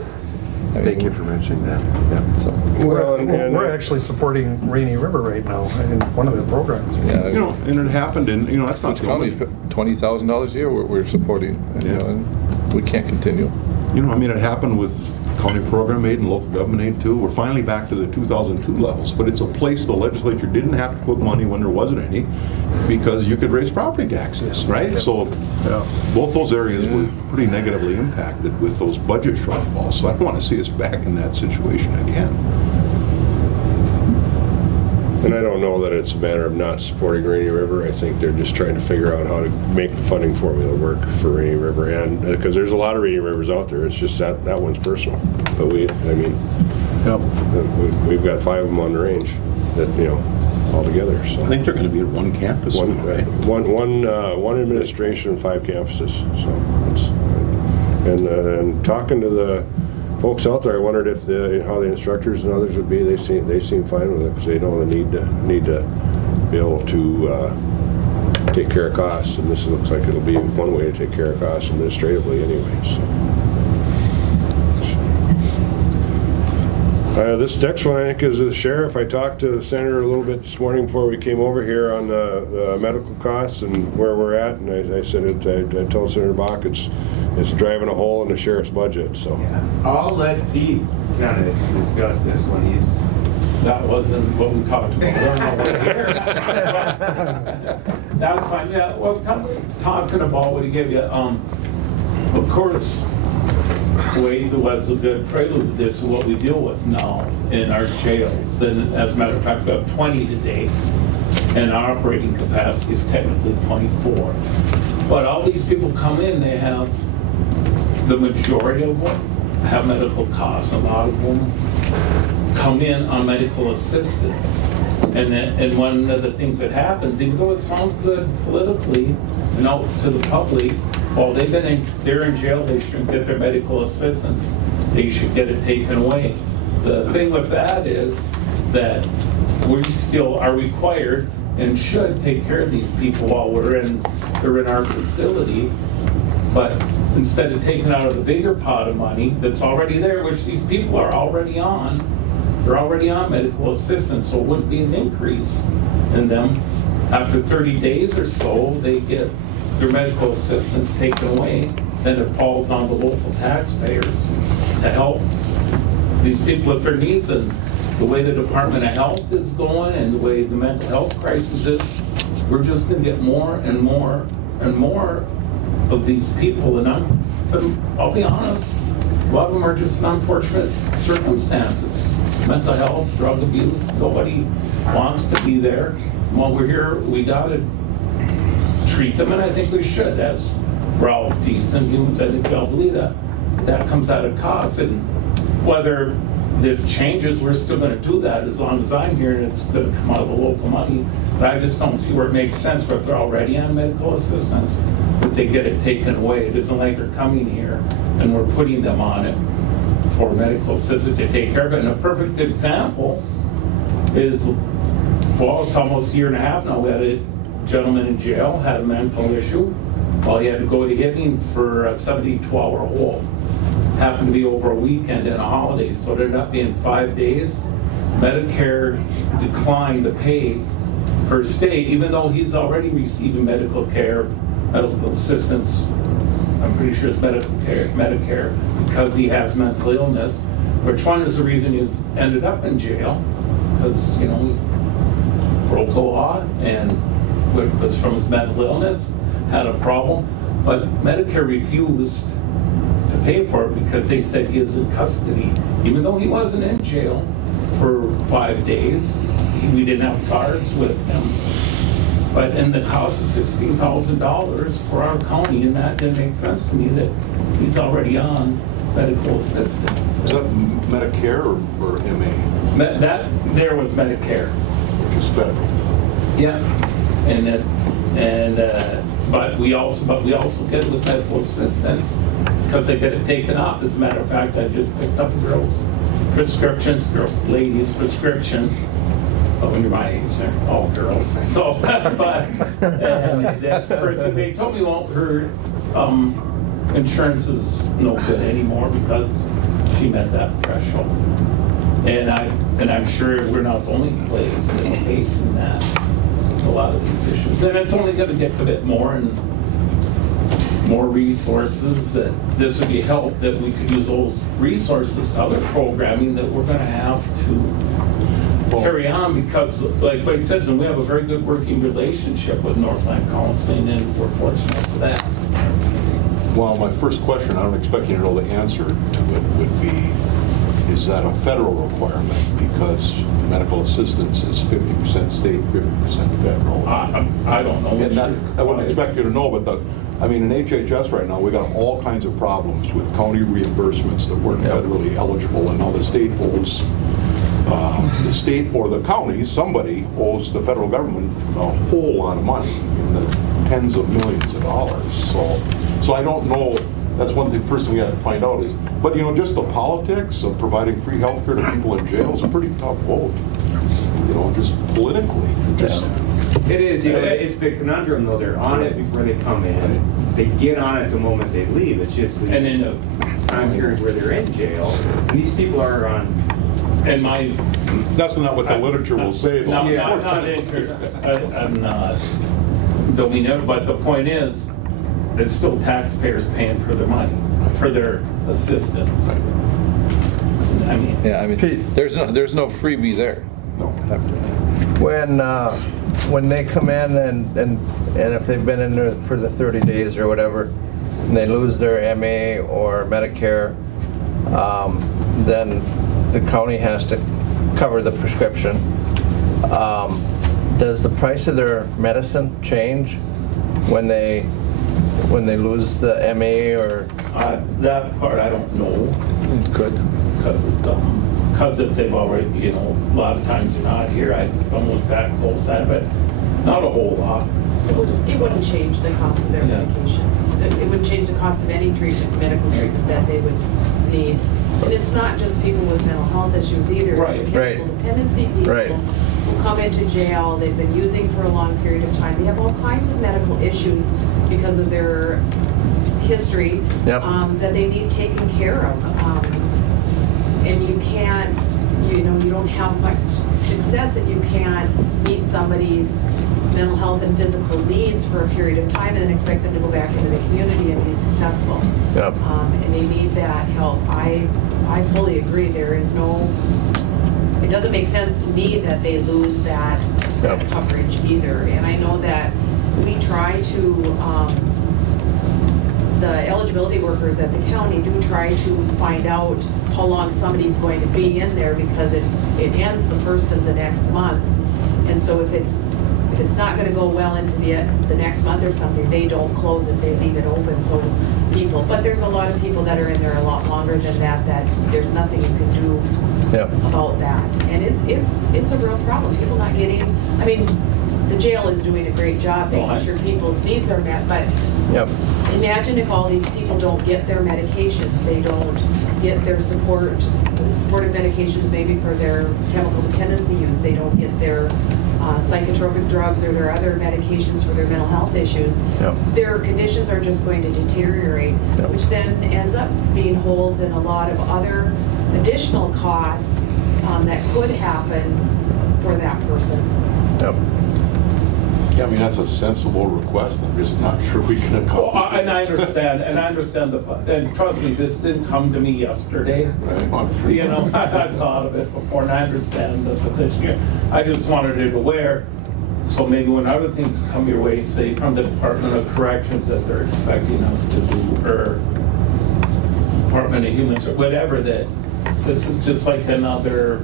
Thank you for mentioning that. Yeah. So we're actually supporting Rainy River right now in one of the programs. Yeah, you know, and it happened, and you know that's not the only. $20,000 a year we're supporting, and, you know, and we can't continue. You know, I mean, it happened with county program aid and local government aid too. We're finally back to the 2002 levels, but it's a place the legislature didn't have to put money when there wasn't any, because you could raise property taxes, right? So both those areas were pretty negatively impacted with those budget shortfalls. So I don't want to see us back in that situation again. And I don't know that it's a matter of not supporting Rainy River. I think they're just trying to figure out how to make the funding formula work for Rainy River, and because there's a lot of Rainy Rivers out there. It's just that one's personal. But we've got 5 of them on the range that, you know, all together. So I think they're going to be at one campus. One administration, 5 campuses. So it's, and talking to the folks out there, I wondered if how the instructors and others would be. They seem fine with it because they know the need to be able to take care of costs, and this looks like it'll be one way to take care of costs administratively anyway. So. This next one, I think, is the sheriff. I talked to the senator a little bit this morning before we came over here on the medical costs and where we're at, and I said I told Senator Bach it's driving a hole in the sheriff's budget. So I'll let Pete kind of discuss this one. That wasn't what we talked about here. That's fine. Yeah, well, talking about what he gave you. Of course, Wade was a good prelude to this, what we deal with now in our jails. And as a matter of fact, we have 20 today, and our operating capacity is technically 24. But all these people come in, they have, the majority of them have medical costs. A lot of them come in on medical assistance. And one of the things that happens, even though it sounds good politically and out to the public, well, they're in jail, they shouldn't get their medical assistance. They should get it taken away. The thing with that is that we still are required and should take care of these people while they're in our facility. But instead of taking out of the bigger pot of money that's already there, which these people are already on, they're already on medical assistance, so it wouldn't be an increase in them. After 30 days or so, they get their medical assistance taken away, then it falls on the local taxpayers to help these people with their needs. And the way the Department of Health is going and the way the mental health crisis is, we're just going to get more and more and more of these people. And I'll be honest, a lot of them are just unfortunate circumstances. Mental health, drug abuse, nobody wants to be there. While we're here, we got to treat them, and I think we should. As we're all decent humans, I think we all believe that. That comes at a cost, and whether this changes, we're still going to do that as long as I'm here, and it's going to come out of the local money. But I just don't see where it makes sense, where if they're already on medical assistance, that they get it taken away. It isn't like they're coming here and we're putting them on it for medical assistance to take care of it. And a perfect example is, well, it's almost a year and a half now. We had a gentleman in jail, had a mental issue. Well, he had to go to Hibbing for a 72-hour hold. Happened to be over a weekend and a holiday, so it ended up being 5 days. Medicare declined to pay for his stay, even though he's already receiving medical care, medical assistance. I'm pretty sure it's Medicare, because he has mental illness, which one is the reason he's ended up in jail, because, he broke the law and it was from his mental illness, had a problem, but Medicare refused to pay for it because they said he is in custody. Even though he wasn't in jail for 5 days, we didn't have guards with him. And the cost was $16,000 for our county, and that didn't make sense to me that he's already on medical assistance. Is that Medicare or MA? That there was Medicare, which is federal. Yeah, but we also get it with medical assistance because they get it taken off. As a matter of fact, I just picked up ladies' prescription. But when you're my age, they're all girls. So, but that's the first thing they told me. Well, her insurance is no good anymore because she met that threshold. And I'm sure we're not the only place that's facing that. A lot of these issues, and it's only going to get a bit more and more resources. That this would be help that we could use those resources to other programming that we're going to have to carry on, because like Wade says, and we have a very good working relationship with Northland Counseling, and we're fortunate for that. Well, my first question, I don't expect you to know the answer to it, would be, is that a federal requirement? Because medical assistance is 50% state, 50% federal. I don't know. And that, I wouldn't expect you to know, but in HHS right now, we got all kinds of problems with county reimbursements that weren't federally eligible, and now the state owes the state or the county, somebody owes the federal government a whole lot of money, in the tens of millions of dollars. So I don't know. That's one thing. First thing we have to find out is, but just the politics of providing free health care to people in jail is a pretty tough vote. Just politically, It is. It's the conundrum though. They're on it before they come in. Right. They get on it the moment they leave. It's just and in a time period where they're in jail, and these people are on. And that's not what the literature will say. No, I'm not. Don't mean it, but the point is, it's still taxpayers paying for their money, for their assistance. There's no freebie there. No. When they come in and if they've been in there for the 30 days or whatever, and they lose their MA or Medicare, then the county has to cover the prescription. Does the price of their medicine change when they lose the MA or? That part I don't know. It could. Because if they've already, a lot of times they're not here, I don't look that close at it, but not a whole lot. It wouldn't change the cost of their medication. It wouldn't change the cost of any treatment, medical treatment that they would need. And it's not just people with mental health issues either. Right. It's the chemical dependency people who come into jail, they've been using for a long period of time. They have all kinds of medical issues because of their history that they need taken care of. And you can't, you don't have much success if you can't meet somebody's mental health and physical needs for a period of time and then expect them to go back into the community and be successful. Yep. And they need that help. I fully agree. There is no, it doesn't make sense to me that they lose that coverage either. And I know that we try to, the eligibility workers at the county do try to find out how long somebody's going to be in there because it ends the first of the next month. And so if it's not going to go well into the next month or something, they don't close it, they leave it open so people, but there's a lot of people that are in there a lot longer than that there's nothing you can do about that. And it's a real problem. People not getting, I mean, the jail is doing a great job making sure people's needs are met, but imagine if all these people don't get their medications, they don't get their supportive medications maybe for their chemical dependency use, they don't get their psychotropic drugs or their other medications for their mental health issues, their conditions are just going to deteriorate, which then ends up being holds and a lot of other additional costs that could happen for that person. Yeah, I mean, that's a sensible request. I'm just not sure we can accomplish. Well, and I understand, and trust me, this didn't come to me yesterday. Right. I've thought of it before, and I understand the position here. I just wanted it aware, so maybe when other things come your way, say from the Department of Corrections that they're expecting us to do, or Department of Human Services, whatever, that this is just like another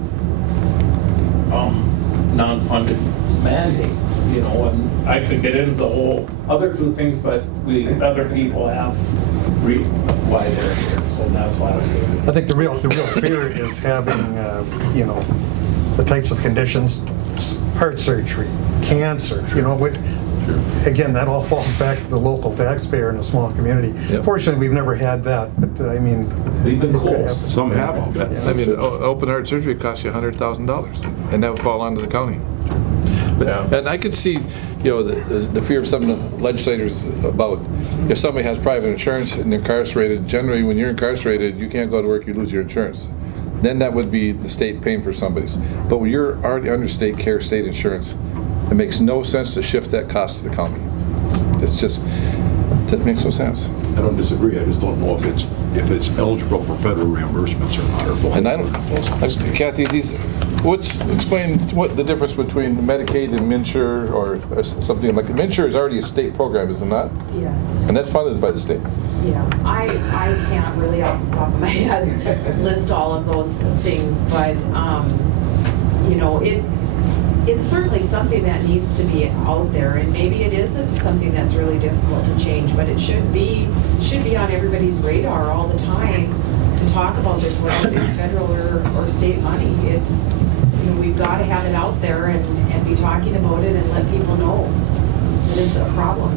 non-funded mandate. And I could get into the whole other two things, but other people have why they're here, so that's why I was here. I think the real fear is having, the types of conditions, heart surgery, cancer, again, that all falls back to the local taxpayer in a small community. Fortunately, we've never had that, but I mean, we've been close. Some have, I'll bet. I mean, open heart surgery costs you $100,000, and that would fall onto the county. And I could see, the fear of some of the legislators about if somebody has private insurance and they're incarcerated. Generally, when you're incarcerated, you can't go to work; you lose your insurance. Then that would be the state paying for somebody's. But when you're already under state care, state insurance, it makes no sense to shift that cost to the county. That makes no sense. I don't disagree. I just don't know if it's eligible for federal reimbursements or not. Or Kathy, explain what the difference between Medicaid and MNsure or something like MNsure is already a state program, is it not? Yes. And that's funded by the state. Yeah, I can't really off the top of my head list all of those things, but it's certainly something that needs to be out there, and maybe it isn't something that's really difficult to change, but it should be on everybody's radar all the time to talk about this, whether it's federal or state money. It's, we've got to have it out there and be talking about it and let people know that it's a problem.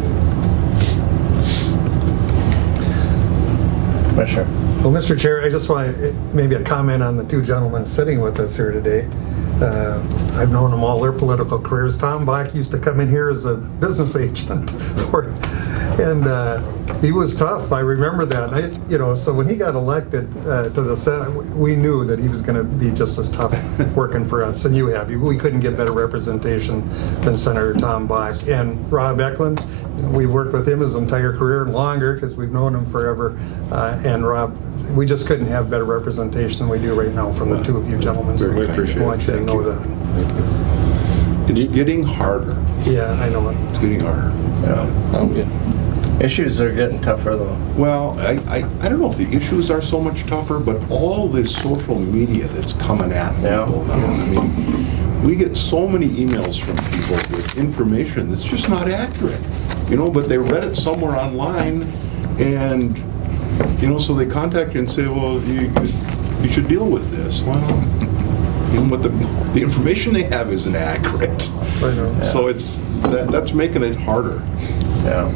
Commissioner. Well, Mr. Chair, I just want maybe a comment on the two gentlemen sitting with us here today. I've known them all their political careers. Tom Bach used to come in here as a business agent and he was tough. I remember that. So when he got elected to the Senate, we knew that he was going to be just as tough working for us. And we couldn't get better representation than Senator Tom Bach. And Rob Eklund, we've worked with him his entire career and longer because we've known him forever. And Rob, we just couldn't have better representation than we do right now from the two of you gentlemen. So I want you to know that. It's getting harder. Yeah, I know it. It's getting harder. Yeah. Issues are getting tougher though. Well, I don't know if the issues are so much tougher, but all this social media that's coming at people now. I mean, we get so many emails from people with information that's just not accurate, you know, but they read it somewhere online and, you know, so they contact you and say, well, you should deal with this. Well, you know, but the information they have isn't accurate. So it's, that's making it harder. Yeah.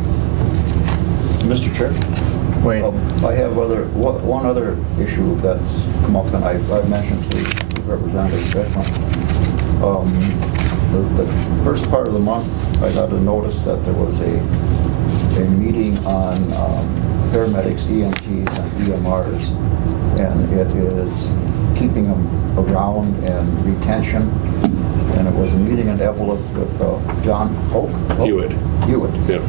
Mr. Chair? Wait. I have one other issue that's come up, and I've mentioned to Representative Beckman. The first part of the month, I got a notice that there was a meeting on paramedics, EMTs, and EMRs, and it is keeping them around and retention. And it was a meeting in Evelyn with John Hewitt. Yeah.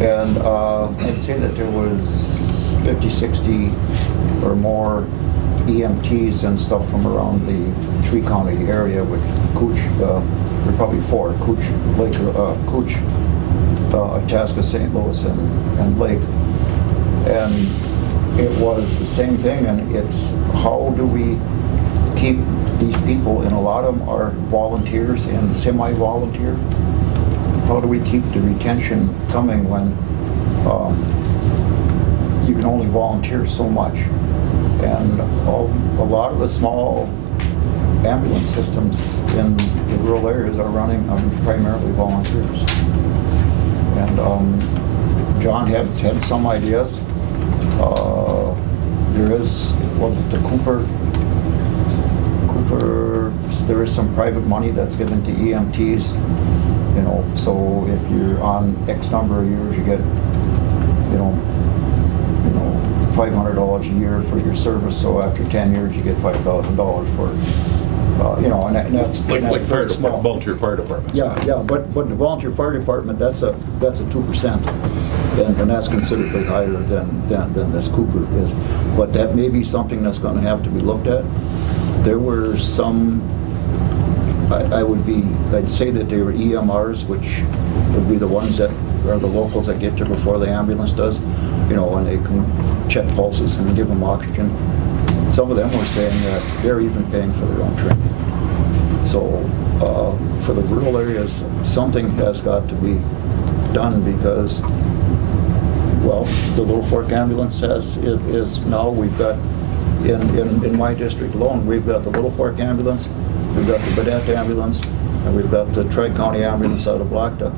And I'd say that there was 50, 60 or more EMTs and stuff from around the 3-county area with Cooch, there were probably 4, Cooch, Lake, Cooch, Itasca, St. Louis, and Lake. And it was the same thing, and it's how do we keep these people, and a lot of them are volunteers and semi-volunteer. How do we keep the retention coming when you can only volunteer so much? And a lot of the small ambulance systems in the rural areas are running on primarily volunteers. And John had some ideas. There is, was it the Cooper, there is some private money that's given to EMTs. You know, so if you're on X number of years, you get, you know, $500 a year for your service. So after 10 years, you get $5,000 for, you know, and that's like very small. volunteer fire departments. Yeah, but the volunteer fire department, that's a 2%, and that's considerably higher than this Cooper is. But that may be something that's going to have to be looked at. There were some. I'd say that they were EMRs, which would be the ones that are the locals that get there before the ambulance does, you know, and they can check pulses and give them oxygen. Some of them were saying that they're even paying for their own training. So for the rural areas, something has got to be done because, well, the Little Fork ambulance is now, we've got, in my district alone, we've got the Little Fork ambulance, we've got the Baudette ambulance, and we've got the Tri-County ambulance out of Black Duck.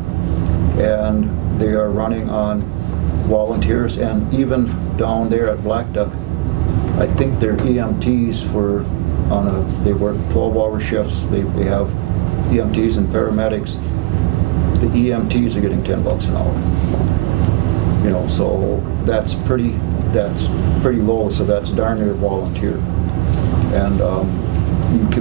And they are running on volunteers, and even down there at Black Duck, I think their EMTs they work 12-hour shifts. They have EMTs and paramedics. The EMTs are getting $10 an hour. You know, so that's pretty low, so that's darn near volunteer. And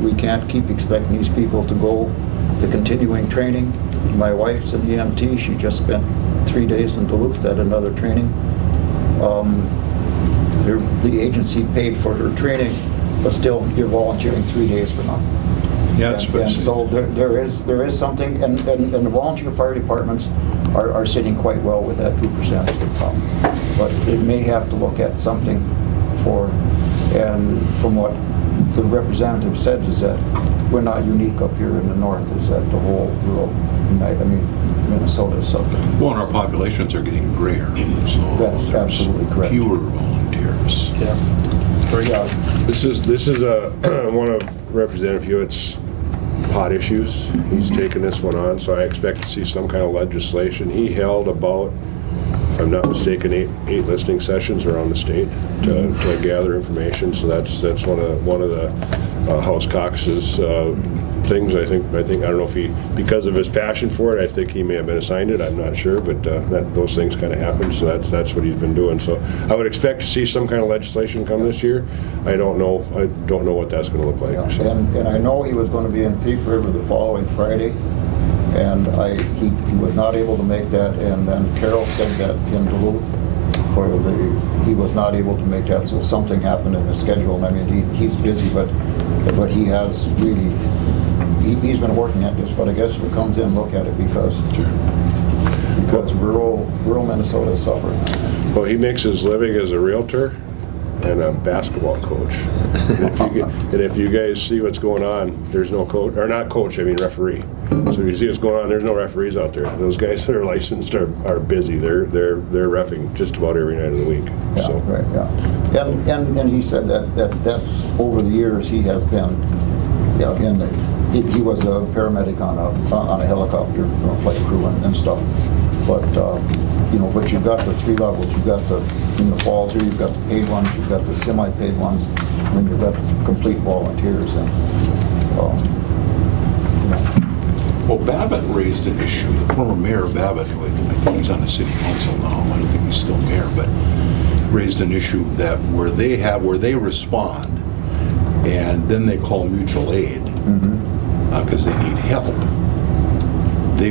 we can't keep expecting these people to go the continuing training. My wife's an EMT. She just spent 3 days in Duluth at another training. The agency paid for her training, but still you're volunteering 3 days for nothing. Yeah, and so there is something, and the volunteer fire departments are sitting quite well with that 2%. But it may have to look at something and from what the representative said is that we're not unique up here in the north, is that the whole rural, Minnesota is something. Well, and our populations are getting grayer, so that's absolutely correct. Fewer volunteers. Yeah. This is one of Representative Hewitt's hot issues. He's taken this one on, so I expect to see some kind of legislation. He held about, if I'm not mistaken, eight listening sessions around the state to gather information. So that's one of the House caucus's things. I think I don't know if he, because of his passion for it, I think he may have been assigned it. I'm not sure, but those things kind of happen. So that's what he's been doing. So I would expect to see some kind of legislation come this year. I don't know what that's going to look like. Yeah. So. And I know he was going to be in Thief River the following Friday, and he was not able to make that. And then Carol said that in Duluth, he was not able to make that. So something happened in his schedule. And I mean, he's busy, but he has really. He's been working at this, but I guess if it comes in, look at it because because rural Minnesota is suffering. Well, he makes his living as a realtor and a basketball coach. And if you guys see what's going on, there's no coach, or not coach, I mean referee. So if you see what's going on, there's no referees out there. Those guys that are licensed are busy. They're reffing just about every night of the week. Yeah, So. right, yeah. And he said that's over the years he has been, he was a paramedic on a helicopter, flight crew and stuff. But but you've got the three levels. You've got in the falls here, you've got the paid ones, you've got the semi-paid ones, and then you've got the complete volunteers. And Well, Babbitt raised an issue. The former mayor of Babbitt, who I think he's on the city council now, I don't think he's still mayor, but raised an issue that where they respond, and then they call mutual aid because they need help.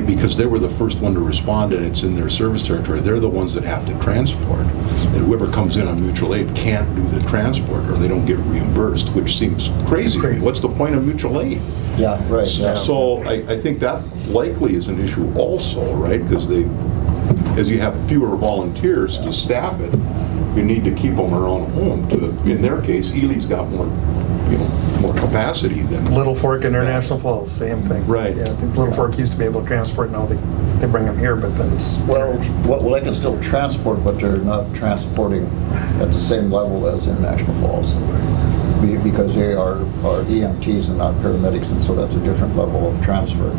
Because they were the first one to respond and it's in their service territory, they're the ones that have to transport. And whoever comes in on mutual aid can't do the transport or they don't get reimbursed, which seems crazy to me. What's the point of mutual aid? Yeah, right. Yeah. So I think that likely is an issue also, right? Because as you have fewer volunteers to staff it, you need to keep them around home. In their case, Ely's got more capacity than Little Fork International Falls, same thing. Right. Yeah, I think Little Fork used to be able to transport, now they bring them here, but then it's... Well, they can still transport, but they're not transporting at the same level as International Falls. Because they are EMTs and not paramedics, and so that's a different level of transfer.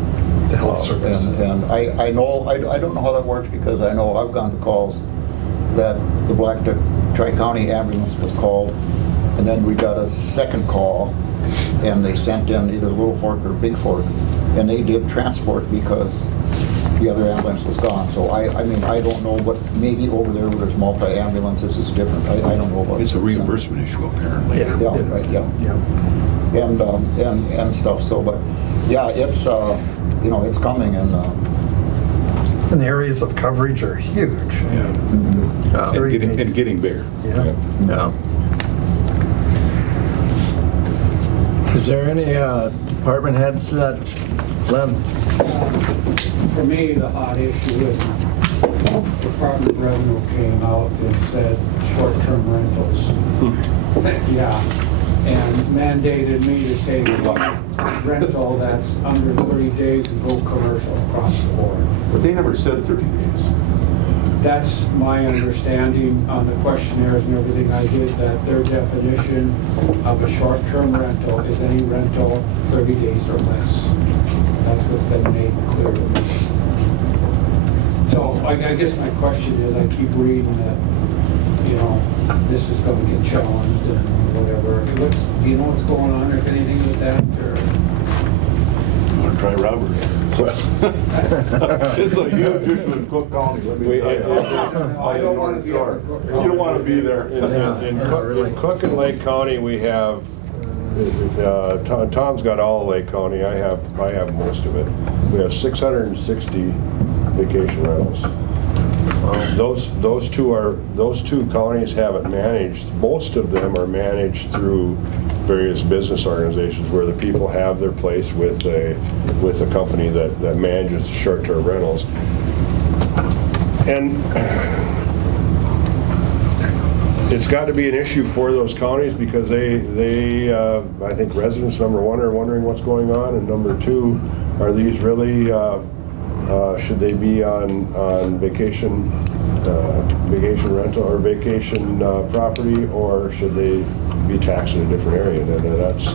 The health service. And I don't know how that works, because I know I've gone to calls that the Black Tri-County ambulance was called, and then we got a second call, and they sent in either Little Fork or Big Fork, and they did transport because the other ambulance was gone. So I don't know, but maybe over there where there's multi-ambulances, it's different. I don't know about it. It's a reimbursement issue, apparently. And stuff. So, but yeah, it's it's coming, and the areas of coverage are huge. And getting bigger. Yeah. Is there any department heads that, Glenn? For me, the hot issue is Department of Revenue came out and said short-term rentals. Yeah, and mandated me to take one rental that's under 30 days and go commercial across the board. But they never said 30 days. That's my understanding on the questionnaires and everything I did, that their definition of a short-term rental is any rental 30 days or less. That's what's been made clear to me. So I guess my question is, I keep reading that, this is going to get challenged and whatever. Do you know what's going on, or if anything with that? Or? You want to try Robert? It's a huge issue in Cook County, let me tell you. I don't want to be there. You don't want to be there. In Cook and Lake County, we have, Tom's got all Lake County, I have most of it. We have 660 vacation rentals. Those two counties have it managed. Most of them are managed through various business organizations where the people have their place with a company that manages the short-term rentals. And it's got to be an issue for those counties, because they I think residents, number one, are wondering what's going on, and number two, are these really should they be on vacation rental or vacation property, or should they be taxed in a different area? And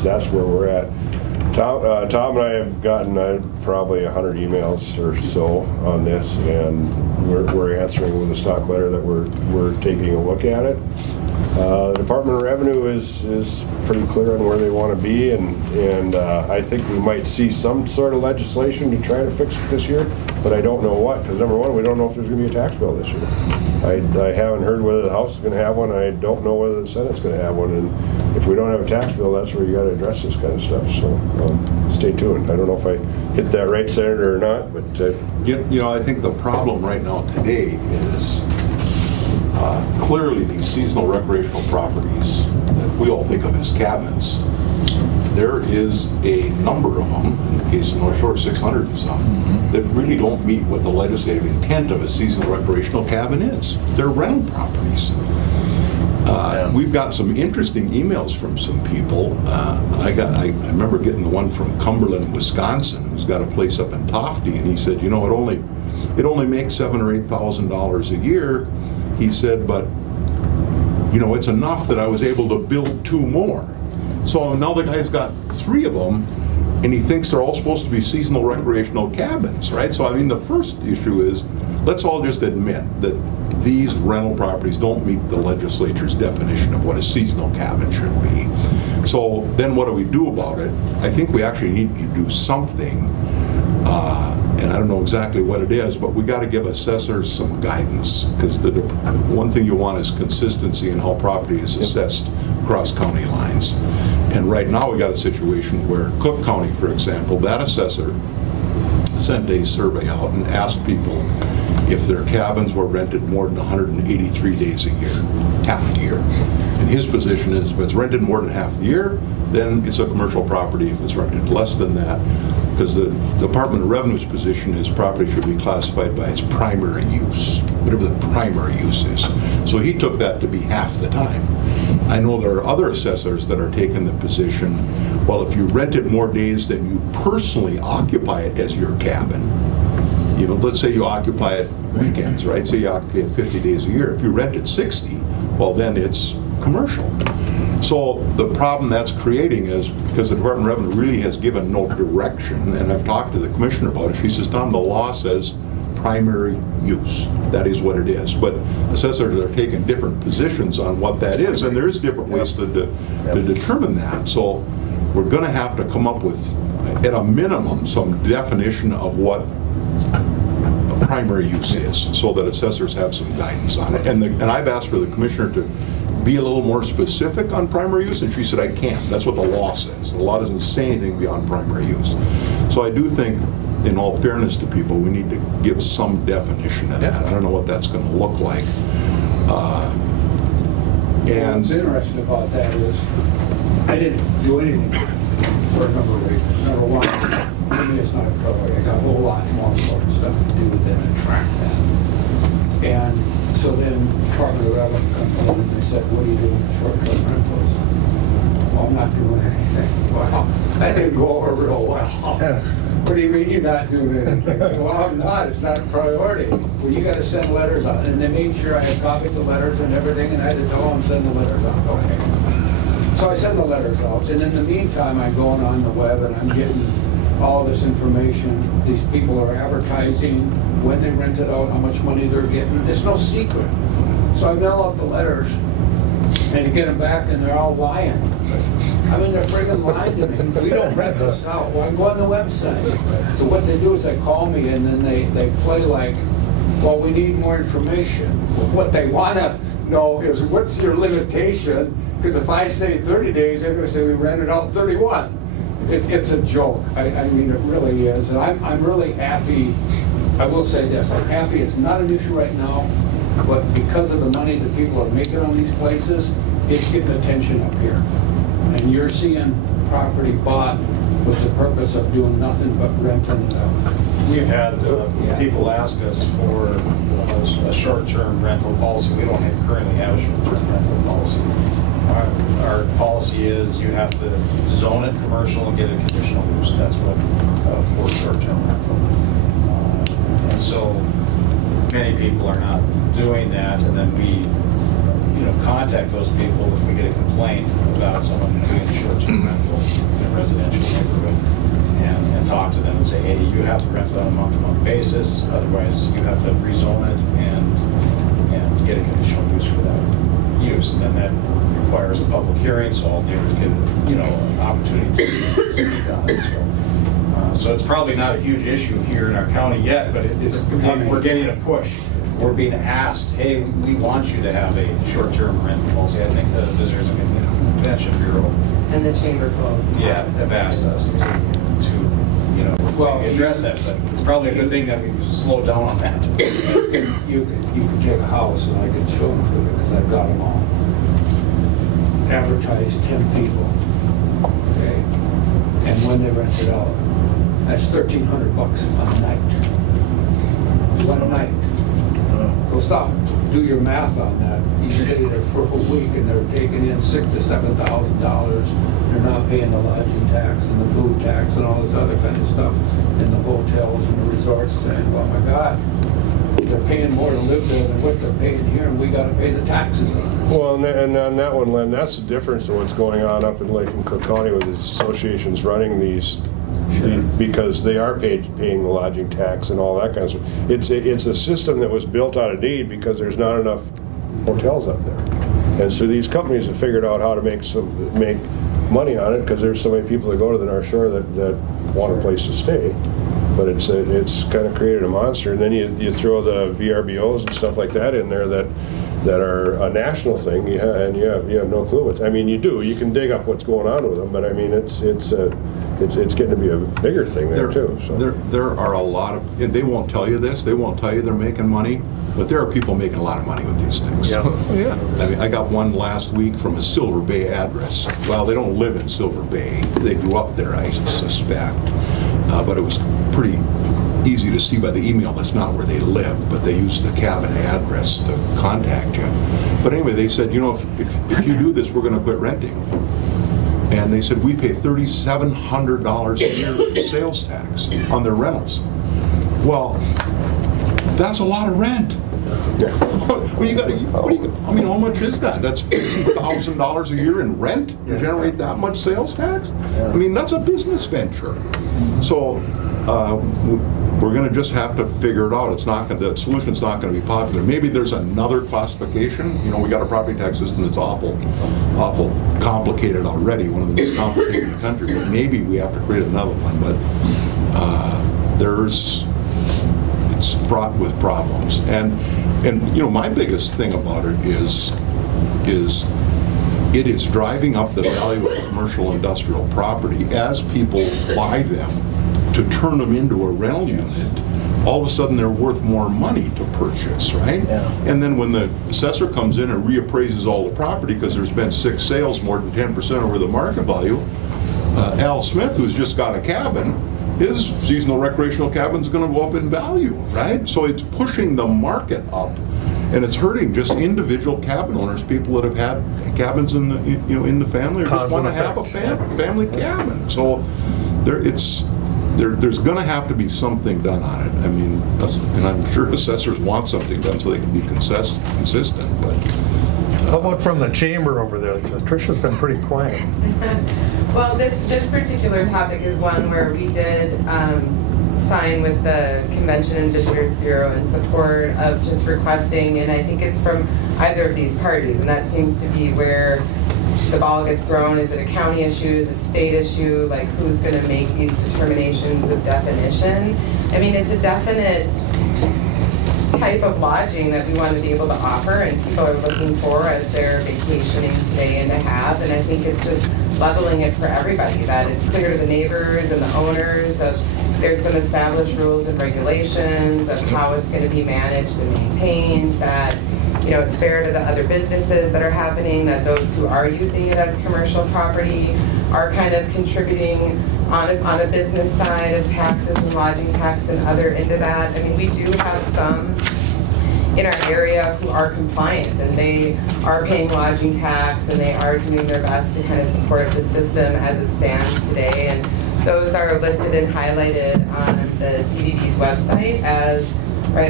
that's where we're at. Tom and I have gotten probably 100 emails or so on this, and we're answering with a stock letter that we're taking a look at it. The Department of Revenue is pretty clear on where they want to be, and I think we might see some sort of legislation to try to fix it this year, but I don't know what, because number one, we don't know if there's going to be a tax bill this year. I haven't heard whether the House is going to have one. I don't know whether the Senate's going to have one, and if we don't have a tax bill, that's where you got to address this kind of stuff. So stay tuned. I don't know if I hit that right, Senator, or not, but I think the problem right now today is clearly these seasonal recreational properties that we all think of as cabins there is a number of them, in the case of North Shore, 600 and some, that really don't meet what the legislative intent of a seasonal recreational cabin is. They're rental properties. We've got some interesting emails from some people. I remember getting the one from Cumberland, Wisconsin, who's got a place up in Tofty, and he said, you know, it only makes $7,000 or $8,000 a year. He said, but you know, it's enough that I was able to build 2 more. So now the guy's got 3 of them, and he thinks they're all supposed to be seasonal recreational cabins, right? So I mean, the first issue is, let's all just admit that these rental properties don't meet the legislature's definition of what a seasonal cabin should be. So then what do we do about it? I think we actually need to do something, and I don't know exactly what it is, but we got to give assessors some guidance, because the one thing you want is consistency in how property is assessed across county lines. And right now we got a situation where Cook County, for example, that assessor sent a survey out and asked people if their cabins were rented more than 183 days a year, half the year. And his position is, if it's rented more than half the year, then it's a commercial property. If it's rented less than that, because the Department of Revenue's position is property should be classified by its primary use, whatever the primary use is. So he took that to be half the time. I know there are other assessors that are taking the position, well, if you rent it more days than you personally occupy it as your cabin, you know, let's say you occupy it weekends, right? Say you occupy it 50 days a year. If you rent it 60, well, then it's commercial. So the problem that's creating is, because the Department of Revenue really has given no direction, and I've talked to the commissioner about it, she says, Tom, the law says primary use. That is what it is. But assessors are taking different positions on what that is, and there's different ways to determine that. So we're going to have to come up with, at a minimum, some definition of what primary use is, so that assessors have some guidance on it. And I've asked for the commissioner to be a little more specific on primary use, and she said, I can't. That's what the law says. The law doesn't say anything beyond primary use. So I do think, in all fairness to people, we need to give some definition of that. I don't know what that's going to look like. And what's interesting about that is, I didn't do anything for a number of reasons. Number one, maybe it's not a priority. I got a whole lot more important stuff to do than attract that. And so then Department of Revenue comes in and they said, what are you doing with short-term rentals? Well, I'm not doing anything. Well, that didn't go over real well. What do you mean you're not doing anything? Well, I'm not. It's not a priority. Well, you got to send letters out. And they made sure I had copies of letters and everything, and I had to tell them send the letters out. Okay. So I send the letters out, and in the meantime, I'm going on the web and I'm getting all this information. These people are advertising when they rent it out, how much money they're getting. It's no secret. So I mail out the letters, and you get them back, and they're all lying. I mean, they're friggin' lying to me. We don't rent this out. Well, I go on the website. So what they do is they call me, and then they play like, well, we need more information. Well, what they want to know is, what's your limitation? Because if I say 30 days, they're going to say we rented out 31. It's a joke. I mean, it really is. And I'm really happy. I will say this. I'm happy it's not an issue right now, but because of the money that people are making on these places, it's getting attention up here. And you're seeing property bought with the purpose of doing nothing but renting it out. We've had people ask us for a short-term rental policy. We don't currently have a short-term rental policy. Our policy is you have to zone it commercial and get a conditional use. That's what for short-term rental. And so many people are not doing that, and then we contact those people if we get a complaint about someone doing a short-term rental in a residential neighborhood, and talk to them and say, hey, you have to rent it on a month-to-month basis, otherwise you have to rezone it and get a conditional use for that use. And then that requires a public hearing, so all neighbors get an opportunity to speak on it. So it's probably not a huge issue here in our county yet, but we're getting a push. We're being asked, hey, we want you to have a short-term rental policy. I think the Visitors and Convention Bureau and the Chamber Club have asked us to address that, but it's probably a good thing that we slow down on that. You could take a house and I could show them to you because I've got them all. Advertise 10 people. and when they rent it out. That's $1,300 a night. One night. So stop, do your math on that. You stay there for a week and they're taking in $6,000 to $7,000. They're not paying the lodging tax and the food tax and all this other kind of stuff in the hotels and the resorts, saying, oh my God, they're paying more to live there than what they're paying here, and we gotta pay the taxes on it. Well, and on that one, Len, that's the difference of what's going on up in Lake and Cook County with the associations running these, because they are paying the lodging tax and all that kind of stuff. It's a system that was built out of need because there's not enough hotels up there. And so these companies have figured out how to make money on it because there's so many people that go to the North Shore that want a place to stay. But it's kind of created a monster. And then you throw the VRBOs and stuff like that in there that are a national thing, and you have no clue what. I mean, you do. You can dig up what's going on with them, but I mean, it's getting to be a bigger thing there too. So there are a lot of. They won't tell you this. They won't tell you they're making money, but there are people making a lot of money with these things. Yeah. Yeah. I mean, I got one last week from a Silver Bay address. Well, they don't live in Silver Bay. They grew up there, I suspect. But it was pretty easy to see by the email that's not where they live, but they used the cabin address to contact you. But anyway, they said, you know, if you do this, we're going to quit renting. And they said, we pay $3,700 a year in sales tax on their rentals. Well, that's a lot of rent. I mean, how much is that? That's $50,000 a year in rent to generate that much sales tax? I mean, that's a business venture. So we're going to just have to figure it out. The solution's not going to be popular. Maybe there's another classification. You know, we got a property tax system that's awful complicated already, one of the most complicated in the country. But maybe we have to create another one. But it's fraught with problems. And you know, my biggest thing about it is it is driving up the value of commercial industrial property as people buy them to turn them into a rental unit. All of a sudden they're worth more money to purchase, right? Yeah. And then when the assessor comes in and reappraises all the property because there's been 6 sales more than 10% over the market value, Al Smith, who's just got a cabin, his seasonal recreational cabin's going to go up in value, right? So it's pushing the market up, and it's hurting just individual cabin owners, people that have had cabins in the family, or just want to have a family cabin. So there's going to have to be something done on it. I mean, and I'm sure assessors want something done so they can be consistent. But how about from the chamber over there? Tricia's been pretty quiet. Well, this particular topic is one where we did sign with the Convention and Visitors Bureau in support of just requesting, and I think it's from either of these parties, and that seems to be where the ball gets thrown. Is it a county issue? Is it a state issue? Like, who's going to make these determinations of definition? I mean, it's a definite type of lodging that we want to be able to offer, and people are looking for as they're vacationing today and to have, and I think it's just leveling it for everybody, that it's clear to the neighbors and the owners of there's some established rules and regulations of how it's going to be managed and maintained, that it's fair to the other businesses that are happening, that those who are using it as commercial property are kind of contributing on a business side of taxes and lodging tax and other into that. I mean, we do have some in our area who are compliant, and they are paying lodging tax, and they are doing their best to kind of support the system as it stands today. And those are listed and highlighted on the CDB's website as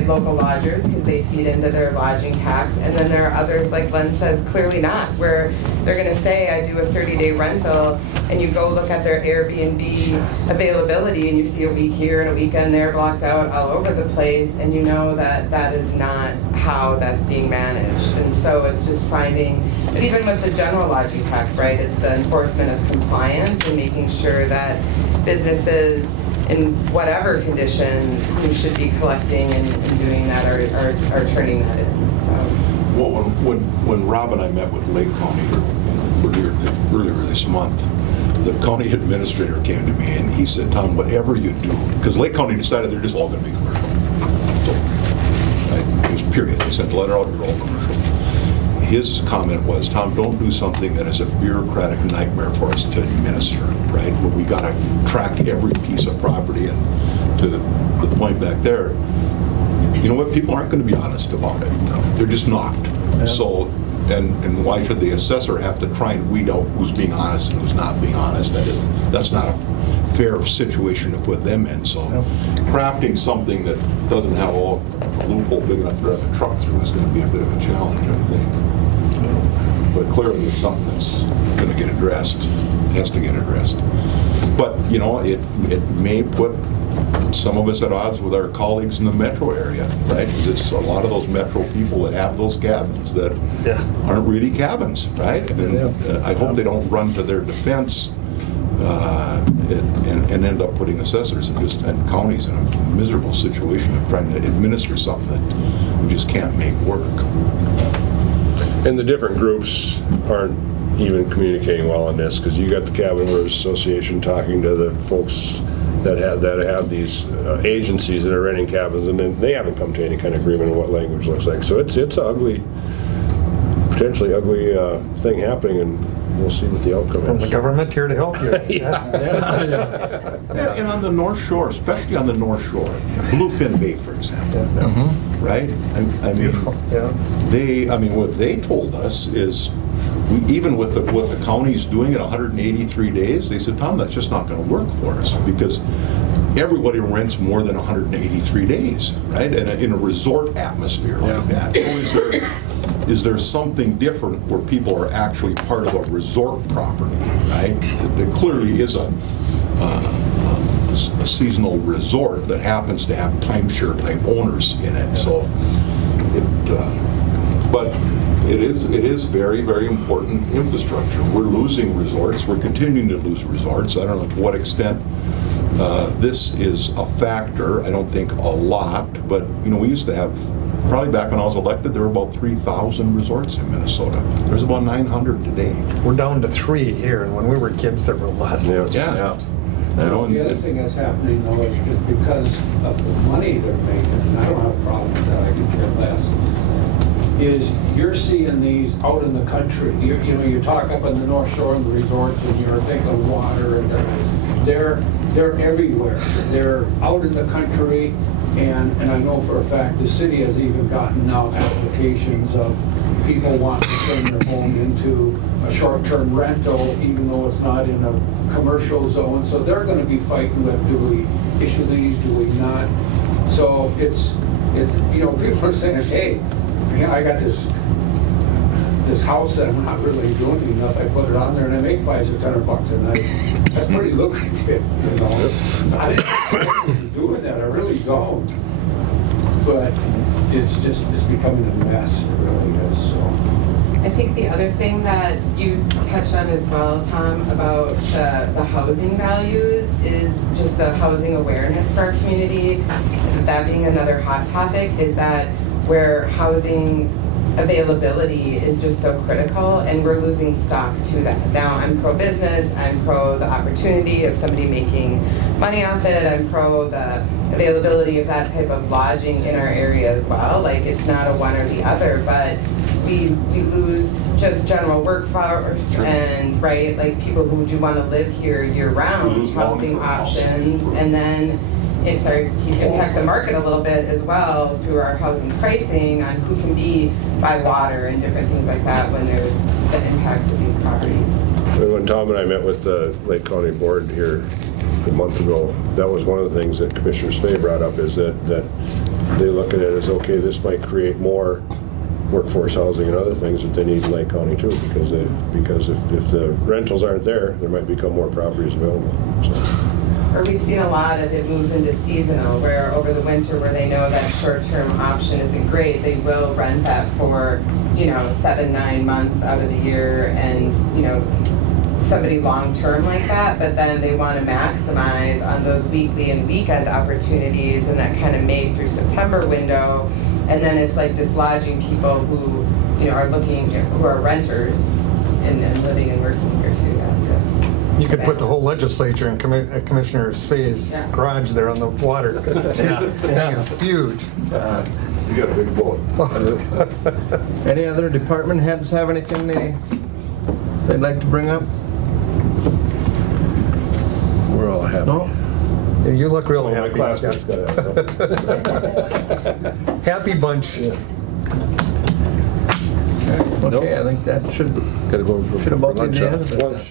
local lodgers, because they feed into their lodging tax. And then there are others, like Len says, clearly not, where they're going to say, I do a 30-day rental, and you go look at their Airbnb availability, and you see a week here and a weekend there blocked out all over the place, and you know that that is not how that's being managed. And so it's just finding, but even with the general lodging tax, right, it's the enforcement of compliance and making sure that businesses in whatever condition who should be collecting and doing that are turning that in. So. Well, when Rob and I met with Lake County earlier this month, the county administrator came to me and he said, Tom, whatever you do, because Lake County decided they're just all going to be commercial. So, just period. They sent a letter out, you're all commercial. his comment was, Tom, don't do something that is a bureaucratic nightmare for us to administer, right? Where we got to track every piece of property. And to the point back there, you know what? People aren't going to be honest about it. They're just not. So, and why should the assessor have to try and weed out who's being honest and who's not being honest? That's not a fair situation to put them in. So, crafting something that doesn't have a loophole big enough to drive a truck through is going to be a bit of a challenge, I think. But clearly, it's something that's going to get addressed. It has to get addressed. But you know, it may put some of us at odds with our colleagues in the metro area, right? Because it's a lot of those metro people that have those cabins that aren't really cabins, right? And I hope they don't run to their defense and end up putting assessors and counties in a miserable situation of trying to administer something that we just can't make work. And the different groups aren't even communicating well on this, because you got the Cabin Owners Association talking to the folks that have these agencies that are renting cabins, and then they haven't come to any kind of agreement on what language looks like. So it's an ugly, potentially ugly thing happening, and we'll see what the outcome is. From the government here to help you. And on the North Shore, especially on the North Shore, Bluefin Bay, for example, right? I mean, what they told us is, even with what the county's doing at 183 days, they said, Tom, that's just not going to work for us, because everybody rents more than 183 days, right? And in a resort atmosphere like that. So is there something different where people are actually part of a resort property, right? It clearly is a seasonal resort that happens to have timeshare type owners in it. So but it is very, very important infrastructure. We're losing resorts. We're continuing to lose resorts. I don't know to what extent this is a factor. I don't think a lot, but you know, we used to have, probably back when I was elected, there were about 3,000 resorts in Minnesota. There's about 900 today. We're down to 3 here, and when we were kids, there were a lot. Yeah. You know, the other thing that's happening though is just because of the money they're making, and I don't have a problem with that, I can care less, is you're seeing these out in the country. You know, you talk up on the North Shore and the resorts, and you're thinking water, and they're everywhere. They're out in the country, and I know for a fact the city has even gotten now applications of people wanting to turn their home into a short-term rental, even though it's not in a commercial zone. So they're going to be fighting with, do we issue these, do we not? So it's you know, people are saying, hey, yeah, I got this house that I'm not really doing enough. I put it on there and I make $500-600 a night. That's pretty lucrative, you know. I didn't doing that. I really don't. But it's becoming a mess. It really is. So. I think the other thing that you touched on as well, Tom, about the housing values is just the housing awareness for our community. That being another hot topic is that where housing availability is just so critical, and we're losing stock to that. Now, I'm pro-business, I'm pro the opportunity of somebody making money off it, I'm pro the availability of that type of lodging in our area as well. Like, it's not a one or the other, but we lose just general workforce and, right, like people who do want to live here year-round, housing options, and then it's impact the market a little bit as well through our housing pricing on who can be by water and different things like that when there's the impacts of these properties. When Tom and I met with the Lake County Board here a month ago, that was one of the things that Commissioner Spey brought up, is that they look at it as, okay, this might create more workforce housing and other things that they need in Lake County too, because if the rentals aren't there, there might become more properties available. So. Or we've seen a lot of it moves into seasonal, where over the winter, where they know that short-term option isn't great, they will rent that for, 7-9 months out of the year, and somebody long-term like that, but then they want to maximize on those weekly and weekend opportunities in that kind of May through September window, and then it's like dislodging people who are looking, who are renters and living and working here too. That's it. You could put the whole legislature in Commissioner Spey's garage there on the water. That is huge. You got a big boat. Any other department heads have anything they'd like to bring up? We're all happy. No? Yeah, you look real My happy. classmates got it. Happy bunch. Okay, I think that should Gotta go for about be lunch, the huh? end of it. Lunch.